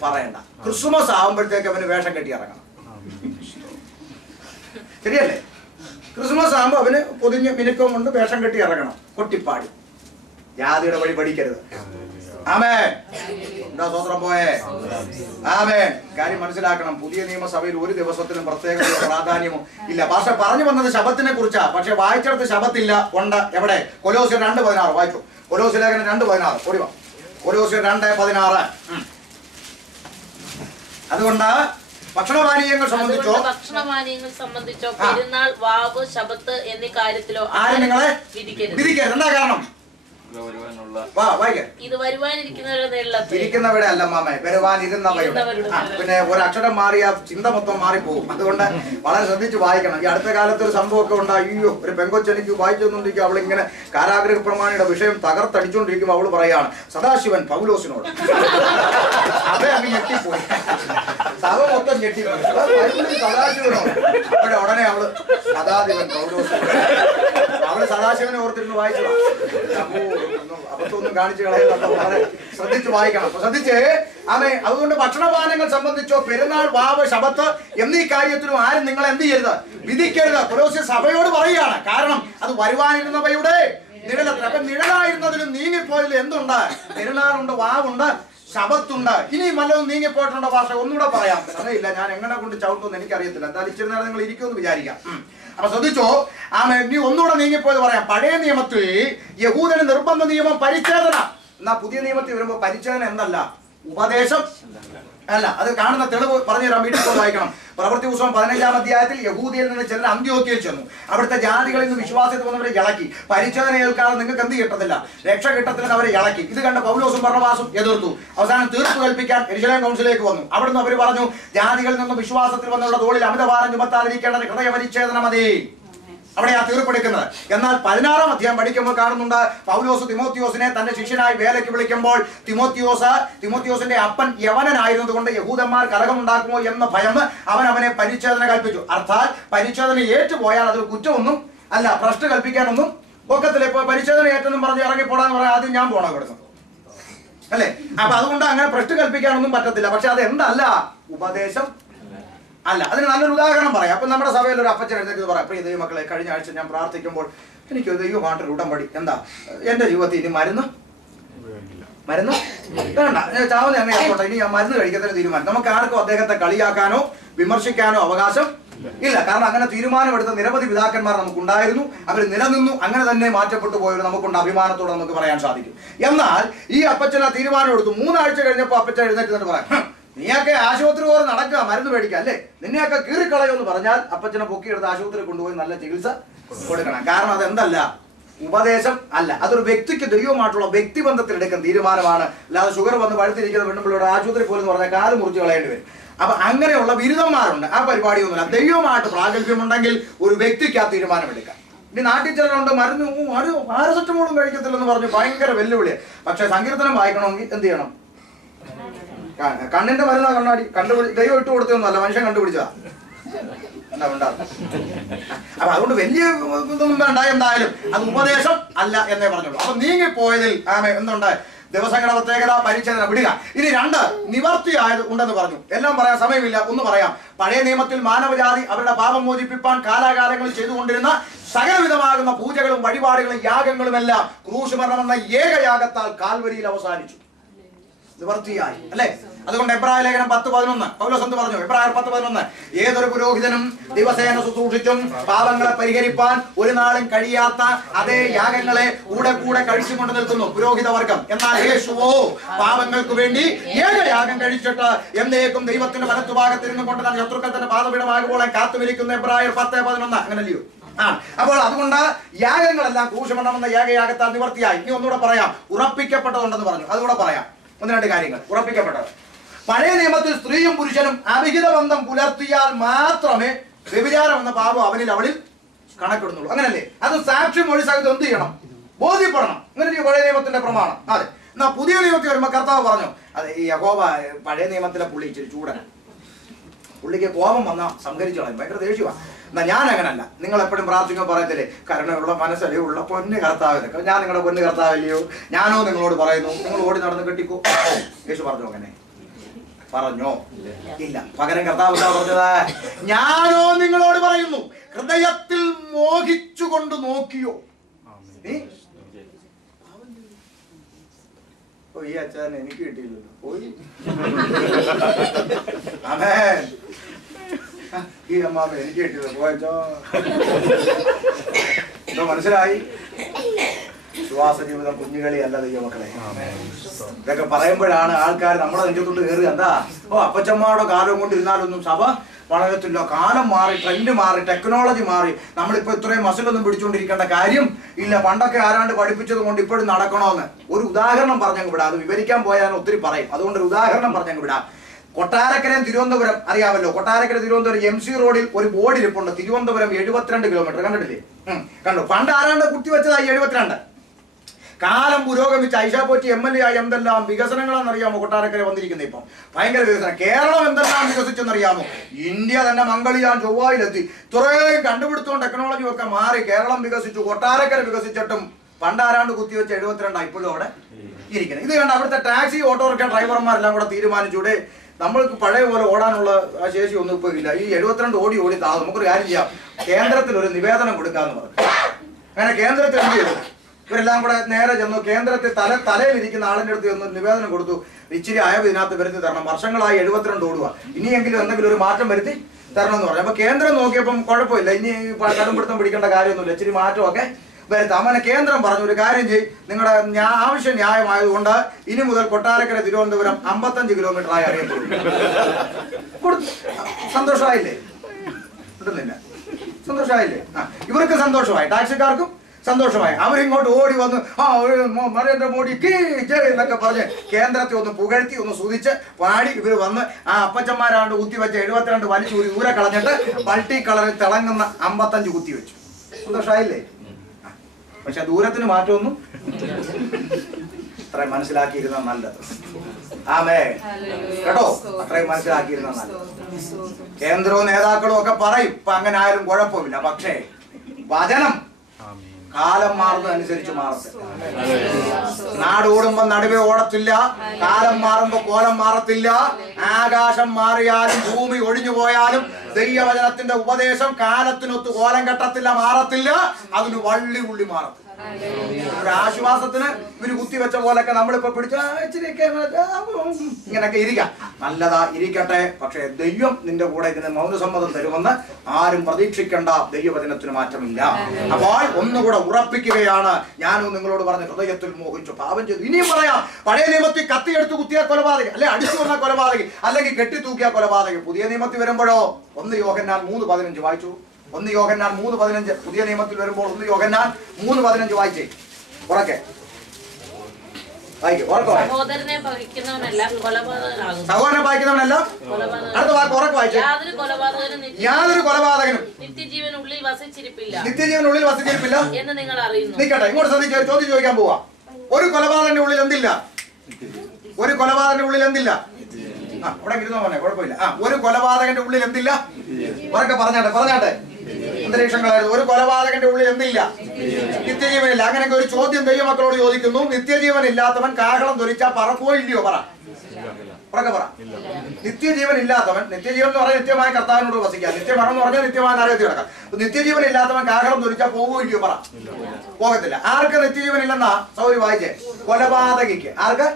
പറയണ്ട. ക്രിസ്മസ് ആകുമ്പോഴത്തേക്ക് അവന് വേഷം കെട്ടി ഇറങ്ങണം. ശരിയല്ലേ? ക്രിസ്മസ് ആകുമ്പോൾ അവന് പൊതിഞ്ഞ് മിനുക്കം കൊണ്ട് വേഷം കെട്ടി ഇറങ്ങണം, കൊട്ടിപ്പാടി. ജാതിയുടെ വഴി പഠിക്കരുത്. ആമേൻ. എന്താ സ്വത്രം പോയേ? ആമേൻ. കാര്യം മനസ്സിലാക്കണം, പുതിയ നിയമസഭയിൽ ഒരു ദിവസത്തിനും പ്രത്യേക പ്രാധാന്യമോ ഇല്ല. പക്ഷെ പറഞ്ഞു വന്നത് ശബത്തിനെ കുറിച്ചാ. പക്ഷെ വായിച്ചെടുത്ത് ശബത്തില്ല. ഉണ്ട്. എവിടെ? കൊലോസ്യർ 2:16 വായിച്ചു. കൊലോസ്യ ലേഖനം 2:16 ഓടിവാ. കൊലോസ്യർ 2:16. അതുകൊണ്ട് ഭക്ഷണപാനീയങ്ങൾ സംബന്ധിച്ചോ പെരുന്നാൾ, വാവ്, ശബത്ത് എന്നീ കാര്യത്തിലോ ആരും നിങ്ങളെ വിധിക്കരുത്. എന്താ കാരണം? ഇത് ഇരിക്കുന്നവരുടെ അല്ല മാമേ, വരുവാനിരുന്നവയുടെ. പിന്നെ ഒരക്ഷരം മാറിയ ചിന്ത മൊത്തം മാറിപ്പോകും. അതുകൊണ്ട് വളരെ ശ്രദ്ധിച്ച് വായിക്കണം. ഈ അടുത്ത കാലത്ത് ഒരു സംഭവമൊക്കെ ഉണ്ടായി. അയ്യോ, ഒരു പെങ്കൊച്ചെനിക്ക് വായിച്ചൊന്നുണ്ടിരിക്കും. അവളിങ്ങനെ കാരാഗ്രഹ പ്രമാണിയുടെ വിഷയം തകർത്തടിച്ചുകൊണ്ടിരിക്കുമ്പോൾ അവള് പറയാണ് സദാശിവൻ പൗലോസിനോട്. അതെ, അങ്ങ് ഞെട്ടിപ്പോയി. സഭ മൊത്തം ഞെട്ടിപ്പോയി. സദാശിവനോട്. അവിടെ ഉടനെ അവള് സദാശിവൻ പൗലോസിനോട്. അവള് സദാശിവനെ ഓർത്തിരുന്ന് വായിച്ചതാ. അബദ്ധമൊന്നും കാണിച്ചു കളയുന്നുണ്ടോ? വളരെ ശ്രദ്ധിച്ച് വായിക്കണം. ശ്രദ്ധിച്ച് ആമേ. അതുകൊണ്ട് ഭക്ഷണപാനങ്ങൾ സംബന്ധിച്ചോ പെരുന്നാൾ, വാവ്, ശബത്ത് എന്നീ കാര്യത്തിലും ആരും നിങ്ങളെ എന്ത് ചെയ്യരുത്? വിധിക്കരുത്. കൊലോസ്യ സഭയോട് പറയുകയാണ്. കാരണം അത് വരുവാനിരുന്നവയുടെ നിഴലത്ര. അപ്പൊ നിഴലായിരുന്നതിലും നീങ്ങിപ്പോയതിലും എന്തുണ്ട്? പെരുന്നാളുണ്ട്, വാവുണ്ട്, ശബത്തുണ്ട്. ഇനിയും വല്ലതും നീങ്ങിപ്പോയിട്ടുണ്ടോ? ഭാഷ ഒന്നുകൂടെ പറയാം. അറിയില്ല, ഞാൻ എങ്ങനെ കൊണ്ട് ചവിട്ടുമെന്ന് എനിക്കറിയത്തില്ല. എന്തായാലും ഇച്ചിരി നേരം നിങ്ങൾ ഇരിക്കുമെന്ന് വിചാരിക്കാം. അപ്പൊ ശ്രദ്ധിച്ചോ, നീ ഒന്നുകൂടെ നീങ്ങിപ്പോയത് പറയാം. പഴയ നിയമത്തിൽ യഹൂദന് നിർബന്ധ നിയമം പരിച്ഛേദന. എന്നാ പുതിയ നിയമത്തിൽ വരുമ്പോ പരിച്ഛേദന എന്തല്ല? ഉപദേശം അല്ല. അത് കാണുന്ന തെളിവ് പറഞ്ഞുതരാം. വീട്ടിൽ പോയി വായിക്കണം. പ്രവൃത്തി പുസ്തകം 15-ാം അധ്യായത്തിൽ യഹൂദിയിൽ നിന്ന് ചിലർ അന്ത്യോക്യയിൽ ചെന്നു. അവിടുത്തെ ജാതികളിൽ നിന്ന് വിശ്വാസത്തിൽ വന്നവരെ ഇളക്കി. പരിച്ഛേദന ഏൽക്കാതെ നിങ്ങൾക്ക് എന്ത് കിട്ടത്തില്ല? രക്ഷ കിട്ടത്തില്ലെന്ന് അവരെ ഇളക്കി. ഇത് കണ്ട പൗലോസും ബർന്നബാസും എതിർത്തു. അവസാനം തീർപ്പ് കൽപ്പിക്കാൻ യെരുശലേം കൗൺസിലേക്ക് വന്നു. അവിടുന്ന് അവർ പറഞ്ഞു, ജാതികളിൽ നിന്ന് വിശ്വാസത്തിൽ വന്നവരുടെ തോളിൽ അമിതഭാരം ചുമത്താതിരിക്കേണ്ടത് ഹൃദയപരിച്ഛേദന മതി. അവിടെ ആ തീർപ്പെടുക്കുന്നത്. എന്നാൽ 16-ാം അധ്യായം പഠിക്കുമ്പോൾ കാണുന്നുണ്ട്, പൗലോസ് തിമോത്തിയോസിനെ തന്റെ ശിഷ്യനായി വേലയ്ക്ക് വിളിക്കുമ്പോൾ തിമോത്തിയോസിന്റെ അപ്പൻ യവനനായിരുന്നത് കൊണ്ട് യഹൂദന്മാർ കലഹമുണ്ടാക്കുമോ എന്ന ഭയന്ന് അവനെ പരിച്ഛേദന കൽപ്പിച്ചു. അർത്ഥാൽ പരിച്ഛേദന ഏറ്റുപോയാൽ അതിൽ കുറ്റമൊന്നും അല്ല, ഭ്രഷ്ട് കൽപ്പിക്കാനൊന്നും ഒക്കത്തില്ല. ഇപ്പൊ പരിച്ഛേദന ഏറ്റെന്നും പറഞ്ഞ് ഇറങ്ങിപ്പോടാന്ന് പറയാൻ ആദ്യം ഞാൻ പോണോ ഇവിടുന്ന്? അല്ലേ? അപ്പൊ അതുകൊണ്ട് അങ്ങനെ ഭ്രഷ്ട് കൽപ്പിക്കാനൊന്നും പറ്റത്തില്ല. പക്ഷെ അത് എന്തല്ല? ഉപദേശം അല്ല. അതിന് നല്ലൊരു ഉദാഹരണം പറയാം. അപ്പൊ നമ്മുടെ സഭയിൽ ഒരു അപ്പച്ചൻ എഴുന്നേറ്റ് പറയാം, പ്രിയ ദൈവമക്കളെ, കഴിഞ്ഞ ആഴ്ച ഞാൻ പ്രാർത്ഥിക്കുമ്പോൾ എനിക്ക് ദൈവമായിട്ടൊരു ഉടമ്പടി. എന്താ? എന്റെ ജീവിതത്തിൽ ഇനി മരുന്ന് വേണ്ട, ചാവുന്ന അങ്ങനെ ആയിക്കോട്ടെ, ഇനി ഞാൻ മരുന്ന് കഴിക്കത്തിന് തീരുമാനം. നമുക്ക് ആർക്കും അദ്ദേഹത്തെ കളിയാക്കാനോ വിമർശിക്കാനോ അവകാശം ഇല്ല. കാരണം അങ്ങനെ തീരുമാനമെടുത്ത നിരവധി പിതാക്കന്മാർ നമുക്കുണ്ടായിരുന്നു. അവർ നിലനിന്നു. അങ്ങനെ തന്നെ മാറ്റപ്പെട്ടു പോയവർ നമുക്കുണ്ട്. അഭിമാനത്തോടെ നമുക്ക് പറയാൻ സാധിക്കും. എന്നാൽ ഈ അപ്പച്ചൻ ആ തീരുമാനം എടുത്തു. 3 ആഴ്ച കഴിഞ്ഞപ്പോൾ അപ്പച്ചൻ എഴുന്നേറ്റ് പറയാം, നീയൊക്കെ ആശുപത്രി പോലെ നടക്കുക, മരുന്ന് മേടിക്കുക അല്ലേ, നിന്നെയൊക്കെ കീറിക്കളയുമെന്ന് പറഞ്ഞാൽ അപ്പച്ചനെ പൊക്കിയെടുത്ത് ആശുപത്രി കൊണ്ടുപോയി നല്ല ചികിത്സ കൊടുക്കണം. കാരണം അതെന്തല്ല? ഉപദേശം അല്ല. അതൊരു വ്യക്തിക്ക് ദൈവമായിട്ടുള്ള വ്യക്തിബന്ധത്തിൽ എടുക്കുന്ന തീരുമാനമാണ്. അല്ലാതെ ഷുഗർ വന്ന് പഴുത്തിരിക്കുന്ന പെണ്ണുമ്പിള്ളയുടെ ആശുപത്രി പോലും എന്ന് പറഞ്ഞാൽ കാല് മുറിച്ച് കളയേണ്ടി വരും. അപ്പൊ അങ്ങനെയുള്ള ബിരുദന്മാരുണ്ട്. ആ പരിപാടിയൊന്നുമില്ല. ദൈവമായിട്ട് പ്രാഗൽഭ്യമുണ്ടെങ്കിൽ ഒരു വ്യക്തിക്ക് ആ തീരുമാനമെടുക്കാം. ഇനി നാട്ടിൽ ചിലരുണ്ട് മരുന്ന് പാരസെറ്റമോളും കഴിക്കത്തില്ലെന്ന് പറഞ്ഞു ഭയങ്കര വെല്ലുവിളിയാണ്. പക്ഷെ സങ്കീർത്തനം വായിക്കണമെങ്കിൽ എന്ത് ചെയ്യണം? കണ്ണിന്റെ മരുന്നാ കണ്ണാടി. ദൈവം ഇട്ട് കൊടുത്തൊന്നുമല്ല, മനുഷ്യൻ കണ്ടുപിടിച്ചതാ. അപ്പൊ അതുകൊണ്ട് വലിയ ഇതൊന്നും വേണ്ട. എന്തായാലും അത് ഉപദേശം അല്ല എന്നേ പറഞ്ഞുള്ളൂ. അപ്പൊ നീങ്ങിപ്പോയതിൽ എന്തുണ്ട്? ദിവസങ്ങളുടെ പ്രത്യേകത, പരിച്ഛേദന വിടുക. ഇനി 2 നിവർത്തിയായത് ഉണ്ടെന്ന് പറഞ്ഞു. എല്ലാം പറയാൻ സമയമില്ല, ഒന്ന് പറയാം. പഴയ നിയമത്തിൽ മാനവജാതി അവരുടെ പാപം മോചിപ്പിക്കാൻ കാലാകാലങ്ങളിൽ ചെയ്തുകൊണ്ടിരുന്ന സകലവിധമാകുന്ന പൂജകളും വഴിപാടുകളും യാഗങ്ങളും എല്ലാം ക്രൂശ് മരണമെന്ന ഏകയാഗത്താൽ കാൽവരിയിൽ അവസാനിച്ചു. നിവർത്തിയായി അല്ലേ? അതുകൊണ്ട് എബ്രായ ലേഖനം 10:11 പൗലോസ് എന്ത് പറഞ്ഞു? എബ്രായർ 10:11 ഏതൊരു പുരോഹിതനും ദിവസേന ശുശ്രൂഷിച്ചും പാപങ്ങളെ പരിഹരിപ്പാൻ ഒരു നാളും കഴിയാത്ത അതേ യാഗങ്ങളെ കൂടെ കഴിച്ചുകൊണ്ട് നിൽക്കുന്നു പുരോഹിതവർഗം. എന്നാൽ യേശുവോ പാപങ്ങൾക്ക് വേണ്ടി ഏകയാഗം കഴിച്ചിട്ട് എന്നേക്കും ദൈവത്തിന്റെ വലത്തുഭാഗത്തിരുന്നു കൊണ്ട് തന്നെ ശത്രുക്കൾ തന്നെ പാദപീഠമാകുമ്പോൾ കാത്തുമിരിക്കുന്ന എബ്രായർ 10:11 അങ്ങനല്ലയോ? അപ്പോൾ അതുകൊണ്ട് യാഗങ്ങളെല്ലാം ക്രൂശമണ്ണമെന്ന ഏകയാഗത്താൽ നിവർത്തിയായി. ഇനി ഒന്നുകൂടെ പറയാം, ഉറപ്പിക്കപ്പെട്ടതുണ്ടെന്ന് പറഞ്ഞു. അതുകൂടെ പറയാം. 1-2 കാര്യങ്ങൾ ഉറപ്പിക്കപ്പെട്ടത്. പഴയ നിയമത്തിൽ സ്ത്രീയും പുരുഷനും അവിഹിത ബന്ധം പുലർത്തിയാൽ മാത്രമേ വ്യഭിചാരം എന്ന പാപം അവളിൽ കണക്കിടുന്നുള്ളൂ. അങ്ങനല്ലേ? അത് സാക്ഷി മൊഴി സഹിതം എന്ത് ചെയ്യണം? ബോധ്യപ്പെടണം. അങ്ങനെ പഴയ നിയമത്തിന്റെ പ്രമാണം. അതെ. എന്നാ പുതിയ നിയമത്തിൽ വരുമ്പോ കർത്താവ് പറഞ്ഞു, അതെ ഈ യഹോവ പഴയ നിയമത്തിലെ പുള്ളി ഇച്ചിരി ചൂടൻ. പുള്ളിക്ക് കോപം വന്നാൽ സംഹരിച്ചു കളയും, ഭയങ്കര ദേഷ്യമാണ്. എന്നാൽ ഞാൻ അങ്ങനല്ല. നിങ്ങൾ എപ്പോഴും പ്രാർത്ഥിക്കുമ്പോൾ പറയത്തില്ലേ, കരുണയുള്ള മനസ്സല്ലേ ഉള്ള പൊന്ന് കർത്താവിനൊക്കെ. ഞാൻ നിങ്ങളുടെ പൊന്ന് കർത്താവല്ലയോ, ഞാനോ നിങ്ങളോട് പറയുന്നു, നിങ്ങൾ ഓടി നടന്ന് കെട്ടിക്കോ. യേശു പറഞ്ഞു അങ്ങനെ? പറഞ്ഞോ? ഇല്ല. പകരം കർത്താവ് എന്താ പറഞ്ഞത്? ഞാനോ നിങ്ങളോട് പറയുന്നു, ഹൃദയത്തിൽ മോഹിച്ചുകൊണ്ട് നോക്കിയോ. ഈ അച്ഛൻ എനിക്ക് കിട്ടിയില്ലല്ലോ, പോയി. ആമേൻ. ഈ അമ്മാമ എനിക്ക് കിട്ടിയില്ല, പോയച്ചോ. എന്തോ മനസ്സിലായി? വിശ്വാസ ജീവിതം കുഞ്ഞുകളി അല്ല ദൈവമക്കളെ. ഇതൊക്കെ പറയുമ്പോഴാണ് ആൾക്കാർ നമ്മളെ നെഞ്ചത്തോട്ട് കയറുക. എന്താ അപ്പച്ചമ്മയുടെ കാലം കൊണ്ടിരുന്നാലൊന്നും സഭ വളരത്തില്ല. കാലം മാറി, ട്രെൻഡ് മാറി, ടെക്നോളജി മാറി. നമ്മളിപ്പോൾ ഇത്രയും മസിലൊന്നും പിടിച്ചുകൊണ്ടിരിക്കേണ്ട കാര്യം ഇല്ല. പണ്ടൊക്കെ ആരാണ്ട് പഠിപ്പിച്ചത് കൊണ്ട് ഇപ്പോഴും നടക്കണമെന്ന് ഒരു ഉദാഹരണം പറഞ്ഞങ്ങ് വിടാം. അത് വിവരിക്കാൻ പോയാൽ ഒത്തിരി പറയും, അതുകൊണ്ട് ഒരു ഉദാഹരണം പറഞ്ഞങ്ങ് വിടാം. കൊട്ടാരക്കരയും തിരുവനന്തപുരം അറിയാമല്ലോ. കൊട്ടാരക്കര തിരുവനന്തപുരം MC റോഡിൽ ഒരു ബോർഡ് ഇരിപ്പുണ്ട്, തിരുവനന്തപുരം 72 കിലോമീറ്റർ. കണ്ടിട്ടില്ലേ? കണ്ടു. പണ്ട് ആരാണ്ട് കുത്തിവെച്ചതായി 72. കാലം പുരോഗമിച്ച് ഐഷാപോറ്റി MLA ആയി എന്തെല്ലാം വികസനങ്ങളാണെന്നറിയാമോ കൊട്ടാരക്കര വന്നിരിക്കുന്നത്? ഇപ്പം ഭയങ്കര വികസനം. കേരളം എന്തെല്ലാം വികസിച്ചെന്നറിയാമോ? ഇന്ത്യ തന്നെ മംഗളിയാൻ ചൊവ്വായിലെത്തി. ഇത്രയും കണ്ടുപിടുത്തവും ടെക്നോളജിയും ഒക്കെ മാറി കേരളം വികസിച്ചു. കൊട്ടാരക്കര വികസിച്ചിട്ടും പണ്ടാരാണ്ട് കുത്തിവെച്ച് 72 ഇപ്പോഴും അവിടെ ഇരിക്കുന്നത്. ഇത് കണ്ട അവിടുത്തെ ടാക്സി ഓട്ടോറിക്ഷ ഡ്രൈവർമാരെല്ലാം കൂടെ തീരുമാനിച്ചൂടെ, നമ്മൾക്ക് പഴയ പോലെ ഓടാനുള്ള ആ ശേഷി ഒന്നും ഇപ്പോൾ ഇല്ല, ഈ 72 ഓടി നമുക്കൊരു കാര്യം ചെയ്യാം, കേന്ദ്രത്തിൽ ഒരു നിവേദനം കൊടുക്കാമെന്ന് പറഞ്ഞു. അങ്ങനെ കേന്ദ്രത്തിൽ എന്ത് ചെയ്തു? ഇവരെല്ലാം കൂടെ നേരെ ചെന്നു കേന്ദ്രത്തിൽ തലയിലിരിക്കുന്ന ആളിൻ്റെ അടുത്ത് ചെന്ന് നിവേദനം കൊടുത്തു. ഇച്ചിരി അയവ് ഇതിനകത്ത് വരുത്തി തരണം, വർഷങ്ങളായി 72 ഓടുക, ഇനിയെങ്കിലും എന്തെങ്കിലും ഒരു മാറ്റം വരുത്തി തരണം എന്ന് പറഞ്ഞു. അപ്പൊ കേന്ദ്രം നോക്കിയപ്പം കുഴപ്പമില്ല, ഇനി കടുംപിടുത്തം പിടിക്കേണ്ട കാര്യമൊന്നുമില്ല, ഇച്ചിരി മാറ്റമൊക്കെ വരുത്താം. അങ്ങനെ കേന്ദ്രം പറഞ്ഞു, ഒരു കാര്യം ചെയ്യും, നിങ്ങളുടെ ആവശ്യം ന്യായമായതുകൊണ്ട് ഇനി മുതൽ കൊട്ടാരക്കര തിരുവനന്തപുരം 55 കിലോമീറ്റർ ആയി അറിയപ്പെടും. സന്തോഷമായില്ലേ? കിട്ടുന്നില്ല, സന്തോഷമായില്ലേ? ഇവർക്ക് സന്തോഷമായി, ടാക്സിക്കാർക്കും സന്തോഷമായി. അവരിങ്ങോട്ട് ഓടി വന്ന് നരേന്ദ്രമോദി കീ ജയ് എന്നൊക്കെ പറഞ്ഞ് കേന്ദ്രത്തെ ഒന്ന് പുകഴ്ത്തി ഒന്ന് സ്തുതിച്ച് പാടി ഇവർ വന്ന് ആ അപ്പച്ചന്മാരാണ്ട് കുത്തിവെച്ച് 72 വലിച്ചൂരി ഊരെ കളഞ്ഞിട്ട് മൾട്ടി കളറിൽ തിളങ്ങുന്ന 55 കുത്തിവെച്ചു. സന്തോഷമായില്ലേ? പക്ഷെ ദൂരത്തിന് മാറ്റമൊന്നും അത്രയും മനസ്സിലാക്കിയിരുന്ന നല്ലത്. ആമേ കേട്ടോ, അത്രയും മനസ്സിലാക്കിയിരുന്ന നല്ലത്. കേന്ദ്രവും നേതാക്കളും ഒക്കെ പറയും ഇപ്പൊ അങ്ങനെ ആയാലും കുഴപ്പമില്ല, പക്ഷേ വചനം കാലം മാറുന്നതനുസരിച്ച് മാറട്ടെ. നാടോടുമ്പോ നടുവേ ഓടത്തില്ല, കാലം മാറുമ്പോ കോലം മാറത്തില്ല. ആകാശം മാറിയാലും ഭൂമി ഒഴിഞ്ഞു പോയാലും ദൈവവചനത്തിന്റെ ഉപദേശം കാലത്തിനൊത്ത് കോലം കെട്ടത്തില്ല, മാറത്തില്ല. അതിന് വള്ളി ഉള്ളി മാറത്തില്ല. ഒരു ആശ്വാസത്തിന് ഇവര് കുത്തിവെച്ച പോലൊക്കെ നമ്മളിപ്പോ പിടിച്ച ഇച്ചിരിയൊക്കെ ഇങ്ങനെയൊക്കെ ഇരിക്കാം, നല്ലതാ ഇരിക്കട്ടെ. പക്ഷെ ദൈവം നിന്റെ കൂടെ ഇതിന് മൗനസമ്മതം തരുമെന്ന് ആരും പ്രതീക്ഷിക്കേണ്ട. ദൈവവചനത്തിന് മാറ്റമില്ല. അപ്പോൾ ഒന്നുകൂടെ ഉറപ്പിക്കുകയാണ്, ഞാനും നിങ്ങളോട് പറഞ്ഞ ഹൃദയത്തിൽ മോഹിച്ചു പാപം ചെയ്തു. ഇനിയും പറയാം, പഴയ നിയമത്തിൽ കത്തിയെടുത്ത് കുത്തിയ കൊലപാതകി, അല്ലെ അടിച്ചു വന്ന കൊലപാതകി, അല്ലെങ്കിൽ കെട്ടിത്തൂക്കിയ കൊലപാതകി. പുതിയ നിയമത്തിൽ വരുമ്പോഴോ 1 യോഹന്നാൻ 3:15 വായിച്ചു. 1 യോഹന്നാൻ 3:15 പുതിയ നിയമത്തിൽ വരുമ്പോൾ 1 യോഹന്നാൻ 3:15 വായിച്ചേ. ഉറക്കെ സഹോദരനെ പകയ്ക്കുന്നവനെല്ലാം കൊലപാതകനാകുന്നു. സഹോദരനെ പകയ്ക്കുന്നവനെല്ലാം, അടുത്ത വാക്ക് ഉറക്കെ വായിച്ചേ. യാതൊരു കൊലപാതകനും നിത്യജീവൻ ഉള്ളിൽ വസിച്ചിരിപ്പില്ല എന്ന് നിങ്ങൾ അറിയുന്നു. നിൽക്കട്ടെ, ഇങ്ങോട്ട് ശ്രദ്ധിച്ച് ചോദ്യം ചോദിക്കാൻ പോവാ. ഒരു കൊലപാതകന്റെ ഉള്ളിൽ എന്തില്ല? ഒരു കൊലപാതകന്റെ ഉള്ളിൽ എന്തില്ല? ഇവിടെ ഇരുന്നോ പറഞ്ഞേ, കുഴപ്പമില്ല. ഒരു കൊലപാതകന്റെ ഉള്ളിൽ എന്തില്ല? ഉറക്കെ പറഞ്ഞാട്ടെ അന്തരീക്ഷങ്ങളായിരുന്നു. ഒരു കൊലപാതകന്റെ ഉള്ളിൽ എന്തില്ല? നിത്യജീവനില്ല. അങ്ങനെയൊക്കെ ഒരു ചോദ്യം ദൈവമക്കളോട് ചോദിക്കുന്നു. നിത്യജീവൻ ഇല്ലാത്തവൻ കാഹളം ധരിച്ചാൽ പറക്കുവോ ഇല്ലയോ? പറ. നിത്യജീവൻ ഇല്ലാത്തവൻ, നിത്യജീവൻ എന്ന് പറഞ്ഞാൽ നിത്യമായ കർത്താവിനോട് വസിക്കുക. നിത്യമരണം എന്ന് പറഞ്ഞാൽ നിത്യമായ നരകത്തിൽ കിടക്കാം. നിത്യജീവൻ ഇല്ലാത്തവൻ കാഹളം ധരിച്ചാൽ പോകുവോ ഇല്ലയോ? പറ. പോകത്തില്ല. ആർക്ക് നിത്യജീവൻ ഇല്ലെന്നാ സൗരി വായിച്ചേ? കൊലപാതകിക്ക്. ആർക്ക്?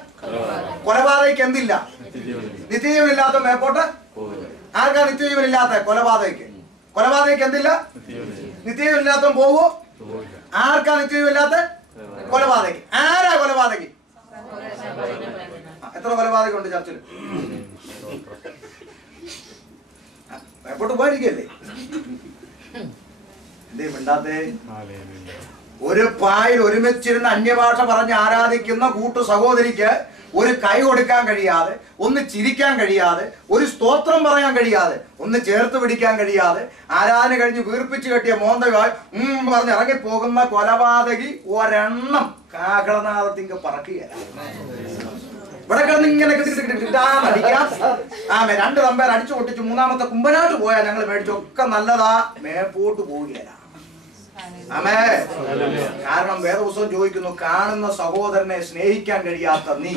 കൊലപാതകിക്ക് എന്തില്ല? നിത്യജീവൻ ഇല്ലാത്ത മേപ്പോട്ട്. ആർക്കാ നിത്യജീവൻ ഇല്ലാത്ത? കൊലപാതകിക്ക്. കൊലപാതകിക്ക് എന്തില്ല? നിത്യജീവൻ ഇല്ലാത്തവൻ പോവോ? ആർക്കാ നിത്യജീവൻ ഇല്ലാത്ത? കൊലപാതകി. ആരാ കൊലപാതകി? എത്ര കൊലപാതകം ഉണ്ട് ചർച്ചിൽ? മേപ്പോട്ട് പോയിരിക്കല്ലേ? എന്തേ മിണ്ടാത്തേ? ഒരു പായിൽ ഒരുമിച്ചിരുന്ന് അന്യഭാഷ പറഞ്ഞ് ആരാധിക്കുന്ന കൂട്ടു സഹോദരിക്ക് ഒരു കൈ കൊടുക്കാൻ കഴിയാതെ, ഒന്ന് ചിരിക്കാൻ കഴിയാതെ, ഒരു സ്തോത്രം പറയാൻ കഴിയാതെ, ഒന്ന് ചേർത്ത് പിടിക്കാൻ കഴിയാതെ, ആരാധന കഴിഞ്ഞ് വീർപ്പിച്ച് കെട്ടിയ മോന്തയായി പറഞ്ഞ് ഇറങ്ങിപ്പോകുന്ന കൊലപാതകി ഒരെണ്ണം കാഹളനാദത്തിങ്ക് പറക്കുകയല്ല. ഇവിടെ കിടന്ന് ഇങ്ങനെ അടിക്കാം. ആമേ 2 തമ്പേർ അടിച്ചു പൊട്ടിച്ചു 3ാമത്തെ കുമ്പനാട്ട് പോയാൽ ഞങ്ങൾ മേടിച്ചൊക്കെ നല്ലതാ, മേപ്പോട്ട് പോവുകയില്ല. ആമേ. കാരണം വേദപുസ്തകം ചോദിക്കുന്നു, കാണുന്ന സഹോദരനെ സ്നേഹിക്കാൻ കഴിയാത്ത നീ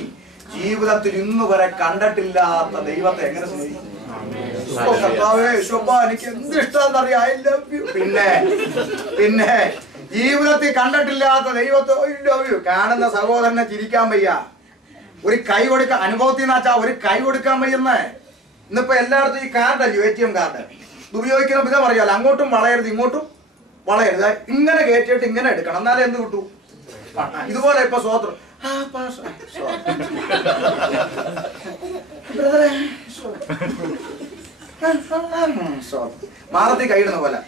ജീവിതത്തിൽ ഇന്ന് വരെ കണ്ടിട്ടില്ലാത്ത ദൈവത്തെ എങ്ങനെ സ്നേഹിക്കും? എനിക്ക് എന്ത് ഇഷ്ടമെന്നറിയാം, ഐ ലവ് യു. പിന്നെ ജീവിതത്തിൽ കണ്ടിട്ടില്ലാത്ത ദൈവത്തെ ഐ ലവ് യു. കാണുന്ന സഹോദരനെ ചിരിക്കാൻ വയ്യ, ഒരു കൈ കൊടുക്കാൻ, അനുഭവത്തിൽ നിന്ന് വെച്ചാൽ ഒരു കൈ കൊടുക്കാൻ വയ്യെന്ന്. ഇന്നിപ്പോ എല്ലായിടത്തും ഈ കാർഡല്ലോ, ATM കാർഡ്. ഇത് ഉപയോഗിക്കുന്ന വിധം അറിയാലോ, അങ്ങോട്ടും വളയരുത് ഇങ്ങോട്ടും വളയരുത്, ഇങ്ങനെ കയറ്റിയിട്ട് ഇങ്ങനെ എടുക്കണം, എന്നാലേ എന്ത് കിട്ടൂ? ഇതുപോലെ ഇപ്പൊ സ്വോത്രം മാറത്തി കൈയിടുന്ന പോലെ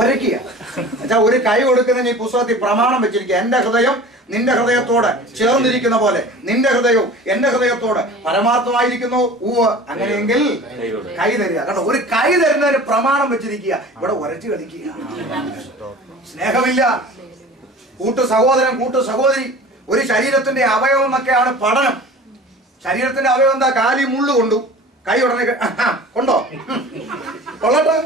ഒരയ്ക്കുക. എന്നുവെച്ചാ ഒരു കൈ കൊടുക്കുന്നതിന് ഈ പുസ്തകത്തിൽ പ്രമാണം വെച്ചിരിക്കുക, എന്റെ ഹൃദയം നിന്റെ ഹൃദയത്തോട് ചേർന്നിരിക്കുന്ന പോലെ നിന്റെ ഹൃദയവും എന്റെ ഹൃദയത്തോട് പരമാർത്ഥമായിരിക്കുന്നു. അങ്ങനെയെങ്കിൽ കൈ തരിക. കേട്ടോ, ഒരു കൈ തരുന്നതിന് പ്രമാണം വെച്ചിരിക്കുക. ഇവിടെ ഉരച്ചു കളിക്കുക, സ്നേഹമില്ല. കൂട്ടു സഹോദരൻ കൂട്ടു സഹോദരി ഒരു ശരീരത്തിന്റെ അവയവം എന്നൊക്കെയാണ് പഠനം. ശരീരത്തിന്റെ അവയവം എന്താ? കാലി മുള്ളു കൊണ്ടു, കൈ ഉടനെ കൊണ്ടോ കൊള്ളട്ടെ.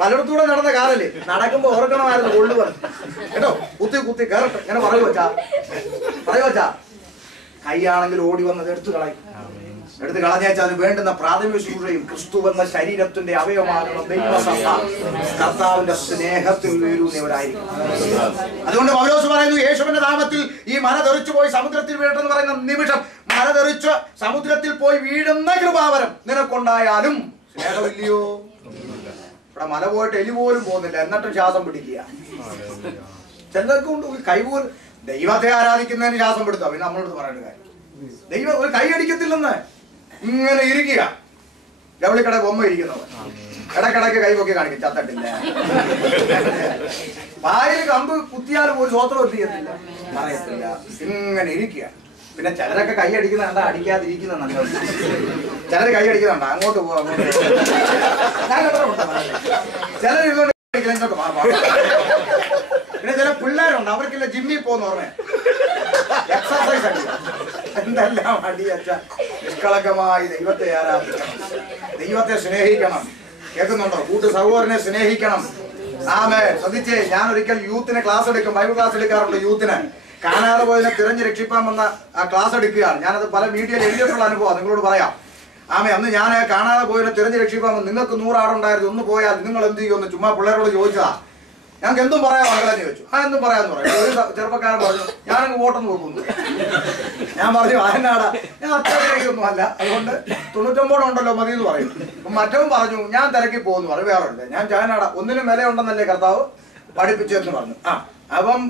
പലയിടത്തൂടെ നടന്ന കാലല്ലേ, നടക്കുമ്പോ ഓർക്കണമായിരുന്നു കൊള്ളു പറഞ്ഞു കേട്ടോ, കുത്തി കുത്തി കയറട്ടെ ഇങ്ങനെ പറയുവച്ചാ കൈയാണെങ്കിൽ ഓടി വന്നത് എടുത്തു കളഞ്ഞേച്ചാൽ അത് വേണ്ടുന്ന പ്രാഥമിക ശുശ്രൂഷയും ക്രിസ്തു എന്ന ശരീരത്തിന്റെ അവയവമാകണം ദൈവസഭ കർത്താവിന്റെ സ്നേഹത്തിൽ ഉയരുന്നവരായിരിക്കും. അതുകൊണ്ട് പൗലോസ് പറയുന്നു, യേശുവിന്റെ നാമത്തിൽ ഈ മല തെറിച്ചു പോയി സമുദ്രത്തിൽ വീഴട്ടെന്ന് പറയുന്ന നിമിഷം മല തെറിച്ച് സമുദ്രത്തിൽ പോയി വീഴുന്ന കൃപാവരം നിനക്കുണ്ടായാലും സ്നേഹമില്ലയോ? ഇവിടെ മല പോയിട്ട് എലി പോലും പോകുന്നില്ല, എന്നിട്ടും ശ്വാസം പിടിക്കുക. ചിലർക്കുണ്ട് കൈ പോലും ദൈവത്തെ ആരാധിക്കുന്നതിന് ശ്വാസം പിടുത്തോ, പിന്നെ നമ്മളോട് പറയേണ്ട കാര്യം. ദൈവം ഒരു കൈ അടിക്കത്തില്ലെന്ന് ഇങ്ങനെ ഇരിക്കുക, ജവളിക്കട ബൊമ്മ ഇരിക്കുന്നവർ ഇടക്കിടക്ക് കൈ പൊക്കി കാണിക്കും, ചത്തട്ടില്ല. വായിൽ കമ്പ് കുത്തിയാലും ഒരു സ്വോത്രം എത്തിയത്തില്ല, പറയത്തില്ല, ഇങ്ങനെ ഇരിക്കുക. പിന്നെ ചിലരൊക്കെ കൈ അടിക്കുന്ന കണ്ടാ അടിക്കാതിരിക്കുന്ന നല്ലത്. ചിലർ കൈ അടിക്കുന്നുണ്ട്, അങ്ങോട്ട് പോവാ, ചിലർ ഇതുകൊണ്ട് ഇങ്ങോട്ട് മാറും. പിന്നെ ചില പിള്ളേരുണ്ട്, അവർക്കില്ല ജിമ്മിൽ പോകുന്ന ഓർമ്മ, എക്സർസൈസ് അടി, എന്തെല്ലാം അടി വെച്ചാൽ നിഷ്കളങ്കമായി ദൈവത്തെ ആരാധിക്കണം, ദൈവത്തെ സ്നേഹിക്കണം. കേൾക്കുന്നുണ്ടോ? കൂട്ടു സഹോദരനെ സ്നേഹിക്കണം. ആമേ. ശ്രദ്ധിച്ചേ, ഞാൻ ഒരിക്കൽ യൂത്തിന് ക്ലാസ് എടുക്കും, ബൈബിൾ ക്ലാസ് എടുക്കാറുണ്ട്. യൂത്തിന് കാണാതെ പോയതിനെ തിരഞ്ഞു രക്ഷിപ്പാൻ വന്ന ആ ക്ലാസ് എടുക്കുകയാണ്. ഞാനത് പല മീഡിയയിൽ എഴുതിയിട്ടുള്ള അനുഭവം നിങ്ങളോട് പറയാം. ആമേ. അന്ന് ഞാൻ കാണാതെ പോയതിനെ തിരഞ്ഞു രക്ഷിപ്പാൻ നിങ്ങൾക്ക് 100 ആടുണ്ടായിരുന്നു, ഒന്ന് പോയാൽ നിങ്ങൾ എന്ത് ചെയ്യുമെന്ന് ചുമ്മാ പിള്ളേരോട് ചോദിച്ചതാ. ഞങ്ങൾക്ക് എന്തും പറയാം മകളെന്ന് ചോദിച്ചു. എന്തും പറയാന്ന് പറയും. ഒരു ചെറുപ്പക്കാരൻ പറഞ്ഞു, ഞാനങ്ങ് വോട്ടൊന്ന് വെക്കുന്നു. ഞാൻ പറഞ്ഞു, ആനാടാ, ഞാൻ അത്രയൊന്നും അല്ല, അതുകൊണ്ട് 99 ഉണ്ടല്ലോ മതി എന്ന് പറയും. മറ്റവൻ പറഞ്ഞു, ഞാൻ തിരക്കി പോകുന്നു പറയും. വേറെ ഉണ്ട്, ഞാൻ ചാനാടാ, ഒന്നിനും വിലയുണ്ടെന്നല്ലേ കർത്താവ് പഠിപ്പിച്ചെന്ന് പറഞ്ഞു. അപ്പം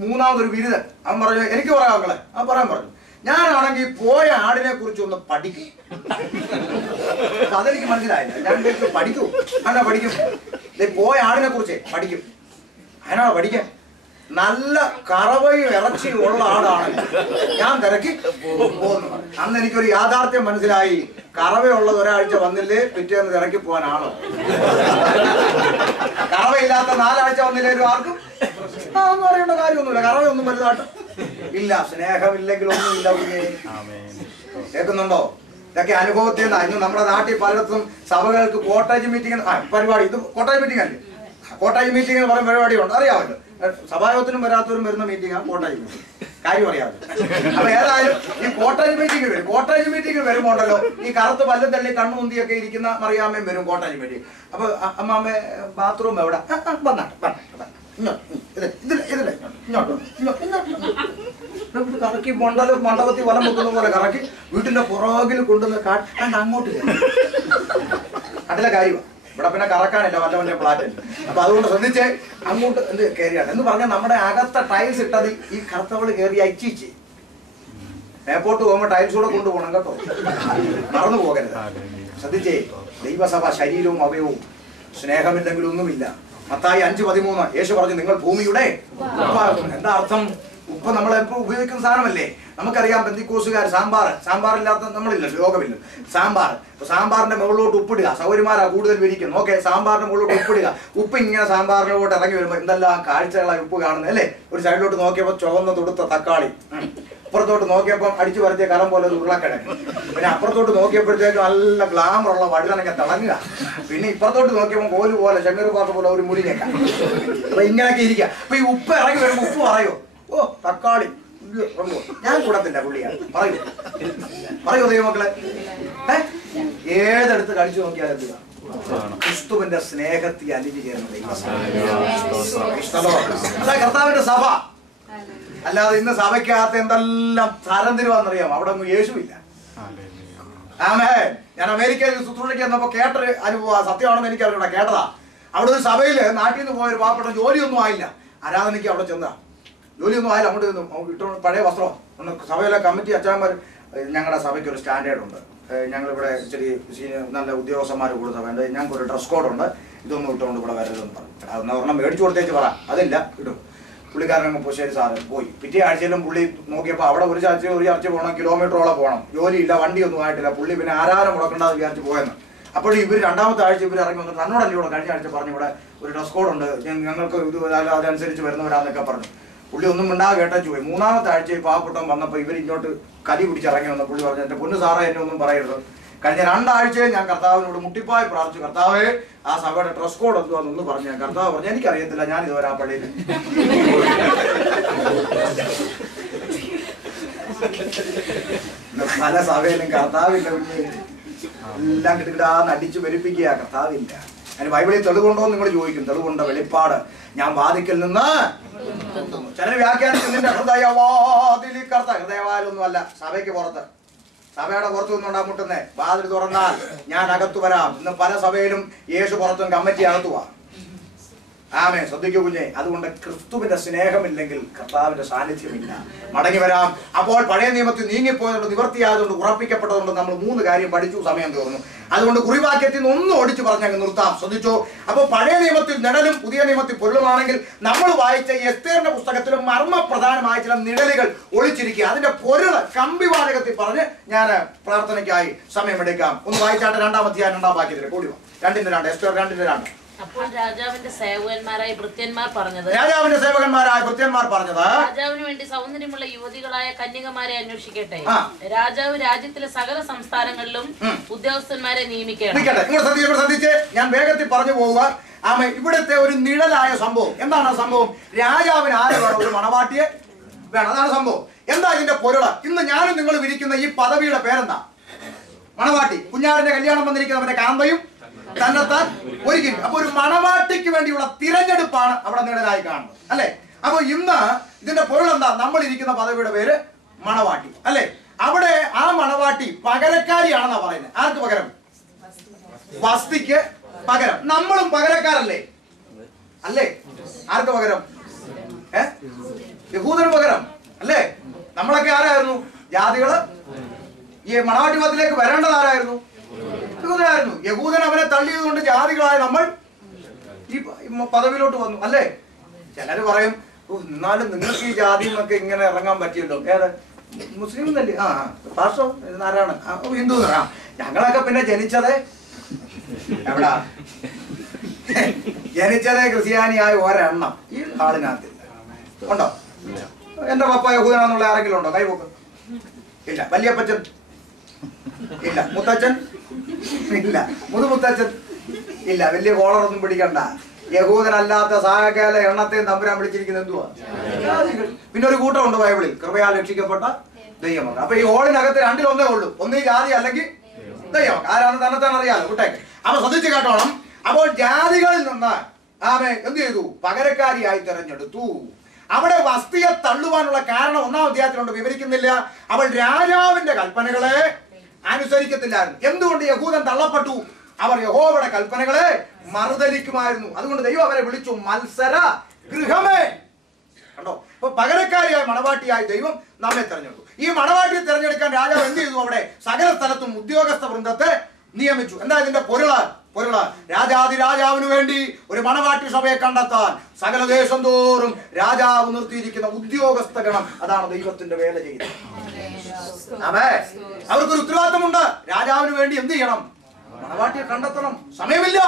3ാമതൊരു ബിരുദൻ അവൻ പറഞ്ഞു, എനിക്ക് പറയാം മക്കളെ. പറയാൻ പറഞ്ഞു, ഞാനാണെങ്കിൽ പോയ ആടിനെ കുറിച്ച് ഒന്ന് പഠിക്കും. അതെനിക്ക് മനസ്സിലായില്ല. ഞാൻ പഠിക്കൂ, എന്നാ പഠിക്കും? പോയ ആടിനെ കുറിച്ച് പഠിക്കും. അതിനാണോ പഠിക്കാൻ? നല്ല കറവയും ഇറച്ചിയും ഉള്ള ആടാണെങ്കിൽ ഞാൻ തിരക്കി പോകുന്നു. അന്ന് എനിക്കൊരു യാഥാർത്ഥ്യം മനസ്സിലായി, കറവയുള്ളത് ഒരാഴ്ച വന്നില്ലേ പിറ്റേന്ന് തിരക്കി പോകാനാണോ? കറവയില്ലാത്ത 4 ആഴ്ച വന്നില്ലേ ആർക്കും ഒന്നും അറിയേണ്ട കാര്യമൊന്നുമില്ല. കറവയൊന്നും വലുതായിട്ട് ഇല്ല. സ്നേഹമില്ലെങ്കിൽ ഒന്നുമില്ല. കേൾക്കുന്നുണ്ടോ? ഇതൊക്കെ അനുഭവത്തിൽ നിന്ന്. ഇന്ന് നമ്മുടെ നാട്ടിൽ പലയിടത്തും സഭകൾക്ക് കോട്ടേജ് മീറ്റിംഗ് പരിപാടി, ഇത് കോട്ടേജ് മീറ്റിംഗ് അല്ലേ? കോട്ടേജ് മീറ്റിംഗ് എന്ന് പറയുന്ന പരിപാടിയുണ്ട്, അറിയാമല്ലോ. സഭായോഗത്തിനും വരാത്തവരും വരുന്ന മീറ്റിംഗാണ് കോട്ടേജ് മീറ്റിംഗ്. കാര്യം അറിയാമല്ലോ. അപ്പൊ ഏതായാലും ഈ കോട്ടേജ് മീറ്റിംഗ് വരും. കോട്ടേജ് മീറ്റിംഗ് വരുമ്പോണ്ടല്ലോ ഈ കറുത്ത് പല്ലും തള്ളി കണ്ണുമുന്തിയൊക്കെ ഇരിക്കുന്ന മറിയാമ്മയും വരും കോട്ടേജ് മീറ്റിംഗ്. അപ്പൊ അമ്മാമ്മ ബാത്റൂം എവിടെ? കറക്കി മണ്ഡപത്തിൽ വലം വെക്കുന്ന പോലെ കറക്കി വീട്ടിന്റെ പുറകിൽ കൊണ്ടുവന്ന് കാണ്ട് അങ്ങോട്ട് അതിലെ കാര്യമാണ്. ഇവിടെ പിന്നെ കറക്കാനില്ല, വല്ല വല്ല ഫ്ലാറ്റ്. അപ്പൊ അതുകൊണ്ട് ശ്രദ്ധിച്ചേ, അങ്ങോട്ട് എന്ത് കയറിയാണ് എന്ന് പറഞ്ഞാൽ നമ്മുടെ അകത്തെ ടൈൽസ് ഇട്ടത് ഈ കറുത്തവള് കയറി അയച്ചിച്ച് എയർപോർട്ട് പോകുമ്പോൾ ടൈൽസ് കൂടെ കൊണ്ടുപോകണം കേട്ടോ, മറന്നു പോകരുത്. ശ്രദ്ധിച്ചേ, ദൈവസഭ ശരീരവും അവയവും. സ്നേഹമില്ലെങ്കിൽ ഒന്നുമില്ല. മത്തായി 5:13 യേശു പറഞ്ഞു, നിങ്ങൾ ഭൂമിയുടെ ഉപ്പാകുന്നു. എന്താ അർത്ഥം? ഉപ്പ് നമ്മളെപ്പോഴും ഉപയോഗിക്കുന്ന സാധനമല്ലേ? നമുക്കറിയാം, പെന്തിക്കോസുകാർ സാമ്പാറില്ലാത്ത നമ്മളില്ല, ലോകമില്ല. സാമ്പാറിന്റെ മുകളിലോട്ട് ഉപ്പിടുക. സൗകര്യമാരാ കൂടുതൽ വിരിക്കുന്നു. ഓക്കെ, സാമ്പാറിന്റെ മുകളിലോട്ട് ഉപ്പിടുക. ഉപ്പ് ഇങ്ങനെ സാമ്പാറിനോട്ട് ഇറങ്ങി വരുമ്പോൾ എന്തെല്ലാം കാഴ്ചകളായി ഉപ്പ് കാണുന്നത് അല്ലേ? ഒരു സൈഡിലോട്ട് നോക്കിയപ്പോൾ ചുവന്ന തുടുത്ത തക്കാളി, ഇപ്പുറത്തോട്ട് നോക്കിയപ്പോൾ അടിച്ചു വരുത്തിയ കളം പോലെ ഒരു ഉരുളക്കിഴങ്ങ്. പിന്നെ അപ്പുറത്തോട്ട് നോക്കിയപ്പോഴത്തേക്ക് നല്ല ഗ്ലാമറുള്ള വഴുതനങ്ങ തിളങ്ങുക. പിന്നെ ഇപ്പുറത്തോട്ട് നോക്കിയപ്പോൾ കോല് പോലെ ശങ്കർ പാട്ട പോലെ ഒരു മുരിങ്ങ. അപ്പൊ ഇങ്ങനെയൊക്കെ ഇരിക്കുക. അപ്പൊ ഈ ഉപ്പ് ഇറങ്ങി വരുമ്പോൾ ഉപ്പ് പറയോ, ഓ തക്കാളി ഞാൻ കൂടത്തില്ല പുള്ളിയാണ് പറയൂ ദൈവമക്കളെ. ഏതെടുത്ത് കഴിച്ചു നോക്കിയാൽ എന്തുക ക്രിസ്തുവിന്റെ സ്നേഹത്തിൽ അലിഞ്ഞു ചേർന്ന അതാ കർത്താവിന്റെ സഭ. അല്ലാതെ ഇന്ന് സഭയ്ക്കകത്ത് എന്തെല്ലാം തരംതിരുവാന്നറിയാം. അവിടെ ഒന്നും യേശുവില്ല. ആമേൻ. ഞാൻ അമേരിക്കയിൽ ശുശ്രൂഷയ്ക്ക് വന്നപ്പോ കേട്ടൊരു അനുഭവം സത്യമാണെന്ന് എനിക്കറിയൂടാ. കേട്ടതാ. അവിടെ ഒരു സഭയില് നാട്ടിൽ നിന്ന് പോയൊരു പാവപ്പെട്ട ജോലിയൊന്നും ആയില്ല. ആരാധനയ്ക്ക് അവിടെ ചെന്നാ ജോലിയൊന്നും ആയില്ല. അങ്ങോട്ട് നിന്നു ഇട്ടു പഴയ വസ്ത്രം ഒന്ന്. സഭയിലെ കമ്മിറ്റി അച്ഛന്മാർ, ഞങ്ങളുടെ സഭയ്ക്ക് ഒരു സ്റ്റാൻഡേർഡ് ഉണ്ട്. ഞങ്ങളിവിടെ ഇച്ചിരി നല്ല ഉദ്യോഗസ്ഥന്മാർ കൂടുതൽ സഭ ഉണ്ട്. ഞങ്ങൾക്കൊരു ഡ്രസ് കോഡുണ്ട്. ഇതൊന്നും ഇട്ടുകൊണ്ട് ഇവിടെ വരരുതെന്ന് പറഞ്ഞു. അതൊന്ന് ഒരെണ്ണം മേടിച്ചു കൊടുത്തേച്ച് പറ. അതില്ല ഇടും. പുള്ളിക്കാരൻ ശരി സാറ് പോയി. പിറ്റേ ആഴ്ചയിലും പുള്ളി നോക്കിയപ്പോൾ അവിടെ ഒരു ചർച്ച പോകണം, കിലോമീറ്ററോളം പോകണം. ജോലിയില്ല, വണ്ടിയൊന്നും ആയിട്ടില്ല. പുള്ളി പിന്നെ ആരാധന മുടക്കണ്ടെന്ന് വിചാരിച്ച് പോയെന്ന്. അപ്പോൾ ഇവർ രണ്ടാമത്തെ ആഴ്ച ഇവർ ഇറങ്ങി വന്നിട്ട് തന്നോടല്ലേ ഇവിടെ കഴിഞ്ഞ ആഴ്ച പറഞ്ഞു ഇവിടെ ഒരു ഡ്രസ് കോഡുണ്ട്, ഞങ്ങൾക്ക് ഇത് അതനുസരിച്ച് വരുന്നവരാന്നൊക്കെ പറഞ്ഞു. പുള്ളി ഒന്നും മിണ്ടാതെ കേട്ടു പോയി. മൂന്നാമത്തെ ആഴ്ചയിൽ പാവപ്പെട്ടവൻ വന്നപ്പോൾ ഇവർ ഇങ്ങോട്ട് കലി പിടിച്ചിറങ്ങി വന്ന പുള്ളി പറഞ്ഞു, എൻ്റെ പൊന്നു സാറേ എന്നെ ഒന്നും പറയരുത്. കഴിഞ്ഞ 2 ആഴ്ചയിൽ ഞാൻ കർത്താവിനോട് മുട്ടിപ്പായി പ്രാർത്ഥിച്ചു, കർത്താവേ ആ സഭയുടെ ഡ്രസ് കോഡ് എന്തുവാന്നൊന്ന് പറഞ്ഞു. ഞാൻ കർത്താവ് പറഞ്ഞു എനിക്കറിയത്തില്ല, ഞാൻ ഇതുവരെ ആ പള്ളിയിൽ പല സഭയിലും കർത്താവില്ല. എല്ലാം കിട്ടിക്കിട്ടാന്ന് അടിച്ചു വരിപ്പിക്കുക. കർത്താവില്ല. അതിന് ബൈബിളിൽ തെളിവുണ്ടോ എന്ന് നിങ്ങൾ ചോദിക്കും. തെളിവുണ്ട്. വെളിപ്പാട് ഞാൻ വാതിക്കൽ നിന്ന് ചിലർ വ്യാഖ്യാനിക്കുന്നതിന്റെ ഹൃദയവാതിൽ കർത്താവ്. ഹൃദയവാതിലൊന്നും അല്ല, സഭയ്ക്ക് പുറത്ത്. സഭയുടെ പുറത്തു നിന്നുണ്ടാ മുട്ടുന്നേ. വാതിൽ തുറന്നാൽ ഞാൻ അകത്തു വരാം. ഇന്ന് പല സഭയിലും യേശു പുറത്തും കമ്മിറ്റി അകത്തുവാ. ആമേ. ശ്രദ്ധിക്കൂ കുഞ്ഞെ. അതുകൊണ്ട് ക്രിസ്തുവിന്റെ സ്നേഹമില്ലെങ്കിൽ കർത്താവിന്റെ സാന്നിധ്യമില്ല. മടങ്ങി വരാം. അപ്പോൾ പഴയ നിയമത്തിൽ നീങ്ങിപ്പോയതുകൊണ്ട് നിവർത്തിയായതുകൊണ്ട് ഉറപ്പിക്കപ്പെട്ടതുകൊണ്ട് നമ്മൾ 3 കാര്യം പഠിച്ചു. സമയം തീർന്നു. അതുകൊണ്ട് കുറിവാക്യത്തിൽ നിന്ന് ഒന്നും ഓടിച്ചു പറഞ്ഞ് അങ്ങ് നിർത്താം. ശ്രദ്ധിച്ചോ. അപ്പോൾ പഴയ നിയമത്തിൽ നിഴലും പുതിയ നിയമത്തിൽ പൊരുളുമാണെങ്കിൽ നമ്മൾ വായിച്ച എസ്തേറിന്റെ പുസ്തകത്തിലും മർമ്മപ്രധാനമായ ചില നിഴലുകൾ ഒളിച്ചിരിക്കുക. അതിന്റെ പൊരുള് കമ്പിവാചകത്തിൽ പറഞ്ഞ് ഞാൻ പ്രാർത്ഥനയ്ക്കായി സമയമെടുക്കാം. ഒന്ന് വായിച്ചാട്ടെ. 2-ാം അധ്യായം 2-ാം വാക്യത്തിൽ കൂടി 2:2 എസ്തേർ 2:2. അപ്പോൾ രാജാവിന്റെ സേവകന്മാരായ ഭൃത്യന്മാർ പറഞ്ഞത് രാജാവിന് വേണ്ടി സൗന്ദര്യമുള്ള യുവതികളായ കന്യകമാരെ അന്വേഷിക്കട്ടെ. രാജാവ് രാജ്യത്തിലെ സകല സംസ്ഥാനങ്ങളിലും ഉദ്യോഗസ്ഥന്മാരെ നിയമിക്കണം. ശ്രദ്ധിച്ച് ഞാൻ വേഗത്തിൽ പറഞ്ഞു പോവുക. ഇവിടുത്തെ ഒരു നിഴലായ സംഭവം എന്താണ്? സംഭവം രാജാവിന് ആരെ വേണം? ഒരു മണവാട്ടിയെ വേണം. അതാണ് സംഭവം. എന്താ ഇതിന്റെ പൊരുള? ഇന്ന് ഞാനും നിങ്ങൾ വിരിക്കുന്ന ഈ പദവിയുടെ പേരെന്താ? മണവാട്ടി. കുഞ്ഞാടിന്റെ കല്യാണം വന്നിരിക്കുന്നവന്റെ കാന്തയും തന്നെത്താൻ ഒരുക്കി. അപ്പൊ ഒരു മണവാട്ടിക്ക് വേണ്ടിയുള്ള തിരഞ്ഞെടുപ്പാണ് അവിടെ നിഴലായി കാണുന്നത്, അല്ലെ? അപ്പൊ ഇന്ന് ഇതിന്റെ പൊരുൾ എന്താ? നമ്മൾ ഇരിക്കുന്ന പദവിയുടെ പേര് മണവാട്ടി, അല്ലെ? അവിടെ ആ മണവാട്ടി പകരക്കാരിയാണെന്നാ പറയുന്നത്. ആർക്ക് പകരം? വസ്തിക്ക് പകരം. നമ്മളും പകരക്കാരല്ലേ? അല്ലേ? ആർക്ക് പകരം? യഹൂദന് പകരം, അല്ലേ? നമ്മളൊക്കെ ആരായിരുന്നു? ജാതികള്. ഈ മണവാട്ടി പദത്തിലേക്ക് വരേണ്ടത് ആരായിരുന്നു? യഹൂദനായിരുന്നു. യഹൂദൻ അവനെ തള്ളിയത് കൊണ്ട് ജാതികളായ നമ്മൾ ഈ പദവിയിലോട്ട് വന്നു, അല്ലേ? ചിലര് പറയും, എന്നാലും നിങ്ങൾക്ക് ഈ ജാതിയും ഒക്കെ ഇങ്ങനെ ഇറങ്ങാൻ പറ്റിയല്ലോ. ഏത്? മുസ്ലിം എന്നല്ലേ? പാർശ്വ ആരാണ്? ഹിന്ദു. ഞങ്ങളൊക്കെ പിന്നെ ജനിച്ചത് എവിടാ? ജനിച്ചതേ ക്രിസ്ത്യാനിയായ ഒരെണ്ണം ഈ ആളിനകത്തില്ല. ഉണ്ടോ? എന്റെ പപ്പ യഹൂദനാന്നുള്ള ആരെങ്കിലും ഉണ്ടോ? കൈപോക്ക്. ഇല്ല. വല്യപ്പച്ചൻ ഇല്ല. മുത്തച്ഛൻ ഇല്ല. മുതുമുത്തച്ഛൻ ഇല്ല. വലിയ കോളറൊന്നും പിടിക്കണ്ട. യഹൂദനല്ലാത്ത സകല എണ്ണത്തെയും തമ്പുരാൻ വിളിച്ചിരിക്കുന്നത് എന്തുവാ? പിന്നെ ഒരു കൂട്ടമുണ്ട് ബൈബിളിൽ, കൃപയാൽ രക്ഷിക്കപ്പെട്ട ദൈവമക്കൾ. അപ്പൊ ഈ ഹോളിനകത്ത് 2-1 ഉള്ളൂ. ഒന്ന് ഈ ജാതി അല്ലെങ്കിൽ ദൈവമക്കൾ. ആരാണ് തന്നെത്താൻ അറിയാലോ കുട്ടേക്ക്. അപ്പൊ ശ്രദ്ധിച്ച് കേട്ടോണം. അപ്പോൾ ജാതികളിൽ നിന്ന് ആമേ എന്ത് ചെയ്തു? പകരക്കാരിയായി തെരഞ്ഞെടുത്തു. അവിടെ വസ്തിയെ തള്ളുവാനുള്ള കാരണം 1-ാം അധ്യായത്തിലുണ്ട്, വിവരിക്കുന്നില്ല. അവൾ രാജാവിന്റെ കൽപ്പനകളെ അനുസരിക്കത്തില്ലായിരുന്നു. എന്തുകൊണ്ട് യഹൂദൻ തള്ളപ്പെട്ടു? അവർ യഹോവയുടെ കൽപ്പനകളെ മറുതലിക്കുമായിരുന്നു. അതുകൊണ്ട് ദൈവം അവരെ വിളിച്ചു മത്സര ഗൃഹമേ. കണ്ടോ? അപ്പൊ പകരക്കാരിയായ മണവാട്ടിയായി ദൈവം നമ്മെ തെരഞ്ഞെടുത്തു. ഈ മണവാട്ടിയെ തെരഞ്ഞെടുക്കാൻ രാജാവ് എന്ത് ചെയ്തു? അവിടെ സകല സ്ഥലത്തും ഉദ്യോഗസ്ഥ വൃന്ദത്തെ നിയമിച്ചു. എന്താ ഇതിന്റെ പൊരുള്? രാജാവിന് വേണ്ടി ഒരു മണവാട്ടി സഭയെ കണ്ടെത്താൻ സകല ദേശം തോറും രാജാവ് നിർത്തിയിരിക്കുന്ന ഉദ്യോഗസ്ഥ ഗണം. അതാണ് ദൈവത്തിന്റെ വേല ചെയ്യുന്നത്. അതെ, അവർക്കൊരു ഉത്തരവാദിത്തമുണ്ട്. രാജാവിന് വേണ്ടി എന്ത് ചെയ്യണം? മണവാട്ടിയെ കണ്ടെത്തണം. സമയമില്ല.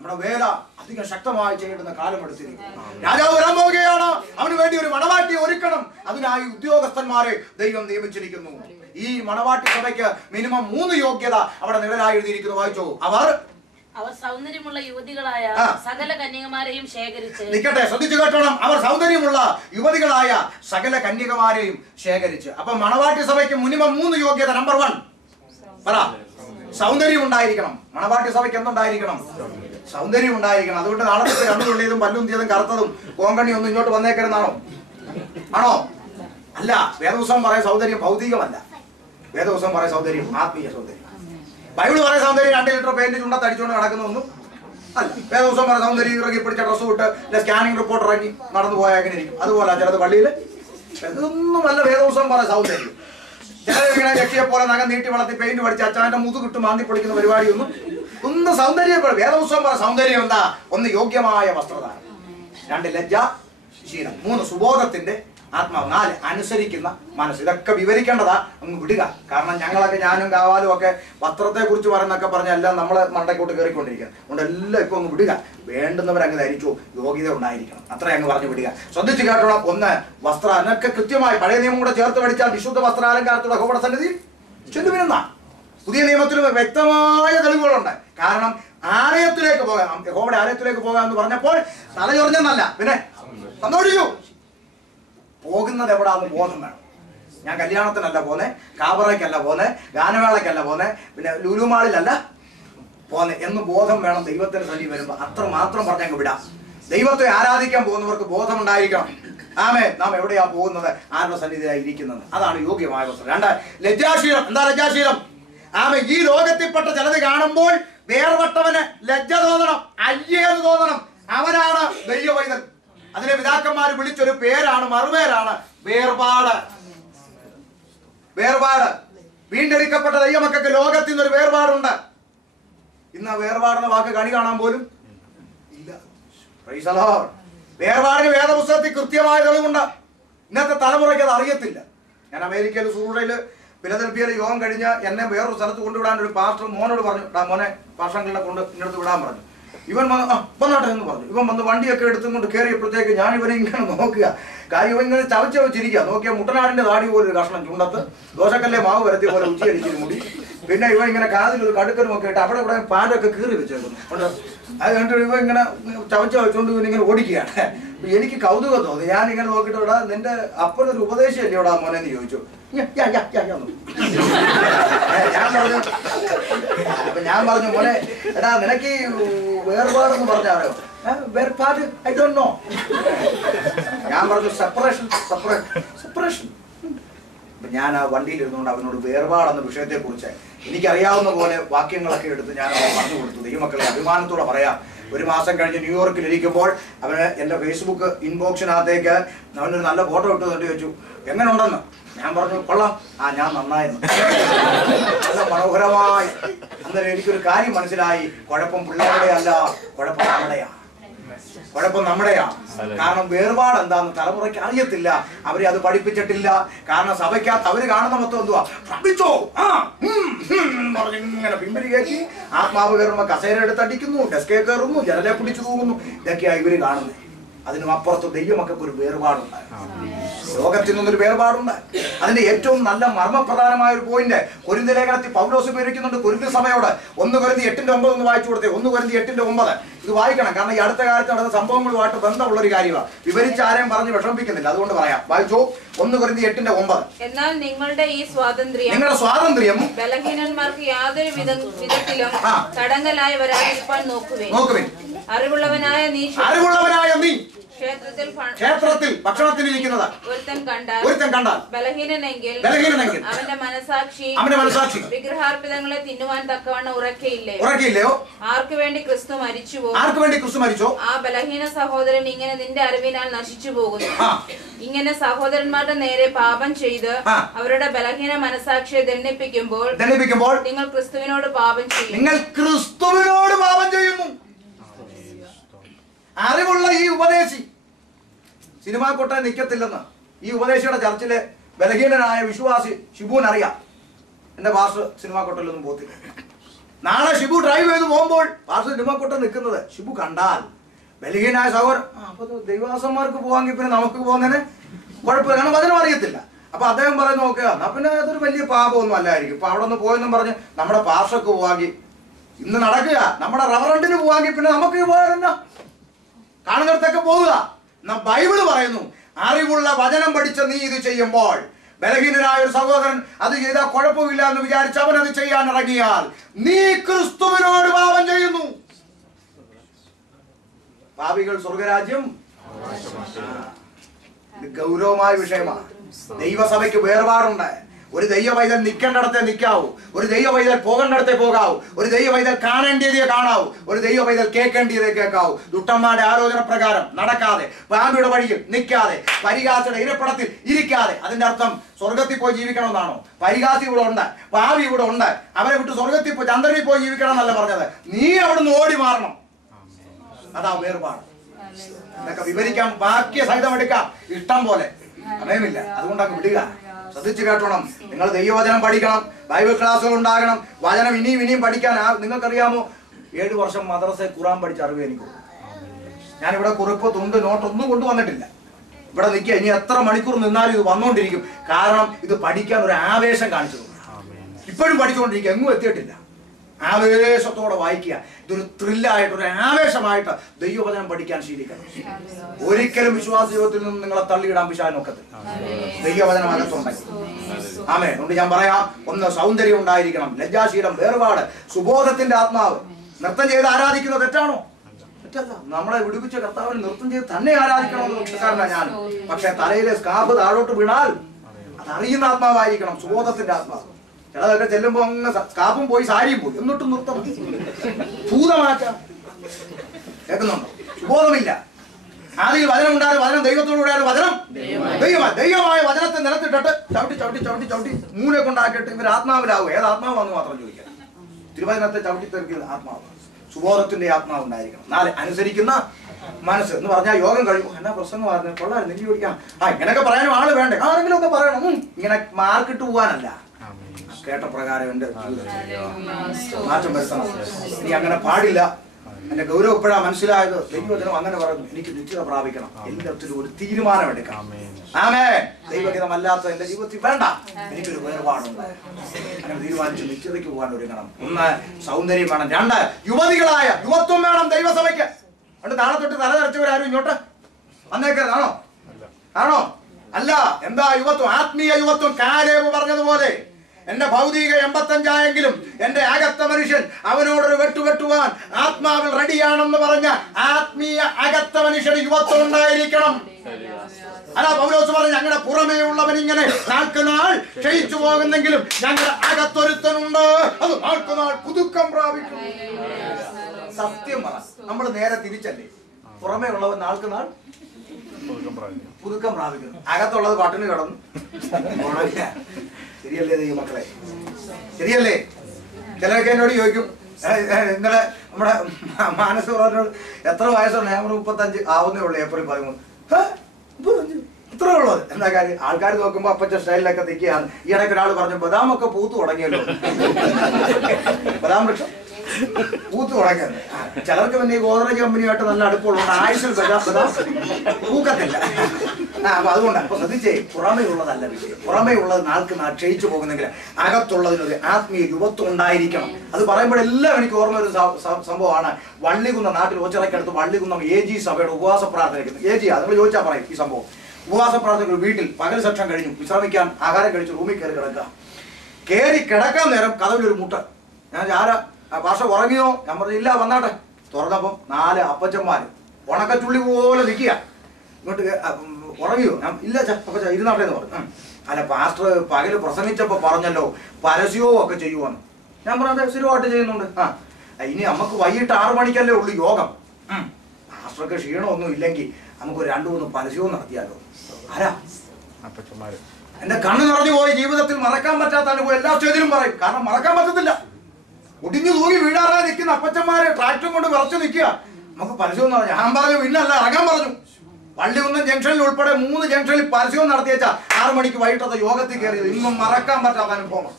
നമ്മുടെ വേല അധികം ശക്തമായി ചെയ്യേണ്ടുന്ന കാലം എടുത്തിരിക്കുന്നു. രാജാവ് വരാൻ പോവുകയാണ്. അവന് വേണ്ടി ഒരു മണവാട്ടിയെ ഒരുക്കണം. അതിനായി ഉദ്യോഗസ്ഥന്മാരെ ദൈവം നിയമിച്ചിരിക്കുന്നു. ഈ മണവാട്ടി സഭയ്ക്ക് മിനിമം 3 യോഗ്യത അവിടെ നിഴലായി എഴുതിയിരിക്കുന്നു. വായിച്ചോ. അവർ സൗന്ദര്യമുള്ള യുവതികളായ സകല കന്യകമാരെയും ശേഖരിച്ച്. നിൽക്കട്ടെ, ശ്രദ്ധിച്ചു കേട്ടോണം. അവർ സൗന്ദര്യമുള്ള യുവതികളായ സകല കന്യകമാരെയും ശേഖരിച്ച്. അപ്പൊ മണവാട്ടി സഭയ്ക്ക് മിനിമം 3 യോഗ്യത. നമ്പർ 1 പറ. സൗന്ദര്യം ഉണ്ടായിരിക്കണം. മണവാട്ടി സഭയ്ക്ക് എന്തുണ്ടായിരിക്കണം? സൗന്ദര്യം ഉണ്ടായിരിക്കണം. അതുകൊണ്ട് നാളത്തെ കണ്ണുള്ളിയതും പല്ലുന്തിയതും കറുത്തതും കോങ്കണി ഒന്നും ഇങ്ങോട്ട് വന്നേക്കരുന്നാണോ? ആണോ? അല്ല. വേദപുസ്തകം പറയാൻ സൗന്ദര്യം ഭൗതികമല്ല. വേദപുസ്തകം പറയാൻ സൗന്ദര്യം ആത്മീയ സൗന്ദര്യം. ബൈബിള് പറയാൻ സൗന്ദര്യം 2 ലിറ്റർ പെയിന്റ് ചുണ്ടത്ത് അടിച്ചുകൊണ്ട് നടക്കുന്നൊന്നും അല്ല. വേദപുസ്തകം പറയാൻ സൗന്ദര്യം ഇറങ്ങി പിടിച്ച ഡ്രസ്സ് വിട്ട് സ്കാനിങ് റിപ്പോർട്ട് ഇറങ്ങി നടന്നു പോയാൽ എങ്ങനെ ഇരിക്കും? അതുപോലെ ചിലത് പള്ളിയിൽ ഇതൊന്നുമല്ല വേദപുസ്തകം പറയാൻ സൗന്ദര്യം. ചിലരിങ്ങനെ രക്ഷയെ പോലെ നഖം നീട്ടി വളർത്തി പെയിന്റ് പഠിച്ച് അച്ഛൻ്റെ മുതുകിട്ട് മാന്തി പൊളിക്കുന്ന പരിപാടിയൊന്നും സൗന്ദര്യപ്പെടും. വേദപുസ്തകം പറയാൻ സൗന്ദര്യം എന്താ? 1 യോഗ്യമായ വസ്ത്രധാരണം, 2 ലജ്ജാശീലം, 3 സുബോധത്തിന്റെ ആത്മാവ്, 4 അനുസരിക്കുന്ന മനസ്സ്. ഇതൊക്കെ വിവരിക്കേണ്ടതാ. അങ്ങ് വിടുക. കാരണം ഞങ്ങളൊക്കെ, ഞാനും കാവാലും ഒക്കെ വസ്ത്രത്തെ കുറിച്ച് പറയുന്നൊക്കെ പറഞ്ഞാൽ എല്ലാം നമ്മളെ മണ്ടക്കോട്ട് കയറിക്കൊണ്ടിരിക്കുക. അതുകൊണ്ട് എല്ലാം ഇപ്പൊ അങ്ങ് വിടുക. വേണ്ടുന്നവരങ്ങ് ധരിച്ചു. യോഗ്യത ഉണ്ടായിരിക്കണം. അത്ര അങ്ങ് പറഞ്ഞു വിടുക. ശ്രദ്ധിച്ചു കേട്ടോണം. 1 വസ്ത്രം. അതിനൊക്കെ കൃത്യമായി പഴയ നിയമം കൂടെ ചേർത്ത് പഠിച്ചാൽ വിശുദ്ധ വസ്ത്രാലങ്കാരത്തോടെ യഹോവയുടെ സന്നിധിയിൽ ചെല്ലുമെന്ന പുതിയ നിയമത്തിലും വ്യക്തമായ തെളിവുകളുണ്ട്. കാരണം ആലയത്തിലേക്ക് പോകാം, യഹോവയുടെ ആലയത്തിലേക്ക് പോകാം എന്ന് പറഞ്ഞപ്പോൾ തലചൊറിഞ്ഞെന്നല്ല, പിന്നെ സന്തോഷിച്ചു. പോകുന്നത് എവിടാന്ന് ബോധം വേണം. ഞാൻ കല്യാണത്തിനല്ല പോന്നെ, കാബറയ്ക്കല്ല പോന്നെ, ഗാനമേളയ്ക്കല്ല പോന്നെ, പിന്നെ ലുലുമാളിലല്ല പോന്നെ എന്ന് ബോധം വേണം. ദൈവത്തിന്റെ സന്നിധി വരുമ്പോൾ അത്ര മാത്രം പറഞ്ഞങ്ങ് വിടാം. ദൈവത്തെ ആരാധിക്കാൻ പോകുന്നവർക്ക് ബോധം ഉണ്ടായിരിക്കണം. ആമേ, നാം എവിടെയാ പോകുന്നത്, ആരുടെ സന്നിധിയിലാണ് ഇരിക്കുന്നത്. അതാണ് യോഗ്യമായ വസ്ത്രം. 2 ലജ്ജാശീലം. എന്താ ലജ്ജാശീലം? ആമേ, ഈ ലോകത്തിൽപ്പെട്ട ചിലത് കാണുമ്പോൾ വേർപെട്ടവന് ലജ്ജ തോന്നണം, അയ്യേന്ന് തോന്നണം. അവനാണ് ദൈവവൈതൻ. അതിലെ പിതാക്കന്മാർ വിളിച്ചൊരു പേരാണ്, മറുപേരാണ് വേർപാട്. വേർപാട്. വീണ്ടെടുക്കപ്പെട്ട ദൈവമക്കൾക്ക് ലോകത്തിൽ നിന്നൊരു വേർപാടുണ്ട്. ഇന്ന് വേർപാടെന്ന വാക്ക് കണി കാണാൻ പോലും ഇല്ല. Praise the Lord. വേർപാടിന് വേദപുസ്തകത്തിൽ കൃത്യമായ തെളിവുണ്ട്. ഇന്നത്തെ തലമുറയ്ക്ക് അത് അറിയത്തില്ല. ഞാൻ അമേരിക്കയിൽ സൂറയിൽ ഫിലദൽഫിയയിൽ യോഗം കഴിഞ്ഞ് എന്നെ വേറൊരു സ്ഥലത്ത് കൊണ്ടുവിടാൻ ഒരു പാസ്റ്റർ മോനോട് പറഞ്ഞു, മോനെ പാസ്റ്ററിനെ കൊണ്ട് ഇന്നടുത്ത് വിടാൻ പറഞ്ഞു. ഇവൻ വന്നോട്ടെ എന്ന് പറഞ്ഞു. ഇവൻ വന്ന് വണ്ടിയൊക്കെ എടുത്തും കൊണ്ട് കയറിയപ്പോഴത്തേക്ക് ഞാൻ ഇവനെ ഇങ്ങനെ നോക്കുക. കാര്യം ഇവൻ ഇങ്ങനെ ചവച്ചിരിക്കുക. നോക്കിയാൽ മുട്ടനാടിന്റെ താടി പോലൊരു കഷ്ണം ചുണ്ടത്ത്, ദോശക്കല്ലേ മാവ് വരത്തിയ പോലെ ഉച്ചയടിച്ചിട്ട് മുടി. പിന്നെ ഇവൻ ഇങ്ങനെ കാതിലൊരു കടുക്കനും ഒക്കെ ഇട്ട് അവിടെ ഇവിടെ പാലൊക്കെ കീറി വെച്ചേക്കുന്നു. അത് കണ്ടിട്ട് ഇവ ഇങ്ങനെ ചവച്ചുകൊണ്ട് ഇവനിങ്ങനെ ഓടിക്കുകയാണ്. എനിക്ക് കൗതുകം തോന്നി. ഞാനിങ്ങനെ നോക്കിയിട്ട് ഇവിടെ നിന്റെ അപ്പനൊരു ഉപദേശമല്ലേ ഇവിടെ മോനെ എന്ന് ചോദിച്ചു. ഞാൻ പറഞ്ഞു മോനെ, എടാ നിനക്ക് വേർപാടെന്ന് പറഞ്ഞാലോ? വേർപാട് ഐ ഡോണ്ട് നോ. ഞാൻ പറഞ്ഞു സെപ്പറേഷൻ. ഞാൻ ആ വണ്ടിയിൽ ഇരുന്നുകൊണ്ട് അവനോട് വേർപാടെന്ന വിഷയത്തെ കുറിച്ച് എനിക്കറിയാവുന്ന പോലെ വാക്യങ്ങളൊക്കെ എടുത്ത് ഞാൻ അവനെ പറഞ്ഞു കൊടുത്തു. ദൈവമക്കളെ അഭിമാനത്തോടെ പറയാം. 1 മാസം കഴിഞ്ഞ് ന്യൂയോർക്കിൽ ഇരിക്കുമ്പോൾ അവന് എൻ്റെ ഫേസ്ബുക്ക് ഇൻബോക്സിനകത്തേക്ക് അവനൊരു നല്ല ഫോട്ടോ ഇട്ട് തട്ടി വെച്ചു. എങ്ങനെ ഉണ്ടെന്ന് ഞാൻ പറഞ്ഞു, കൊള്ളാം. ഞാൻ നന്നായിരുന്നു. നല്ല മനോഹരമായി. അന്നേരം എനിക്കൊരു കാര്യം മനസ്സിലായി. കുഴപ്പം പിള്ളേരുടെ അല്ല, കുഴപ്പം നമ്മുടെയാണ്. കുഴപ്പം നമ്മുടെയാ. കാരണം വേർപാട് എന്താന്ന് തലമുറയ്ക്ക് അറിയത്തില്ല. അവരെ അത് പഠിപ്പിച്ചിട്ടില്ല. കാരണം സഭയ്ക്കകത്ത് അവര് കാണുന്ന മൊത്തം എന്തുവാ, പഠിച്ചോ പറഞ്ഞിങ്ങനെ പിമ്പിരി കയറ്റി ആത്മാവ് കയറുമ്പോ കസേര എടുത്തടിക്കുന്നു, ഡെസ്കേ കയറുന്നു, ജനലെ പിടിച്ചു പോകുന്നു. ഇതൊക്കെയാ ഇവര് കാണുന്നത്. അതിനും അപ്പുറത്ത് ദൈവമക്കൾക്ക് ഒരു വേർപാടുണ്ട്. ലോകത്തിൽ നിന്നൊരു വേർപാടുണ്ട്. അതിന്റെ ഏറ്റവും നല്ല മർമ്മപ്രധാനമായ ഒരു പോയിന്റ് കൊരിന്ത്യ ലേഖനത്തിൽ പൗലോസ് ഉപയോഗിക്കുന്നുണ്ട് കൊരിന്ത്യ സഭയോട്. 1 കൊരിന്ത്യർ 8:9 ഒന്ന് വായിച്ചു കൊടുത്തേ. 1 കൊരിന്ത്യർ 8:9 ഇത് വായിക്കണം. കാരണം ഈ അടുത്ത കാലത്ത് നടന്ന സംഭവങ്ങളുമായിട്ട് ബന്ധമുള്ള ഒരു കാര്യമാണ്. വിവരിച്ച് ആരെയും പറഞ്ഞ് വിഷമിപ്പിക്കുന്നില്ല, അതുകൊണ്ട് പറയാം. വായിച്ചോ. 1 കൊരിന്ത്യർ 8:9. എന്നാൽ നിങ്ങളുടെ ഈ സ്വാതന്ത്ര്യം, നിങ്ങളുടെ സ്വാതന്ത്ര്യം ബലഹീനന്മാർക്ക് യാതൊരു വിധത്തിലും തടങ്കലായി വരാതിരിക്കാൻ നോക്കുവിൻ. അറിവുള്ളവനായ നീ ക്ഷേത്രത്തിൽ ഭക്ഷണത്തിനിരിക്കുന്നത് ഒരുത്തൻ കണ്ടാൽ ബലഹീനനെങ്കിൽ അവന്റെ മനസാക്ഷി വിഗ്രഹാർപ്പിതങ്ങളെ തിന്നുവാൻ തക്കവണ്ണം ഉറക്കയില്ലയോ? ആർക്കു വേണ്ടി ക്രിസ്തു മരിച്ചോ? ആ ബലഹീന സഹോദരൻ ഇങ്ങനെ നിന്റെ അറിവിനാൽ നശിച്ചു പോകുന്നു. ഇങ്ങനെ സഹോദരന്മാരുടെ നേരെ പാപം ചെയ്ത് അവരുടെ ബലഹീന മനസാക്ഷിയെ ദണ്ഡിപ്പിക്കുമ്പോൾ നിങ്ങൾ ക്രിസ്തുവിനോട് പാപം ചെയ്യുന്നു. അറിവുള്ള ഈ ഉപദേശി സിനിമാ കൊട്ടാൻ നിൽക്കത്തില്ലെന്ന് ഈ ഉപദേശിയുടെ ചർച്ചിലെ ബലഹീനനായ വിശ്വാസി ഷിബുവിന് അറിയാം. എന്റെ പാസ്റ്റർ സിനിമാ കൊട്ടയിലൊന്നും പോത്തില്ല. നാളെ ഷിബു ഡ്രൈവ് ചെയ്ത് പോകുമ്പോൾ പാസ്റ്റർ നിമ്മക്കൊട്ട് നിൽക്കുന്നത് ഷിബു കണ്ടാൽ ബലഹീനായ സഹോദരൻ, അപ്പൊ ദൈവദാസന്മാർക്ക് പോവാമെങ്കിൽ പിന്നെ നമുക്ക് പോകുന്നതിന് കുഴപ്പമില്ല, കാരണം വചനം അറിയത്തില്ല. അപ്പൊ അദ്ദേഹം പറയുന്നത് നോക്കുക, എന്നാ പിന്നെ അതൊരു വലിയ പാപമൊന്നും അല്ലായിരിക്കും. ഇപ്പൊ അവിടെ നിന്ന് പോയെന്നും പറഞ്ഞ് നമ്മുടെ പാസ്റ്റർക്ക് പോവാമെങ്കിൽ ഇന്ന് നടക്കുക, നമ്മുടെ റവറണ്ടിന് പോവാമെങ്കിൽ പിന്നെ നമുക്ക് പോയാലെന്നാ, കാണുന്നിടത്തൊക്കെ പോവുക. ബൈബിള് പറയുന്നു, അറിവുള്ള വചനം പഠിച്ച നീ ഇത് ചെയ്യുമ്പോൾ, ബലഹീനനായ ഒരു സഹോദരൻ അത് ചെയ്താൽ കുഴപ്പമില്ല എന്ന് വിചാരിച്ച് അവൻ അത് ചെയ്യാൻ ഇറങ്ങിയാൽ നീ ക്രിസ്തുവിനോട് പാപം ചെയ്യുന്നു. പാപികൾ സ്വർഗരാജ്യം ഇത് ഗൗരവമായ വിഷയമാണ്. ദൈവസഭയ്ക്ക് വേർപാടുണ്ട്. ഒരു ദൈവ പൈതൽ നിൽക്കേണ്ടിടത്തെ നിൽക്കാവൂ, ഒരു ദൈവ പൈതൽ പോകേണ്ടിടത്തെ പോകാവൂ, ഒരു ദൈവ പൈതൽ കാണേണ്ടിയതേ കാണാവൂ, ഒരു ദൈവ പൈതൽ കേൾക്കേണ്ടിയതേ കേൾക്കാവൂ. ദുഷ്ടന്മാരുടെ ആലോചന പ്രകാരം നടക്കാതെ, പാമ്പിയുടെ വഴിയിൽ നിൽക്കാതെ, പരിഹാസിയുടെ ഇരപ്പിടത്തിൽ ഇരിക്കാതെ. അതിന്റെ അർത്ഥം സ്വർഗത്തിൽ പോയി ജീവിക്കണമെന്നാണോ? പരിഹാസി ഇവിടെ ഉണ്ട്, പാവി ഇവിടെ ഉണ്ട്, അവരെ വിട്ട് സ്വർഗത്തിൽ പോയി ചന്ദ്രനിൽ പോയി ജീവിക്കണം എന്നല്ല പറഞ്ഞത്. നീ അവിടുന്ന് ഓടി മാറണം. അതാ വേർപാട്. ഇതൊക്കെ വിവരിക്കാം, വാക്യ സഹിതം എടുക്കാം, ഇഷ്ടം പോലെ സമയമില്ല. അതുകൊണ്ട് അങ്ങ് വിടുക. ശ്രദ്ധിച്ചു കേട്ടോണം. നിങ്ങൾ ദൈവവചനം പഠിക്കണം, ബൈബിൾ ക്ലാസ്സുകൾ ഉണ്ടാകണം, വചനം ഇനിയും പഠിക്കാൻ. നിങ്ങൾക്കറിയാമോ, 7 വർഷം മദ്രസ ഖുറാൻ പഠിച്ച അറിവ് എനിക്ക്. ഞാനിവിടെ കുറിപ്പ്, തുണ്ട്, നോട്ടൊന്നും കൊണ്ടുവന്നിട്ടില്ല. ഇവിടെ നിൽക്കുക, ഇനി എത്ര മണിക്കൂർ നിന്നാലും ഇത് വന്നുകൊണ്ടിരിക്കും. കാരണം ഇത് പഠിക്കാൻ ഒരു ആവേശം കാണിച്ചത്. ഇപ്പോഴും പഠിച്ചുകൊണ്ടിരിക്കുക, എങ്ങും എത്തിയിട്ടില്ല. ആവേശത്തോടെ വായിക്കുക. ഇതൊരു ത്രില്ലായിട്ട്, ഒരു ആവേശമായിട്ട് ദൈവവചനം പഠിക്കാൻ ശീലിക്കണം. ഒരിക്കലും വിശ്വാസ ജീവിതത്തിൽ നിന്ന് നിങ്ങളെ തള്ളിയിടാൻ പിശാചിനൊക്കത്തില്ല. ദൈവവചനം അകത്തുണ്ടെങ്കിൽ. ആമേൻ. അതുകൊണ്ട് ഞാൻ പറയാം, ഒന്ന് സൗന്ദര്യം ഉണ്ടായിരിക്കണം, ലജ്ജാശീലം, വേർപാട്, സുബോധത്തിന്റെ ആത്മാവ്. നൃത്തം ചെയ്ത് ആരാധിക്കുന്നത് തെറ്റാണോ? തെറ്റല്ല. നമ്മളെ വിടുവിച്ച കർത്താവിന് നൃത്തം ചെയ്ത് തന്നെ ആരാധിക്കണമെന്ന് കുറ്റക്കാരനാണ് ഞാൻ. പക്ഷെ തലയിലെ സ്കാർഫ് താഴോട്ട് വീണാൽ അതറിയുന്ന ആത്മാവായിരിക്കണം, സുബോധത്തിന്റെ ആത്മാവ്. ചിലതൊക്കെ ചെല്ലുമ്പോ അങ്ങ് സ്കാർഫും പോയി സാരിയും പോയി, എന്നിട്ടും നൃത്തം ഭൂതമാക്കാം. കേൾക്കുന്നുണ്ടോ? സുബോധമില്ല. ആദ്യം വചനം ഉണ്ടായാലും വചനം ദൈവത്തോടുകൂടിയാലും വചനം ദൈവമായ വചനത്തെ നിലത്തിട്ടിട്ട് ചവിട്ടി ചവിട്ടി ചവിട്ടി ചവിട്ടി മൂലെ കൊണ്ടാക്കിയിട്ട് ഇവർ ആത്മാവിലാവും. ഏത് ആത്മാവാന്ന് മാത്രം ചോദിക്കാം. തിരുവചനത്തെ ചവിട്ടി തെറിക്കുന്ന ആത്മാവ്, സുബോധത്തിന്റെ ആത്മാവ് ഉണ്ടായിരിക്കണം. 4 അനുസരിക്കുന്ന മനസ്സ് എന്ന് പറഞ്ഞാൽ യോഗം കഴിയും. എന്നാ പ്രസംഗം പറഞ്ഞു കൊള്ളാം, നെല്ലി പിടിക്കാം, ഇങ്ങനെയൊക്കെ പറയാനും ആള് വേണ്ടേ, ആരെങ്കിലും ഒക്കെ പറയണം. ഇങ്ങനെ മാർക്കിട്ട് പോകാനല്ല, കേട്ട പ്രകാരം എന്റെ മാറ്റം വരുത്തണം. ഇനി അങ്ങനെ പാടില്ല. എന്റെ ഗൗരവം എപ്പോഴാ മനസ്സിലായത്? ദൈവവചനം അങ്ങനെ പറഞ്ഞു, എനിക്ക് നിശ്ചിത പ്രാപിക്കണം, എല്ലാത്തിലും ഒരു തീരുമാനം എടുക്കണം. ആമേൻ. ദൈവഹിതമല്ലാത്ത എന്റെ ജീവിതത്തിൽ വേണ്ട, എനിക്കൊരു വേർപാടുണ്ട്. അങ്ങനെ തീരുമാനിച്ച് നിശ്ചിതയ്ക്ക് പോകാൻ ഒരുങ്ങണം. 1 സൗന്ദര്യം വേണം. 2 യുവതികളായ യുവത്വം വേണം ദൈവസഭയ്ക്ക്. അതുകൊണ്ട് നാളെ തൊട്ട് തല തെറിച്ചവരാരും ഇങ്ങോട്ട് വന്നേക്കരുത്. ആണോ? അല്ല. എന്താ യുവത്വം? ആത്മീയ യുവത്വം. കാലേബ് പറഞ്ഞതുപോലെ, എന്റെ ഭൗതിക 85 എന്റെ അകത്ത മനുഷ്യൻ അവനോടൊരു വെട്ടുവാൻ ആത്മാവിൽ റെഡിയാണെന്ന് പറഞ്ഞ ആത്മീയ അകത്ത മനുഷ്യന് യുവത്വം ഉണ്ടായിരിക്കണം. അതാ പൗലോസ് പറഞ്ഞ, ഞങ്ങളുടെ പുറമേ ഉള്ളവൻ ഇങ്ങനെ നാൾക്കുനാൾ ക്ഷയിച്ചു പോകുന്നെങ്കിലും ഞങ്ങളുടെ അകത്തൊരുത്തനുണ്ട്, അത് നാൾക്കുനാൾ പുതുക്കം പ്രാപിക്കും. സത്യം പറ, നമ്മൾ നേരെ തിരിച്ചല്ലേ. പുറമേ ഉള്ളവൻ നാൾക്കുനാൾ പുതുക്കം പ്രാപിക്കുന്നു, അകത്തുള്ളത് പട്ടിണി കിടന്നു. ശരിയല്ലേ ദൈവമക്കളെ? ശരിയല്ലേ? ചിലരൊക്കെ എന്നോട് ചോദിക്കും, ഇന്നലെ നമ്മുടെ മാനസ് പറഞ്ഞോട് എത്ര വയസ്സുണ്ട്? ഞാൻ 35 ആവുന്നേ ഉള്ളൂ. ഏപ്രിൽ 13. 35 ഇത്രേ ഉള്ളത്. എന്താ കാര്യം? ആൾക്കാർ നോക്കുമ്പോ അപ്പച്ച സ്റ്റൈലിലൊക്കെ നിൽക്കുകയാണ്. ഈ ഇടയ്ക്ക് ഒരാൾ പറഞ്ഞു, ബദാമൊക്കെ പൂത്തു തുടങ്ങിയല്ലോ. ബദാം വൃക്ഷം പൂത്തു തുടങ്ങിയത്. ചിലർക്ക് പിന്നെ ഈ ഗോദ്രേജ് കമ്പനിയായിട്ട് നല്ല അടുപ്പമുള്ള ആയുസിൽ ബദാം പൂക്കത്തില്ല. അപ്പൊ അതുകൊണ്ട് അപ്പൊ ശ്രദ്ധിച്ചേ, പുറമേ ഉള്ളതല്ല വിഷയം. പുറമേ ഉള്ളത് നാൾക്ക് നാൾ ക്ഷയിച്ചു പോകുന്നെങ്കിൽ അകത്തുള്ളതിനൊരു ആത്മീയ യുവത്വം ഉണ്ടായിരിക്കണം. അത് പറയുമ്പോഴെല്ലാം എനിക്ക് ഓർമ്മ ഒരു സംഭവമാണ്. വള്ളികുന്നം, നാട്ടിൽ ഓച്ചിറക്കടുത്ത് വള്ളികുന്നം AG സഭയുടെ ഉപവാസ പ്രാർത്ഥനയ്ക്ക്. AG നിങ്ങൾ ചോദിച്ചാൽ പറയും ഈ സംഭവം. ഉപവാസ പ്രാർത്ഥന വീട്ടിൽ പകൽ സെക്ഷൻ കഴിഞ്ഞു, വിശ്രമിക്കാൻ ആഹാരം കഴിച്ച് റൂമിൽ കയറി കിടക്കാൻ നേരം കഥവിലൊരു മുട്ട. ഞാൻ ഭാഷ ഉറങ്ങിയോ? ഞാൻ പറഞ്ഞു ഇല്ല, വന്നാട്ടെ. തുറന്നപ്പം 4 അപ്പച്ചന്മാര് ഉണക്കച്ചുള്ളി പോലെ നിൽക്കുക. ഇങ്ങോട്ട് ഉറങ്ങിയോ? ഞാൻ ഇല്ല അപ്പച്ച ഇരുന്നാട്ടെ എന്ന് പറഞ്ഞു. അല്ല പാസ്റ്റർ പകല് പ്രസംഗിച്ചപ്പോ പറഞ്ഞല്ലോ പരസ്യവും ഒക്കെ ചെയ്യുവാന്ന്. ഞാൻ പറഞ്ഞത് സ്ഥിരമായിട്ട് ചെയ്യുന്നുണ്ട്. ഇനി നമുക്ക് വൈകിട്ട് 6 മണിക്കല്ലേ ഉള്ളു യോഗം. പാസ്റ്റർക്ക് ക്ഷീണമൊന്നും ഇല്ലെങ്കിൽ നമുക്ക് 2-3 പരസ്യവും നടത്തിയാലോ? ആരാ? എന്റെ കണ്ണ് നിറഞ്ഞു പോയി. ജീവിതത്തിൽ മറക്കാൻ പറ്റാത്ത അനുഭവം എല്ലാ സ്റ്റേജിലും പറയും. കാരണം മറക്കാൻ പറ്റത്തില്ല. ഒടിഞ്ഞു തൂങ്ങി വീഴാറായി നിൽക്കുന്ന അപ്പച്ചന്മാരെ ട്രാക്ടറും കൊണ്ട് വിറച്ചു നിൽക്കുക. നമുക്ക് പരസ്യം പറഞ്ഞു. ഞാൻ പറഞ്ഞു ഇന്നല്ല, ഇറങ്ങാൻ പറഞ്ഞു. പള്ളികുന്നം ജംഗ്ഷനിൽ ഉൾപ്പെടെ 3 ജംഗ്ഷനിൽ പരസ്യവും നടത്തിയച്ച 6 മണിക്ക് വൈകിട്ടത്തെ യോഗത്തിൽ കയറിയത് ഇന്നും മറക്കാൻ പറ്റാത്ത അനുഭവമാണ്.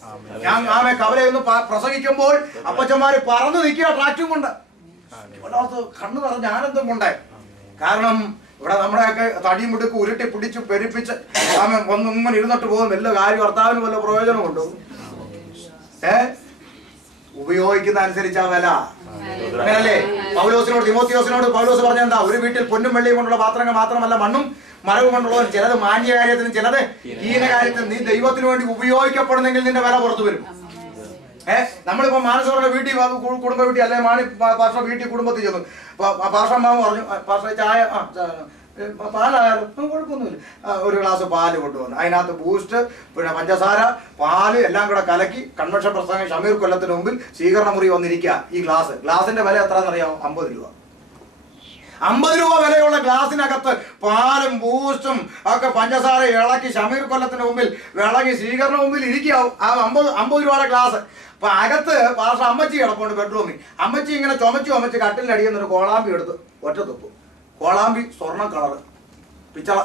ഞാൻ ആമേ കവലെ ഒന്ന് പ്രസംഗിക്കുമ്പോൾ അപ്പച്ചന്മാര് പറന്ന് നിൽക്കുക ട്രാക്റ്റും കൊണ്ട്. കണ്ണു നിറഞ്ഞ ആനന്ദം കൊണ്ടേ. കാരണം ഇവിടെ നമ്മുടെയൊക്കെ തടിയും മുടുക്ക് ഉരുട്ടി പിടിച്ച് പെരുപ്പിച്ച് ആമേ ഒന്നിങ്ങനെ ഇരുന്നിട്ട് പോകും. വല്ല കാര്യം ഭർത്താവിന് വല്ല പ്രയോജനമുണ്ടോ? ഉപയോഗിക്കുന്ന അനുസരിച്ചാ വില. അങ്ങനല്ലേ പൗലോസിനോട് തിമോത്തിയോസിനോട് പൗലോസ് പറഞ്ഞ എന്താ? ഒരു വീട്ടിൽ പൊന്നും വെള്ളിയും കൊണ്ടുള്ള പാത്രങ്ങൾ മാത്രമല്ല മണ്ണും മരവും കൊണ്ടുള്ളവർ ചിലത് മാന്യ കാര്യത്തിനും ചിലത് ഹീന കാര്യത്തിനും നീ ദൈവത്തിന് വേണ്ടി ഉപയോഗിക്കപ്പെടുന്നെങ്കിൽ നിന്റെ വില പുറത്തു വരും. നമ്മളിപ്പോ മാനസവരുടെ വീട്ടിൽ കുടുംബ വീട്ടിൽ അല്ലെ മാണി പാർഷ വീട്ടിൽ കുടുംബത്തിൽ ചെന്നു. പാർഷമാവ് പറഞ്ഞു പാർഷ ചായ പാലായാലും കുഴപ്പമൊന്നുമില്ല. ഒരു ഗ്ലാസ് പാല് കൊണ്ടുവന്നു. അതിനകത്ത് ബൂസ്റ്റ് പിന്നെ പഞ്ചസാര പാല് എല്ലാം കൂടെ കലക്കി കൺവെൻഷൻ പ്രസംഗം ഷമീർ കൊല്ലത്തിന് മുമ്പിൽ സ്വീകരണ മുറി വന്നിരിക്കുക. ഈ ഗ്ലാസിന്റെ വില എത്രയെന്നറിയാമോ? 50 രൂപ. 50 രൂപ വിലയുള്ള ഗ്ലാസിനകത്ത് പാലും ബൂസ്റ്റും ഒക്കെ പഞ്ചസാര ഇളക്കി ഷമീർ കൊല്ലത്തിന് മുമ്പിൽ വിളങ്ങി സ്വീകരണ മുമ്പിൽ ഇരിക്കുക. ആ 50 രൂപയുടെ ഗ്ലാസ്. അപ്പൊ അകത്ത് പാർഷ അമ്മച്ചി കിടപ്പുണ്ട് ബെഡ്റൂമിൽ. അമ്മച്ചി ഇങ്ങനെ ചുമച്ച് കട്ടിലടിയുന്നൊരു കോളാമ്പി എടുത്ത് ഒറ്റ തുപ്പു. കോളാമ്പി സ്വർണ്ണ കളറ് പിച്ചള,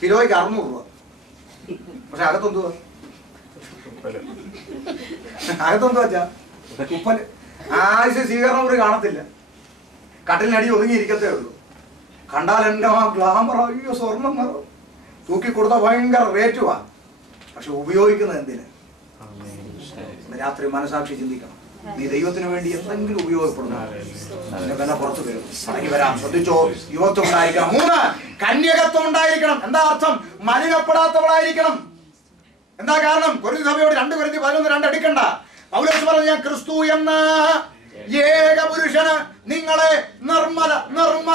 കിലോയ്ക്ക് 600 രൂപ. പക്ഷെ അകത്തെന്തുവാ? വെച്ചാ ഉപ്പല്. ആവശ്യം സ്വീകരണ മുറി കാണത്തില്ല. കട്ടിലിനടി ഒതുങ്ങിയിരിക്കത്തേ ഉള്ളൂ. കണ്ടാൽ എൻ്റെ ആ ഗ്ലാമർ, അയ്യോ സ്വർണ്ണം നിറം തൂക്കി കൊടുത്താൽ ഭയങ്കര റേറ്റുവാ. പക്ഷെ ഉപയോഗിക്കുന്നത് എന്തിന്? രാത്രി മനസാക്ഷി ചിന്തിക്കണം. നീ ദൈവത്തിന് വേണ്ടി എന്തെങ്കിലും ഉപയോഗപ്പെടുന്നു വില പുറത്തു വരും. മടങ്ങി വരാം. ശ്രദ്ധിച്ചോ, യുവത്വം ഉണ്ടായിരിക്കണം. 3 കന്യകത്വം ഉണ്ടായിരിക്കണം. എന്താ അർത്ഥം? മലിനപ്പെടാത്തവളായിരിക്കണം. എന്താ കാരണം? കൊരിന്ത്യർ സഭയോട് 2 കൊരിന്ത്യർ 11:2 എടുക്കണ്ട. പൗലോസ് പറഞ്ഞു, ഞാൻ ക്രിസ്തു എന്ന ഏക പുരുഷന് നിങ്ങളെ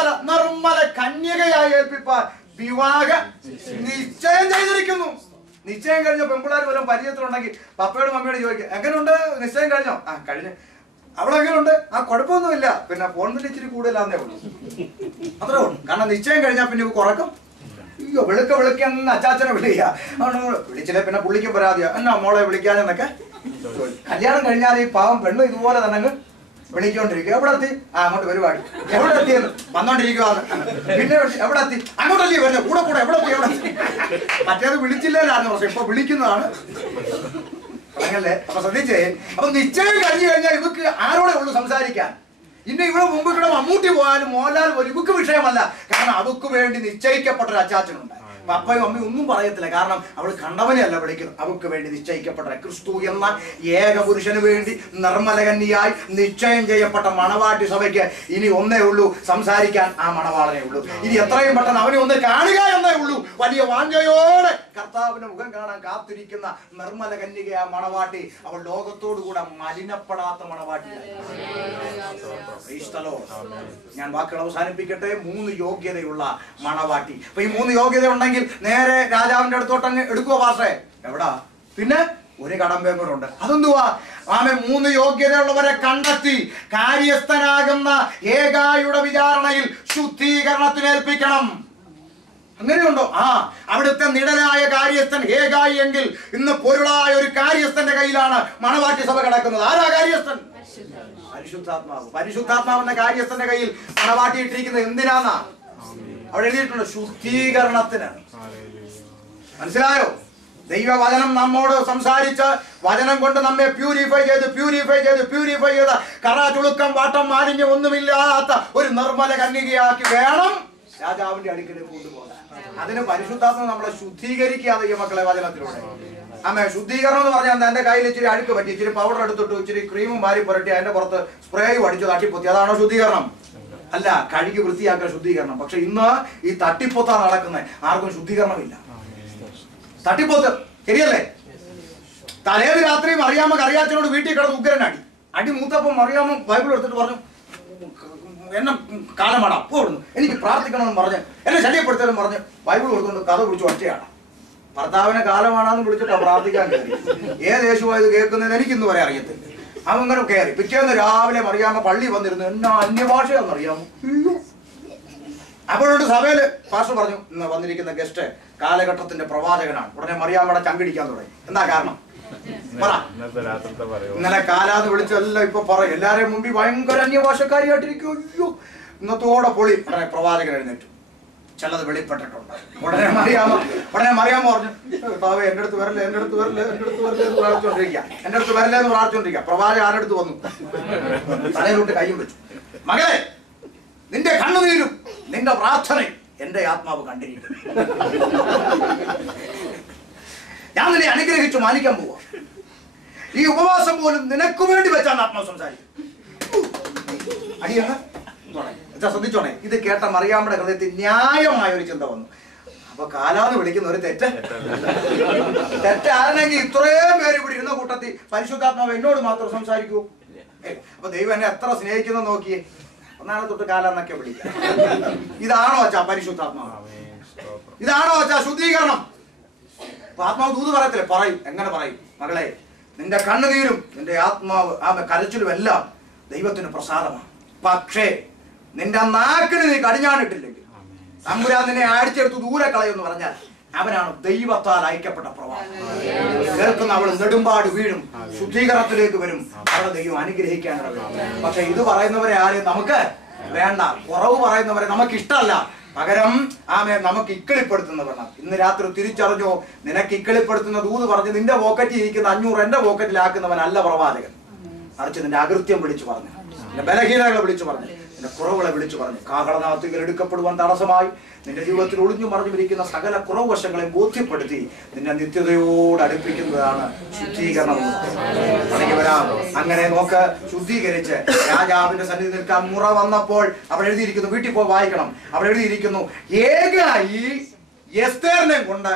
നിർമ്മല കന്യകയായി ഏൽപ്പിപ്പാൻ വിവാഹ നിശ്ചയം ചെയ്തിരിക്കുന്നു. നിശ്ചയം കഴിഞ്ഞ പെൺപിള്ളേർ വല്ലതും പരിചയത്തിലുണ്ടെങ്കിൽ പപ്പയോടും മമ്മിയോട് ചോദിക്കുക, എങ്ങനെയുണ്ട് നിശ്ചയം കഴിഞ്ഞോ? കഴിഞ്ഞ്. അവളെങ്ങനെയുണ്ട്? കുഴപ്പമൊന്നുമില്ല. പിന്നെ ഫോൺ ബില്ല് ഇച്ചിരി കൂടുതലാന്നേ ഉള്ളൂ. അത്രേ ഉള്ളൂ. കാരണം നിശ്ചയം കഴിഞ്ഞാൽ പിന്നെ കുറക്കും. അയ്യോ വിളിക്ക അങ്ങ് അച്ചാച്ചനെ വിളിക്കുക. വിളിച്ചില്ലേ പിന്നെ പുള്ളിക്കും പരാതിയാ, എന്നാ മോളെ വിളിക്കാനെന്നൊക്കെ. കല്യാണം കഴിഞ്ഞാൽ ഈ പാവം പെണ്ണ് ഇതുപോലെ തന്നെ വിളിക്കൊണ്ടിരിക്കുക. എവിടെ എത്തി? അങ്ങോട്ട് പരിപാടി. എവിടെ എത്തിയെന്ന് വന്നോണ്ടിരിക്കുവാന്ന്. പിന്നെ എവിടെ എത്തി? അങ്ങോട്ടല്ലേ വരുന്നത്. കൂടെ എവിടെ എത്തി? മറ്റേത് വിളിച്ചില്ലായിരുന്നു. പക്ഷെ ഇപ്പൊ വിളിക്കുന്നതാണ്. അങ്ങനല്ലേ? അപ്പൊ ശ്രദ്ധിച്ചേ. അപ്പൊ നിശ്ചയം കഴിഞ്ഞു കഴിഞ്ഞാൽ ഇവക്ക് ആരോടെ ഉള്ളു സംസാരിക്കാൻ? ഇന്ന് ഇവിടെ മുമ്പ് ഇവിടെ മമ്മൂട്ടി പോയാലും മോഹൻലാൽ പോലും ഇവക്ക് വിഷയമല്ല. കാരണം അവക്ക് വേണ്ടി നിശ്ചയിക്കപ്പെട്ട ഒരു അച്ചാച്ചനുണ്ട്. പപ്പയും അമ്മയും ഒന്നും പറയത്തില്ല. കാരണം അവൾ കണ്ടവനെ അല്ല വിളിക്കുന്നത്. അവൾക്ക് വേണ്ടി നിശ്ചയിക്കപ്പെട്ട ക്രിസ്തു എന്ന ഏക പുരുഷന് വേണ്ടി നിർമ്മലകന്യായി നിശ്ചയം ചെയ്യപ്പെട്ട മണവാട്ടി സഭയ്ക്ക് ഇനി ഒന്നേ ഉള്ളൂ, സംസാരിക്കാൻ ആ മണവാളനെ ഉള്ളൂ. ഇനി എത്രയും പെട്ടെന്ന് അവനെ ഒന്ന് കാണുക എന്നേ ഉള്ളൂ. വലിയ വാഞ്ചയോടെ കർത്താവിന്റെ മുഖം കാണാൻ കാത്തിരിക്കുന്ന നിർമ്മല കന്യകയാ മണവാട്ടി. അവൾ ലോകത്തോടു കൂടെ മലിനപ്പെടാത്ത മണവാട്ടി. ഞാൻ വാക്കുകൾ അവസാനിപ്പിക്കട്ടെ. 3 യോഗ്യതയുള്ള മണവാട്ടി. അപ്പൊ ഈ 3 യോഗ്യത ഉണ്ടെങ്കിൽ നേരെ രാജാവിന്റെ അടുത്തോട്ടങ്ങ് എടുക്കുവോ പാസ്റ്റേ? എവിടാ? പിന്നെ ഒരു കടമ്പയും കൂടെ ഉണ്ട്. അതെന്തുവാ? 3 യോഗ്യതയുള്ളവരെ കണ്ടെത്തി കാര്യസ്ഥനാകുന്ന ഏകായുടെ വിചാരണയിൽ ശുദ്ധീകരണത്തിനേൽപ്പിക്കണം. അങ്ങനെയുണ്ടോ? അവിടുത്തെ നിഴലായ കാര്യസ്ഥൻ ഏകായി എങ്കിൽ ഇന്ന് പൊരുളായ ഒരു കാര്യസ്ഥന്റെ കയ്യിലാണ് മണവാട്ടി സഭ കിടക്കുന്നത്. ആരാ കാര്യസ്ഥൻ? പരിശുദ്ധാത്മാവ്. പരിശുദ്ധാത്മാവെന്ന കാര്യസ്ഥന്റെ കയ്യിൽ മണവാട്ടി ഇട്ടിരിക്കുന്നത് എന്തിനാന്നാ? അവിടെ എഴുതിയിട്ടുണ്ട്, ശുദ്ധീകരണത്തിന്. മനസ്സിലായോ? ദൈവവചനം നമ്മോട് സംസാരിച്ച് വചനം കൊണ്ട് നമ്മെ പ്യൂരിഫൈ ചെയ്ത് കറ ചുളുക്കം വാട്ടം മാലിന്യം ഒന്നുമില്ലാത്ത ഒരു നിർമ്മല കന്യകയാക്കി വേണം രാജാവിന്റെ അടുക്കലേക്ക് കൊണ്ടുപോകാൻ. അതിന് പരിശുദ്ധാത്മ നമ്മളെ ശുദ്ധീകരിക്കുക ദൈവമക്കളെ വചനത്തിലൂടെ. ശുദ്ധീകരണം എന്ന് പറഞ്ഞാൽ എന്റെ കയ്യിൽ ഇച്ചിരി അഴുക്ക് പറ്റി, ഇച്ചിരി പൗഡർ എടുത്തിട്ടു, ഇച്ചിരി ക്രീമും വാരി പുരട്ടി അതിന്റെ പുറത്ത് സ്പ്രേയും അടിച്ചു തട്ടിപ്പൊത്തി, അതാണോ ശുദ്ധീകരണം? അല്ല, കഴുകി വൃത്തിയാക്കാൻ ശുദ്ധീകരണം. പക്ഷെ ഇന്ന് ഈ തട്ടിപ്പൊത്താ നടക്കുന്നത്. ആർക്കും ശുദ്ധീകരണമില്ല. തട്ടിപ്പൊത്ത് ശരിയല്ലേ? തലേന്ന് രാത്രി മറിയാമ്മ കറിയാച്ചനോട് വീട്ടിൽ കിടന്ന് ഉഗ്രൻ അടി മൂത്തപ്പം മറിയാമ്മ ബൈബിൾ എടുത്തിട്ട് പറഞ്ഞു, എന്നെ കാലമാണ് അപ്പോഴുന്നു, എനിക്ക് പ്രാർത്ഥിക്കണമെന്ന് പറഞ്ഞ് എന്നെ ശല്യപ്പെടുത്തലും പറഞ്ഞ് ബൈബിൾ കൊടുത്തുകൊണ്ട് കഥ കുറിച്ച് ഒറ്റയാണ്. ഭർത്താവിനെ കാലമാണെന്ന് വിളിച്ചിട്ടാ പ്രാർത്ഥിക്കാൻ കയറി. ഏത് യേശുവായത് കേൾക്കുന്നതെന്ന് എനിക്കിന്ന് വരെ അറിയത്തില്ല. അങ്ങനെ കയറി. പിറ്റേന്ന് രാവിലെ മറിയാമ്മ പള്ളി വന്നിരുന്നു. എന്നാ അന്യഭാഷയാണെന്നറിയാമോ? അപ്പോഴോട്ട് സഭയില് പാസ്റ്റർ പറഞ്ഞു, ഇന്ന് വന്നിരിക്കുന്ന ഗസ്റ്റ് കാലഘട്ടത്തിന്റെ പ്രവാചകനാണ്. ഉടനെ മറിയാമ്മയുടെ ചങ്കിടിക്കാൻ തുടങ്ങി. എന്താ കാരണം? ഇന്നലെ കാലാന്ന് വിളിച്ചെല്ലാം ഇപ്പൊ പറയും. എല്ലാരെയും മുമ്പിൽ ഭയങ്കര അന്യഭാഷക്കാരിയായിട്ടിരിക്കും. അയ്യോ, ഇന്നത്തോടെ പൊളി. പ്രവാചകൻ എഴുന്നേറ്റു. ചിലത് വെളിപ്പെട്ടിട്ടുണ്ട്. ഉടനെ മറിയാമ പറഞ്ഞു, കർത്താവേ എൻ്റെ അടുത്ത് വരല്ലേ എന്ന് പ്രാർത്ഥിച്ചോണ്ടിരിക്കുക. പ്രവാചകൻ ആരെടുത്ത് വന്നു, തലയിലോട്ട് കൈയും വെച്ചു. മകളെ, നിന്റെ കണ്ണുനീരും നിന്റെ പ്രാർത്ഥനയും എന്റെ ആത്മാവ് കണ്ടിരിക്കും. ഞാൻ നിന്നെ അനുഗ്രഹിച്ചു മാനിക്കാൻ പോവാ. ഈ ഉപവാസം പോലും നിനക്ക് വേണ്ടി വെച്ചാണ് ആത്മാവ് സംസാരിക്കും. അടിയാണ് ശ്രദ്ധിച്ചോണേ. ഇത് കേട്ട മറിയാമ്മയുടെ ഹൃദയത്തിൽ ന്യായമായ ഒരു ചിന്ത വന്നു. അപ്പൊ കാലാന്ന് വിളിക്കുന്ന ഒരു തെറ്റാണെങ്കിൽ ഇത്രയും പേര് ഇവിടെ ഇരുന്ന കൂട്ടത്തിൽ പരിശുദ്ധാത്മാവ് എന്നോട് മാത്രം സംസാരിക്കൂ? അപ്പൊ ദൈവം എന്നെ എത്ര സ്നേഹിക്കുന്ന നോക്കിയേ. ഒന്നാളെ തൊട്ട് കാലാന്നൊക്കെ വിളിക്കാം. ഇതാണോ അച്ഛാ പരിശുദ്ധാത്മാവ്? ഇതാണോ അച്ഛാ ശുദ്ധീകരണം? ആത്മാവ് ദൂത് പറയത്തില്ലേ? പറയും. എങ്ങനെ പറയും? മകളെ, നിന്റെ കണ്ണുനീരും നിന്റെ ആത്മാവ് കരച്ചിലും എല്ലാം ദൈവത്തിന് പ്രസാദമാണ്. പക്ഷേ നിന്റെ നാക്കിന് നീ കടിഞ്ഞാണിട്ടില്ലെങ്കിൽ തമ്പുരാൻ നിന്നെ അടിച്ചെടുത്ത് ദൂരെ കളയെന്ന് പറഞ്ഞാൽ അവനാണ് ദൈവത്താൽ അയക്കപ്പെട്ട പ്രവാചകൻ. കേൾക്കുന്ന അവൾ നെടുമ്പാട് വീഴും, ശുദ്ധീകരണത്തിലേക്ക് വരും, അവളെ ദൈവം അനുഗ്രഹിക്കാനുള്ള. പക്ഷെ ഇത് പറയുന്നവരെ ആരെയും നമുക്ക് വേണ്ട, കുറവ് പറയുന്നവരെ നമുക്ക് ഇഷ്ടമല്ല. പകരം നമുക്ക് ഇക്കിളിപ്പെടുത്തുന്നവരണം. ഇന്ന് രാത്രി തിരിച്ചറിഞ്ഞോ, നിനക്ക് ഇക്കിളിപ്പെടുത്തുന്ന ദൂത് പറഞ്ഞ് നിന്റെ പോക്കറ്റിൽ ഇരിക്കുന്ന 500 എന്റെ പോക്കറ്റിലാക്കുന്നവനല്ല പ്രവാചകൻ. മറിച്ച് നിന്റെ അകൃത്യം വിളിച്ചു പറഞ്ഞു, നിന്റെ ബലഹീനതകളെ വിളിച്ചു പറഞ്ഞു, നിന്റെ കുറവുകളെ വിളിച്ചു പറഞ്ഞു. കാഹളനാദത്തിൽ എടുക്കപ്പെടുവാൻ തടസ്സമായി നിന്റെ ജീവിതത്തിൽ ഒളിഞ്ഞു മറിഞ്ഞിരിക്കുന്ന സകല കുറവശങ്ങളെ ബോധ്യപ്പെടുത്തി നിന്നെ നിത്യതയോട് അടുപ്പിക്കുന്നതാണ് ശുദ്ധീകരണം. അങ്ങനെ നോക്ക്, ശുദ്ധീകരിച്ച് രാജാവിന്റെ സന്നിധി നിൽക്കാൻ മുറ വന്നപ്പോൾ അവിടെ എഴുതിയിരിക്കുന്നു, വീട്ടിൽ പോയി വായിക്കണം, അവിടെ എഴുതിയിരിക്കുന്നു, ഏകായി എസ്തേറിനെ കൊണ്ട്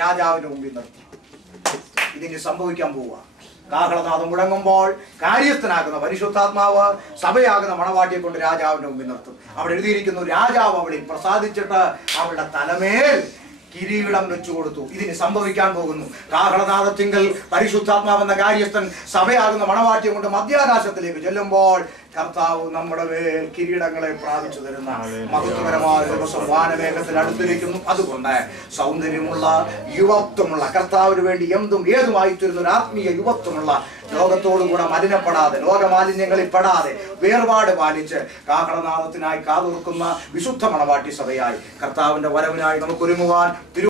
രാജാവിന്റെ മുമ്പിൽ നിർത്തി. ഇതിന് സംഭവിക്കാൻ പോവുക. കാഹളനാദം മുടങ്ങുമ്പോൾ കാര്യസ്ഥനാകുന്ന പരിശുദ്ധാത്മാവ് സഭയാകുന്ന മണവാട്ടിയെ കൊണ്ട് രാജാവിന്റെ മുമ്പിൽ നിർത്തും. അവിടെ എഴുതിയിരിക്കുന്നു, രാജാവ് അവളിൽ പ്രസാദിച്ചിട്ട് അവളുടെ തലമേൽ കിരീടം വെച്ചു കൊടുത്തു. ഇതിന് സംഭവിക്കാൻ പോകുന്നു. കാഹളനാദത്തിങ്കൽ പരിശുദ്ധാത്മാവെന്ന കാര്യസ്ഥൻ സഭയാകുന്ന മണവാട്ടിയെ കൊണ്ട് മധ്യാകാശത്തിലേക്ക് ചെല്ലുമ്പോൾ കർത്താവ് നമ്മുടെ മേൽ കിരീടങ്ങളെ പ്രാപിച്ചു തരുന്ന മഹത്വപരമായ ദിവസം വാനമേഘത്തിൽ അടുത്തിരിക്കുന്നു. അതുകൊണ്ട് സൗന്ദര്യമുള്ള യുവത്വമുള്ള കർത്താവിന് വേണ്ടി എന്തും ഏതുമായി തീരുന്ന ഒരു ആത്മീയ യുവത്വമുള്ള, ലോകത്തോടുകൂടെ മലിനപ്പെടാതെ, ലോകമാലിന്യങ്ങളിൽ പെടാതെ വേർപാട് പാലിച്ച് കാഹളനാദത്തിനായി കാതോർക്കുന്ന വിശുദ്ധ മണവാട്ടി സഭയായി കർത്താവിന്റെ വരവിനായി നമുക്ക് ഒരുങ്ങുവാൻ